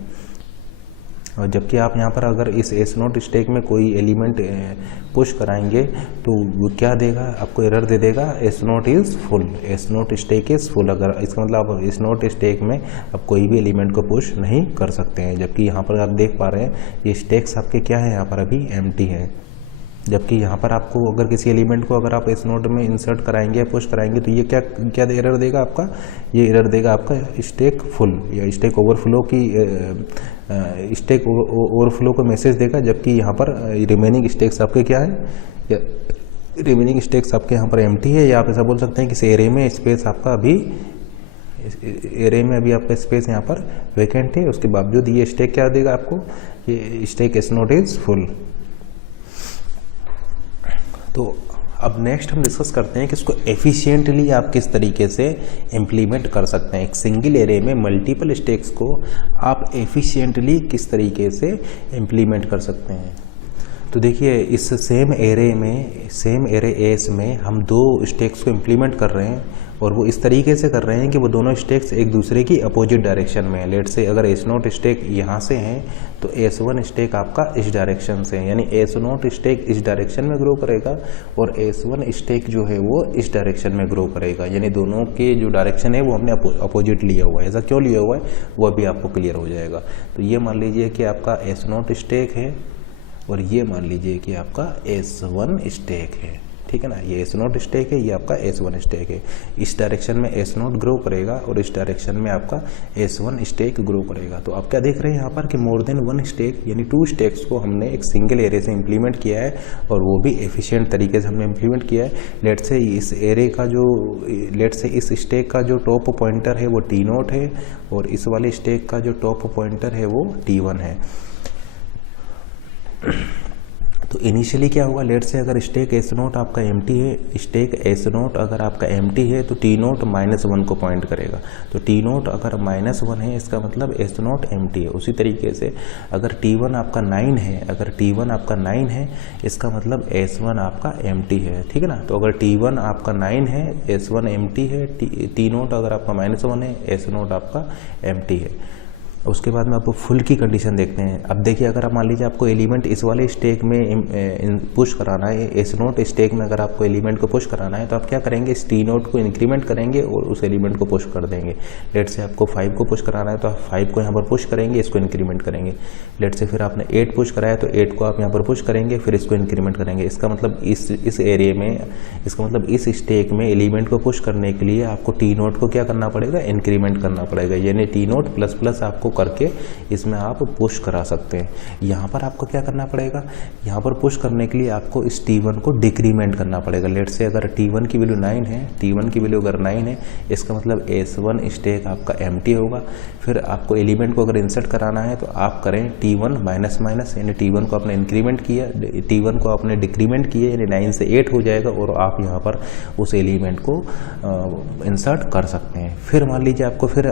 और जबकि आप यहाँ पर अगर इस S0 स्टेक में कोई एलिमेंट पुश कराएंगे तो वो क्या देगा, आपको एरर दे देगा, S0 is full, S0 stack is full. अगर इसका मतलब आप S0 स्टेक में आप कोई भी एलिमेंट को पुश नहीं कर सकते हैं। जबकि यहाँ पर आप देख पा रहे हैं ये स्टेक्स आपके क्या है, यहाँ पर अभी एम्प्टी है। जबकि यहाँ पर आपको अगर किसी एलिमेंट को अगर आप S0 में इंसर्ट कराएंगे या पुश कराएंगे तो ये क्या एरर देगा आपका, ये एरर देगा आपका स्टेक फुल या स्टेक ओवरफ्लो की स्टेक ओवरफ्लो को मैसेज देगा। जबकि यहाँ पर रिमेनिंग स्टेक्स आपके क्या है, या रिमेनिंग स्टेक्स आपके यहाँ पर एम्प्टी है, या आप ऐसा बोल सकते हैं कि इस एरे में स्पेस आपका अभी एरे में अभी आपका स्पेस यहाँ पर वैकेंट है। उसके बावजूद ये स्टेक क्या देगा आपको, ये स्टेक S0 इज फुल। तो अब नेक्स्ट हम डिस्कस करते हैं कि इसको एफिशिएंटली आप किस तरीके से इम्प्लीमेंट कर सकते हैं। एक सिंगल एरे में मल्टीपल स्टेक्स को आप एफिशिएंटली किस तरीके से इम्प्लीमेंट कर सकते हैं। तो देखिए इस सेम एरे एस में हम 2 स्टेक्स को इम्प्लीमेंट कर रहे हैं, और वो इस तरीके से कर रहे हैं कि वो दोनों स्टेक्स एक दूसरे की अपोजिट डायरेक्शन में है। लेट से अगर S0 स्टेक यहाँ से हैं तो S1 स्टेक आपका इस डायरेक्शन से है, यानी S0 स्टेक इस डायरेक्शन में ग्रो करेगा और S1 स्टेक जो है वो इस डायरेक्शन में ग्रो करेगा। यानी दोनों के जो डायरेक्शन है वो हमने अपोजिट लिया हुआ है। ऐसा क्यों लिया हुआ है वो अभी आपको क्लियर हो जाएगा। तो ये मान लीजिए कि आपका S0 स्टेक है और ये मान लीजिए कि आपका S1 स्टेक है। ठीक है ना, ये S0 स्टेक है, ये आपका S1 स्टेक है। इस डायरेक्शन में S0 ग्रो करेगा और इस डायरेक्शन में आपका S1 स्टेक ग्रो करेगा। तो आप क्या देख रहे हैं यहाँ पर कि मोर देन 1 स्टेक यानी 2 स्टेक्स को हमने एक सिंगल एरे से इम्प्लीमेंट किया है, और वो भी एफिशिएंट तरीके से हमने इम्प्लीमेंट किया है। लेट से इस स्टेक का जो टॉप पॉइंटर है वो T0 है, और इस वाले स्टेक का जो टॉप पॉइंटर है वो T1 है। तो इनिशियली क्या होगा, लेट से अगर स्टेक एस नोट आपका एम्प्टी है, स्टेक एस नोट अगर आपका एम्प्टी है तो टी नोट -1 को पॉइंट करेगा। तो टी नोट अगर -1 है इसका मतलब एस नोट एम्प्टी है। उसी तरीके से अगर T1 आपका 9 है, अगर T1 आपका 9 है इसका मतलब S1 आपका एम्प्टी है, ठीक है ना। तो अगर T1 आपका 9 है, S1 एम्प्टी है, टी नोट अगर आपका -1 है, एस नोट आपका एम्प्टी है। उसके बाद में आपको फुल की कंडीशन देखते हैं। अब देखिए, अगर आप मान लीजिए आपको एलिमेंट इस वाले स्टेक में पुश कराना है, एस नोट स्टेक में अगर आपको एलिमेंट को पुश कराना है तो आप क्या करेंगे, इस टी नोट को इंक्रीमेंट करेंगे और उस एलिमेंट को पुश कर देंगे। लेट से आपको 5 को पुश कराना है तो आप 5 को यहाँ पर पुश करेंगे, इसको इंक्रीमेंट करेंगे। लेट से फिर आपने 8 पुश कराया तो 8 को आप यहाँ पर पुश करेंगे, फिर इसको इंक्रीमेंट करेंगे। इसका मतलब इस एरिया में, इसका मतलब इस स्टेक में एलिमेंट को पुश करने के लिए आपको टी नोट को क्या करना पड़ेगा, इंक्रीमेंट करना पड़ेगा। यानी टी नोट प्लस प्लस आपको करके इसमें आप पुश करा सकते हैं। यहाँ पर आपको क्या करना पड़ेगा, यहाँ पर पुश करने के लिए आपको इस T1 को डिक्रीमेंट करना पड़ेगा। लेट से अगर T1 की वैल्यू 9 है, T1 की वैल्यू अगर 9 है इसका मतलब S1 स्टेक आपका एम्प्टी होगा। फिर आपको एलिमेंट को अगर इंसर्ट कराना है तो आप करें T1 माइनस, यानी T1 को आपने इंक्रीमेंट किया, T1 को आपने डिक्रीमेंट किया, यानी 9 से 8 हो जाएगा और आप यहाँ पर उस एलिमेंट को इंसर्ट कर सकते हैं। फिर मान लीजिए आपको फिर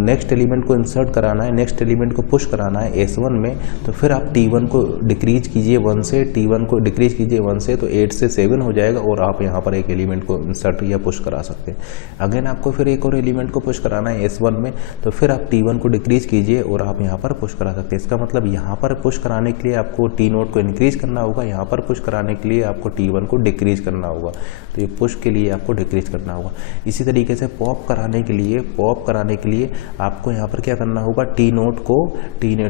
नेक्स्ट एलिमेंट को इंसर्ट कराना है, नेक्स्ट एलिमेंट को पुश कराना है S1 में, तो फिर आप T1 को डिक्रीज कीजिए 1 से, T1 को डिक्रीज कीजिए 1 से, तो 8 से 7 हो जाएगा और आप यहाँ पर एक एलिमेंट को इंसर्ट या पुश करा सकते हैं। अगेन आपको फिर एक और एलिमेंट को पुश कराना है S1 में, तो फिर आप T1 को डिक्रीज कीजिए और आप यहाँ पर पुश करा सकते हैं। इसका मतलब यहाँ पर पुश कराने के लिए आपको टी नोट को इंक्रीज करना होगा, यहाँ पर पुश कराने के लिए आपको T1 को डिक्रीज करना होगा। तो ये पुश के लिए आपको डिक्रीज करना होगा। इसी तरीके से पॉप कराने के लिए आपको यहाँ पर क्या करना होगा, टी नोट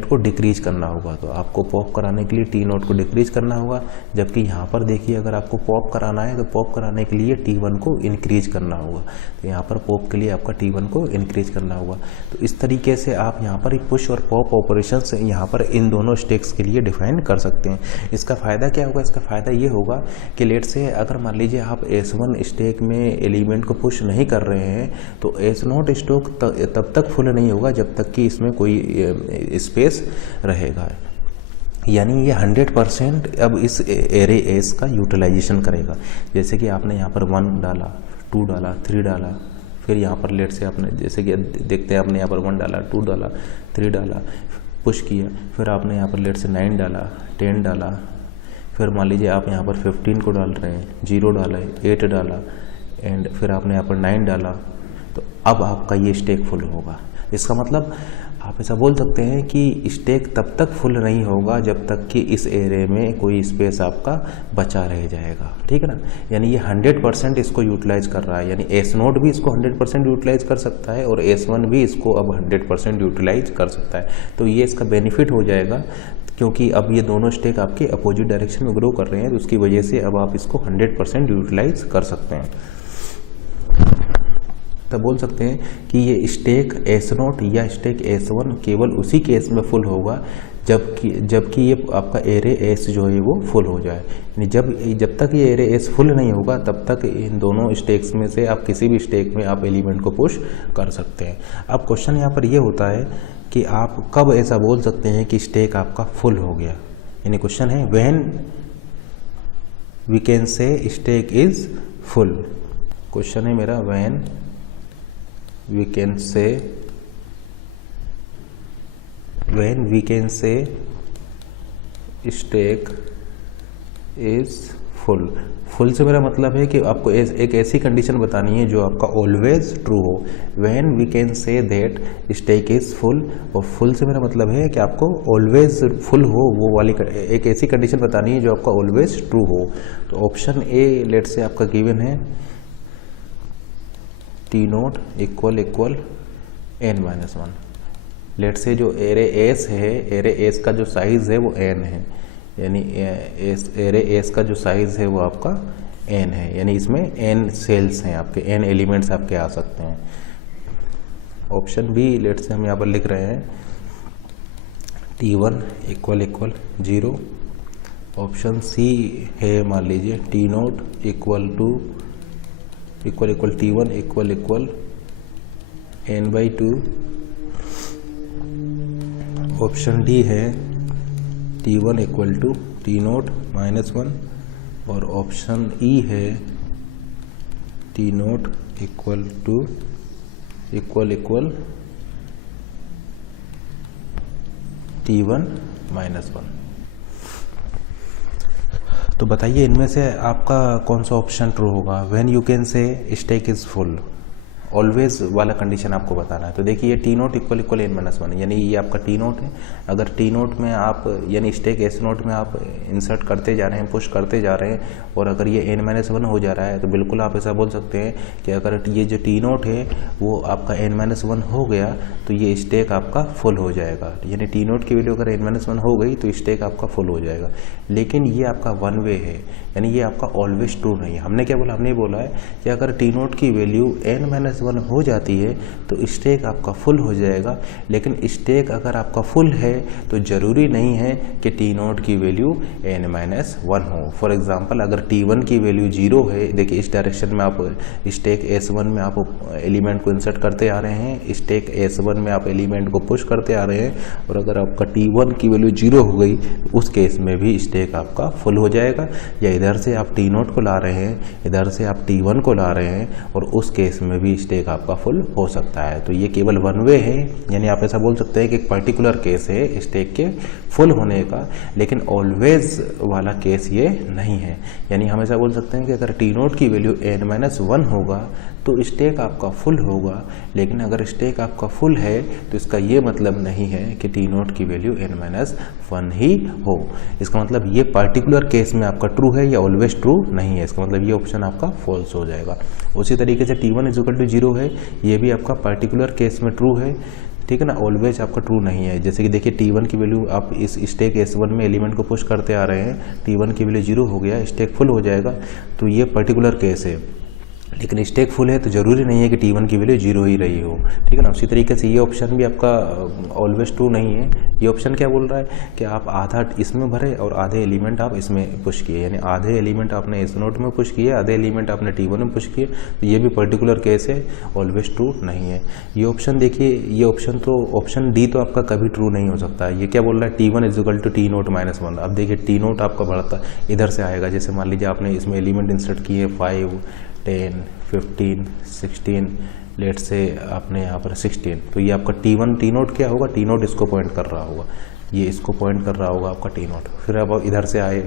को डिक्रीज करना होगा। तो आपको पॉप कराने के लिए टी नोट को डिक्रीज करना होगा, जबकि यहाँ पर देखिए अगर आपको पॉप कराना है तो पॉप कराने के लिए T1 को इंक्रीज करना होगा। तो यहाँ पर पॉप के लिए आपका T1 को इंक्रीज करना होगा। तो इस तरीके से आप यहाँ पर पुश और पॉप ऑपरेशंस यहाँ पर इन दोनों स्टेक्स के लिए डिफाइन कर सकते हैं। इसका फ़ायदा क्या होगा, इसका फ़ायदा ये होगा कि लेट से अगर मान लीजिए आप S1 स्टेक में एलिमेंट को पुश नहीं कर रहे हैं तो S0 स्टॉक तब तक फुल नहीं होगा जब तक कि इसमें कोई स्पेस रहेगा। यानी ये 100% अब इस एरे एस का यूटिलाइजेशन करेगा। जैसे कि आपने यहाँ पर 1 डाला, 2 डाला, 3 डाला, फिर यहाँ पर लेट से आपने जैसे कि देखते हैं आपने यहाँ पर 1 डाला, 2 डाला, 3 डाला, पुश किया, फिर आपने यहाँ पर लेट से 9 डाला, 10 डाला, फिर मान लीजिए आप यहाँ पर 15 को डाल रहे हैं, 0 डाला, 8 डाला एंड फिर आपने यहाँ पर 9 डाला, तो अब आपका ये स्टेक फुल होगा। इसका मतलब आप ऐसा बोल सकते हैं कि स्टेक तब तक फुल नहीं होगा जब तक कि इस एरिया में कोई स्पेस आपका बचा रह जाएगा, ठीक है ना। यानी ये 100% इसको यूटिलाइज कर रहा है, यानी S0 भी इसको 100% यूटिलाइज कर सकता है और S1 भी इसको अब 100% यूटिलाइज कर सकता है। तो ये इसका बेनिफिट हो जाएगा क्योंकि अब ये दोनों स्टेक आपके अपोजिट डायरेक्शन में ग्रो कर रहे हैं, तो उसकी वजह से अब आप इसको 100% यूटिलाइज कर सकते हैं। तब बोल सकते हैं कि ये स्टेक S0 या स्टेक S1 केवल उसी केस में फुल होगा जबकि ये आपका एरे एस जो है वो फुल हो जाए। यानी जब तक ये एरे एस फुल नहीं होगा तब तक इन दोनों स्टेक्स में से आप किसी भी स्टेक में आप एलिमेंट को पुश कर सकते हैं। अब क्वेश्चन यहाँ पर ये होता है कि आप कब ऐसा बोल सकते हैं कि स्टेक आपका फुल हो गया। यानी क्वेश्चन है when we can say stack is full. Question है मेरा when we can say stack is full। Full से मेरा मतलब है कि आपको एक ऐसी कंडीशन बतानी है जो आपका ऑलवेज ट्रू हो। When we can say that stack is full, और फुल से मेरा मतलब है कि आपको ऑलवेज फुल हो, वो वाली एक ऐसी कंडीशन बतानी है जो आपका ऑलवेज ट्रू हो। तो ऑप्शन ए लेट से आपका गिवन है T0 इक्वल n-1। लेट से जो एरे एस है, एरे एस का जो साइज है वो n है, यानी एरे एस का जो साइज है वो आपका n है, यानी इसमें n सेल्स हैं आपके, n एलिमेंट्स आपके आ सकते हैं। ऑप्शन बी लेट से हम यहाँ पर लिख रहे हैं T1 इक्वल 0। ऑप्शन सी है मान लीजिए T0 equal T1 equal n/2। Option D है T1 equal to T note -1 और ऑप्शन ई है टी नोट इक्वल T1 -1। तो बताइए इनमें से आपका कौन सा ऑप्शन ट्रू होगा। When you can say stack is full, always वाला कंडीशन आपको बताना है। तो देखिए ये टी नोट इक्वल n-1 यानी ये आपका टी नोट है। अगर टी नोट में आप यानी स्टेक एस नोट में आप इंसर्ट करते जा रहे हैं, पुश करते जा रहे हैं और अगर ये n-1 हो जा रहा है तो बिल्कुल आप ऐसा बोल सकते हैं कि अगर ये जो टी नोट है वो आपका n-1 हो गया तो ये स्टेक आपका फुल हो जाएगा। यानी टी नोट की वैल्यू अगर n-1 हो गई तो स्टेक आपका फुल हो जाएगा। लेकिन ये आपका वन वे है, यानी ये आपका ऑलवेज ट्रू नहीं है। हमने क्या बोला, हमने बोला है कि अगर टी नोट की वैल्यू n-1 हो जाती है तो स्टेक आपका फुल हो जाएगा। लेकिन स्टेक अगर आपका फुल है तो ज़रूरी नहीं है कि टी नोट की वैल्यू n-1 हो। फॉर एग्जांपल अगर T1 की वैल्यू 0 है, देखिए इस डायरेक्शन में आप स्टेक S1 में आप एलिमेंट को इंसर्ट करते आ रहे हैं, स्टेक S1 में आप एलिमेंट को पुश करते आ रहे हैं और अगर आपका T1 की वैल्यू 0 हो गई उस केस में भी स्टेक आपका फुल हो जाएगा। या इधर से आप टी नोट को ला रहे हैं, इधर से आप T1 को ला रहे हैं और उस केस में भी स्टेक आपका फुल हो सकता है। तो ये केवल वन वे है, यानी आप ऐसा बोल सकते हैं कि एक पर्टिकुलर केस है स्टेक के फुल होने का, लेकिन ऑलवेज वाला केस ये नहीं है। यानी हम ऐसा बोल सकते हैं कि अगर टी नोट की वैल्यू n-1 होगा तो स्टेक आपका फुल होगा, लेकिन अगर स्टेक आपका फुल है तो इसका ये मतलब नहीं है कि टी नोट की वैल्यू n-1 ही हो। इसका मतलब ये पर्टिकुलर केस में आपका ट्रू है या ऑलवेज ट्रू नहीं है। इसका मतलब ये ऑप्शन आपका फॉल्स हो जाएगा। उसी तरीके से T1 = 0 है, ये भी आपका पर्टिकुलर केस में ट्रू है, ठीक है ना, ऑलवेज आपका ट्रू नहीं है। जैसे कि देखिए T1 की वैल्यू आप इस स्टेक S1 में एलिमेंट को पुश करते आ रहे हैं, T1 की वैल्यू 0 हो गया, स्टेक फुल हो जाएगा, तो ये पर्टिकुलर केस है। लेकिन स्टेक फुल है तो ज़रूरी नहीं है कि T1 की वैल्यू 0 ही रही हो, ठीक है ना। उसी तरीके से ये ऑप्शन भी आपका ऑलवेज ट्रू नहीं है। ये ऑप्शन क्या बोल रहा है कि आप आधा इसमें भरे और आधे एलिमेंट आप इसमें पुश किए, यानी आधे एलिमेंट आपने एस नोट में पुश किए, आधे एलिमेंट आपने T1 में पुश किए, तो ये भी पर्टिकुलर केस है, ऑलवेज ट्रू नहीं है। ये ऑप्शन देखिए, ये ऑप्शन तो ऑप्शन डी तो आपका कभी ट्रू नहीं हो सकता है। ये क्या बोल रहा है, T1 = T नोट -1। अब देखिए टी नोट आपका बढ़ता इधर से आएगा, जैसे मान लीजिए आपने इसमें एलिमेंट इंसर्ट किए 5, 10, 15, 16, लेट से आपने यहाँ पर 16, तो ये आपका T1 टी नोट क्या होगा, टी नोट इसको पॉइंट कर रहा होगा, ये इसको पॉइंट कर रहा होगा आपका टी नोट। फिर अब इधर से आए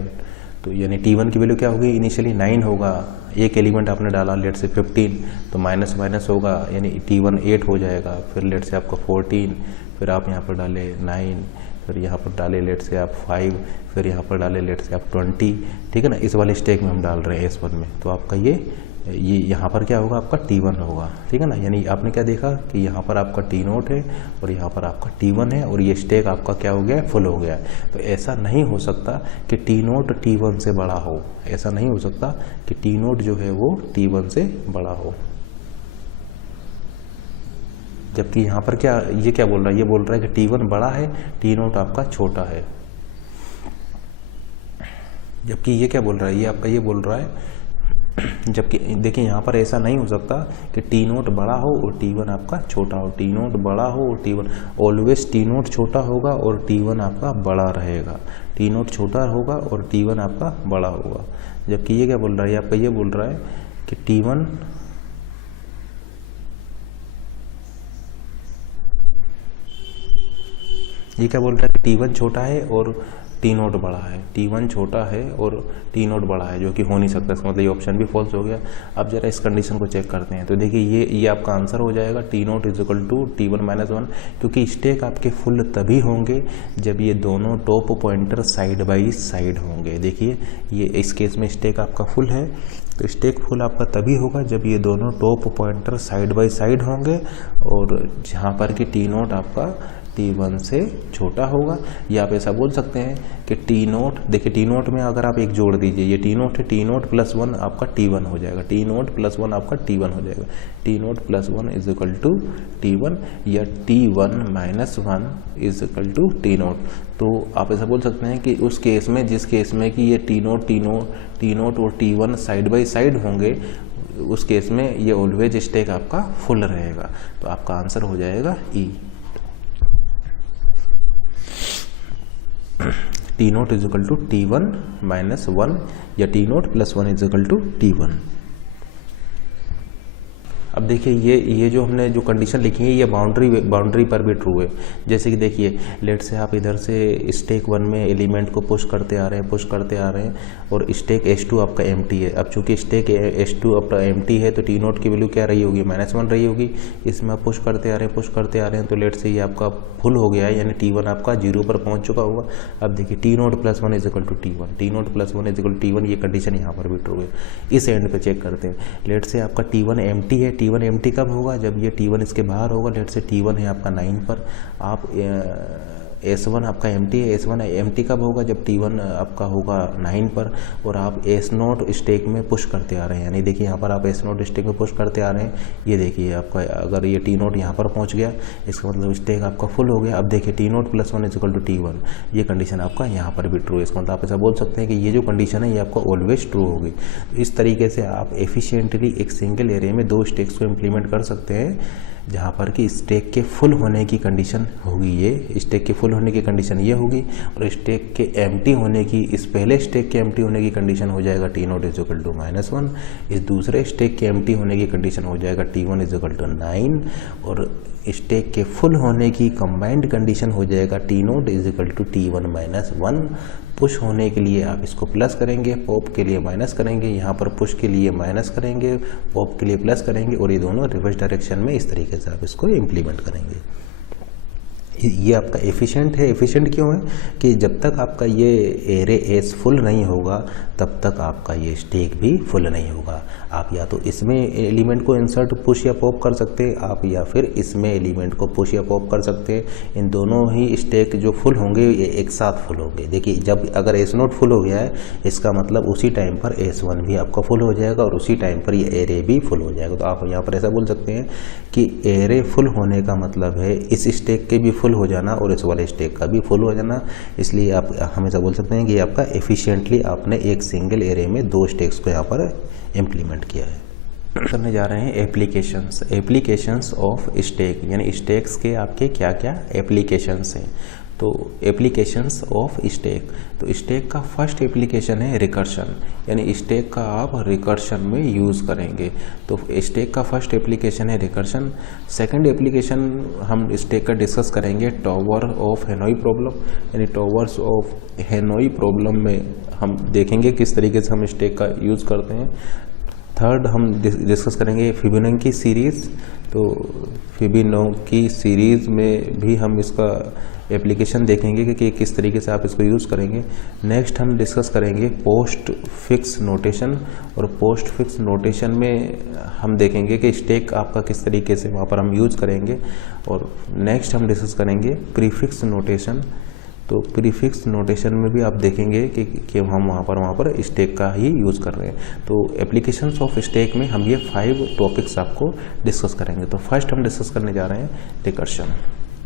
तो यानी T1 की वैल्यू क्या होगी, इनिशियली 9 होगा, एक एलिमेंट आपने डाला लेट से 15, तो माइनस माइनस होगा, यानी T1 8 हो जाएगा। फिर लेट से आपका 14, फिर आप यहाँ पर डाले 9, फिर यहाँ पर डाले लेट से आप 5, फिर यहाँ पर डाले लेट से आप 20, ठीक है ना। इस वाले स्टेक में हम डाल रहे हैं S1 में, तो आपका ये यहाँ पर क्या होगा, आपका T1 होगा, ठीक है ना। यानी आपने क्या देखा कि यहाँ पर आपका टी नोट है और यहाँ पर आपका T1 है और ये स्टेक आपका क्या हो गया, फुल हो गया है। तो ऐसा नहीं हो सकता कि टी नोट T1 से बड़ा हो, ऐसा नहीं हो सकता कि टी नोट जो है वो T1 से बड़ा हो। जबकि यहाँ पर क्या, ये क्या बोल रहा है, ये बोल रहा है कि T1 बड़ा है, टी नोट आपका छोटा है। जबकि ये क्या बोल रहा है, ये आपका ये बोल रहा है, जबकि देखिए यहाँ पर ऐसा नहीं हो सकता कि टी नोट बड़ा हो और T1 आपका छोटा हो, टी नोट बड़ा हो और T1, ऑलवेज टी नोट छोटा होगा और T1 आपका बड़ा रहेगा, टी नोट छोटा होगा और T1 आपका बड़ा होगा। जबकि ये क्या बोल रहा है, आपका ये बोल रहा है कि T1 ये क्या बोल रहा है कि T1 छोटा है और टी नोट बड़ा है, T1 छोटा है और टी नोट बड़ा है, जो कि हो नहीं सकता। इसका मतलब ये ऑप्शन भी फॉल्स हो गया। अब जरा इस कंडीशन को चेक करते हैं, तो देखिए ये आपका आंसर हो जाएगा T नोट = T1 -1, क्योंकि स्टेक आपके फुल तभी होंगे जब ये दोनों top pointer side by side होंगे। देखिए ये इस केस में स्टेक आपका फुल है, तो स्टेक फुल आपका तभी होगा जब ये दोनों top pointer side by side होंगे और जहाँ पर कि टी नोट आपका T1 से छोटा होगा। या आप ऐसा बोल सकते हैं कि टी नोट, देखिए टी नोट में अगर आप एक जोड़ दीजिए, ये टी नोट है, टी नोट +1 आपका T1 हो जाएगा, टी नोट +1 आपका T1 हो जाएगा, टी नोट +1 = T1 या T1 - 1 = टी नोट। तो आप ऐसा बोल सकते हैं कि उस केस में, जिस केस में कि ये टी नोट और T1 साइड बाई साइड होंगे, उस केस में ये ऑलवेज स्टेक आपका फुल रहेगा। तो आपका आंसर हो जाएगा E. T naught is equal to T1 minus 1 या T naught plus 1 is equal to T1। अब देखिए ये जो हमने जो कंडीशन लिखी है ये बाउंड्री पर भी ट्रू है। जैसे कि देखिए लेट से आप इधर से स्टेक 1 में एलिमेंट को पुश करते आ रहे हैं और स्टेक S2 आपका एम्प्टी है। अब चूंकि स्टेक S2 आपका एम्प्टी है तो टी नोट की वैल्यू क्या रही होगी, -1 रही होगी। इसमें आप पुश करते आ रहे हैं तो लेट से ये आपका फुल हो गया है, यानी T1 आपका 0 पर पहुंच चुका होगा। अब देखिए T naught plus 1 is equal to T1, T naught plus 1 is equal to T1, ये कंडीशन यहाँ पर भी ट्रू है। इस एंड पे चेक करते हैं, लेट से आपका T1 एम्प्टी है। T1 एम्प्टी कब होगा, जब ये T1 इसके बाहर होगा। लेट से T1 है आपका 9 पर, आप S1 आपका एम्प्टी है। S1 एम्प्टी कब होगा, जब T1 आपका होगा 9 पर और आप S0 स्टेक में पुश करते आ रहे हैं। यानी देखिए यहाँ पर आप S0 स्टेक में पुश करते आ रहे हैं। ये देखिए आपका अगर ये T नोट यहाँ पर पहुँच गया इसका मतलब स्टेक आपका फुल हो गया। अब देखिए T naught plus 1 is equal to T1, ये कंडीशन आपका यहाँ पर भी ट्रू है। इसका मतलब आप ऐसा बोल सकते हैं कि ये जो कंडीशन है ये आपका ऑलवेज ट्रू होगी। इस तरीके से आप एफिशिएंटली एक सिंगल एरिया में 2 स्टेक्स को इम्प्लीमेंट कर सकते हैं, जहाँ पर कि स्टेक के फुल होने की कंडीशन होगी ये, स्टेक के फुल होने की कंडीशन ये होगी और स्टेक के एम्प्टी होने की, इस पहले स्टेक के एम्प्टी होने की कंडीशन हो जाएगा T naught is equal to -1, इस दूसरे स्टेक के एम्प्टी होने की कंडीशन हो जाएगा T1 इज इक्वल टू 9 और स्टेक के फुल होने की कंबाइंड कंडीशन हो जाएगा T naught is equal to T1 minus 1। Push होने के लिए आप इसको प्लस करेंगे, पॉप के लिए माइनस करेंगे, यहाँ पर पुश के लिए माइनस करेंगे, पॉप के लिए प्लस करेंगे और ये दोनों रिवर्स डायरेक्शन में इस तरीके से आप इसको इम्प्लीमेंट करेंगे। ये आपका एफिशिएंट है। एफिशिएंट क्यों है कि जब तक आपका ये एरे एस फुल नहीं होगा तब तक आपका ये स्टेक भी फुल नहीं होगा। आप या तो इसमें एलिमेंट को इंसर्ट पुश या पॉप कर सकते हैं आप, या फिर इसमें एलिमेंट को पुश या पॉप कर सकते हैं। इन दोनों ही स्टेक जो फुल होंगे ये एक साथ फुल होंगे। देखिए जब अगर एस नोट फुल हो गया है इसका मतलब उसी टाइम पर S1 भी आपका फुल हो जाएगा और उसी टाइम पर ये एरे भी फुल हो जाएगा। तो आप यहाँ पर ऐसा बोल सकते हैं कि एरे फुल होने का मतलब है इस स्टेक के भी फुल हो जाना और इस वाले स्टेक का भी फुल हो जाना। इसलिए आप हमेशा बोल सकते हैं कि आपका एफिशिएंटली आपने एक सिंगल एरे में 2 स्टेक्स को यहाँ पर इम्प्लीमेंट किया है। करने जा रहे हैं एप्लीकेशंस ऑफ स्टेक, यानी स्टेक्स के आपके क्या क्या एप्लीकेशंस हैं। तो एप्लीकेशंस ऑफ स्टेक, तो स्टेक का फर्स्ट एप्लीकेशन है रिकर्शन, यानी स्टेक का आप रिकर्शन में यूज़ करेंगे। तो स्टेक का फर्स्ट एप्लीकेशन है रिकर्शन। सेकंड एप्लीकेशन हम स्टेक का डिस्कस करेंगे टावर ऑफ हेनोई प्रॉब्लम, यानी टावर्स ऑफ हेनोई प्रॉब्लम में हम देखेंगे किस तरीके से हम स्टेक का यूज़ करते हैं। थर्ड हम डिस्कस करेंगे फिबोनाची सीरीज़, तो फिबोनाची सीरीज़ में भी हम इसका एप्लीकेशन देखेंगे कि किस तरीके से आप इसको यूज़ करेंगे। नेक्स्ट हम डिस्कस करेंगे पोस्ट फिक्स नोटेशन, और पोस्ट फिक्स नोटेशन में हम देखेंगे कि स्टेक आपका किस तरीके से वहाँ पर हम यूज़ करेंगे। और नेक्स्ट हम डिस्कस करेंगे प्रीफिक्स नोटेशन, तो प्रीफिक्स नोटेशन में भी आप देखेंगे कि हम वहाँ पर स्टेक का ही यूज़ कर रहे हैं। तो एप्लीकेशंस ऑफ स्टेक में हम ये 5 टॉपिक्स आपको डिस्कस करेंगे। तो फर्स्ट हम डिस्कस करने जा रहे हैं रिकर्शन।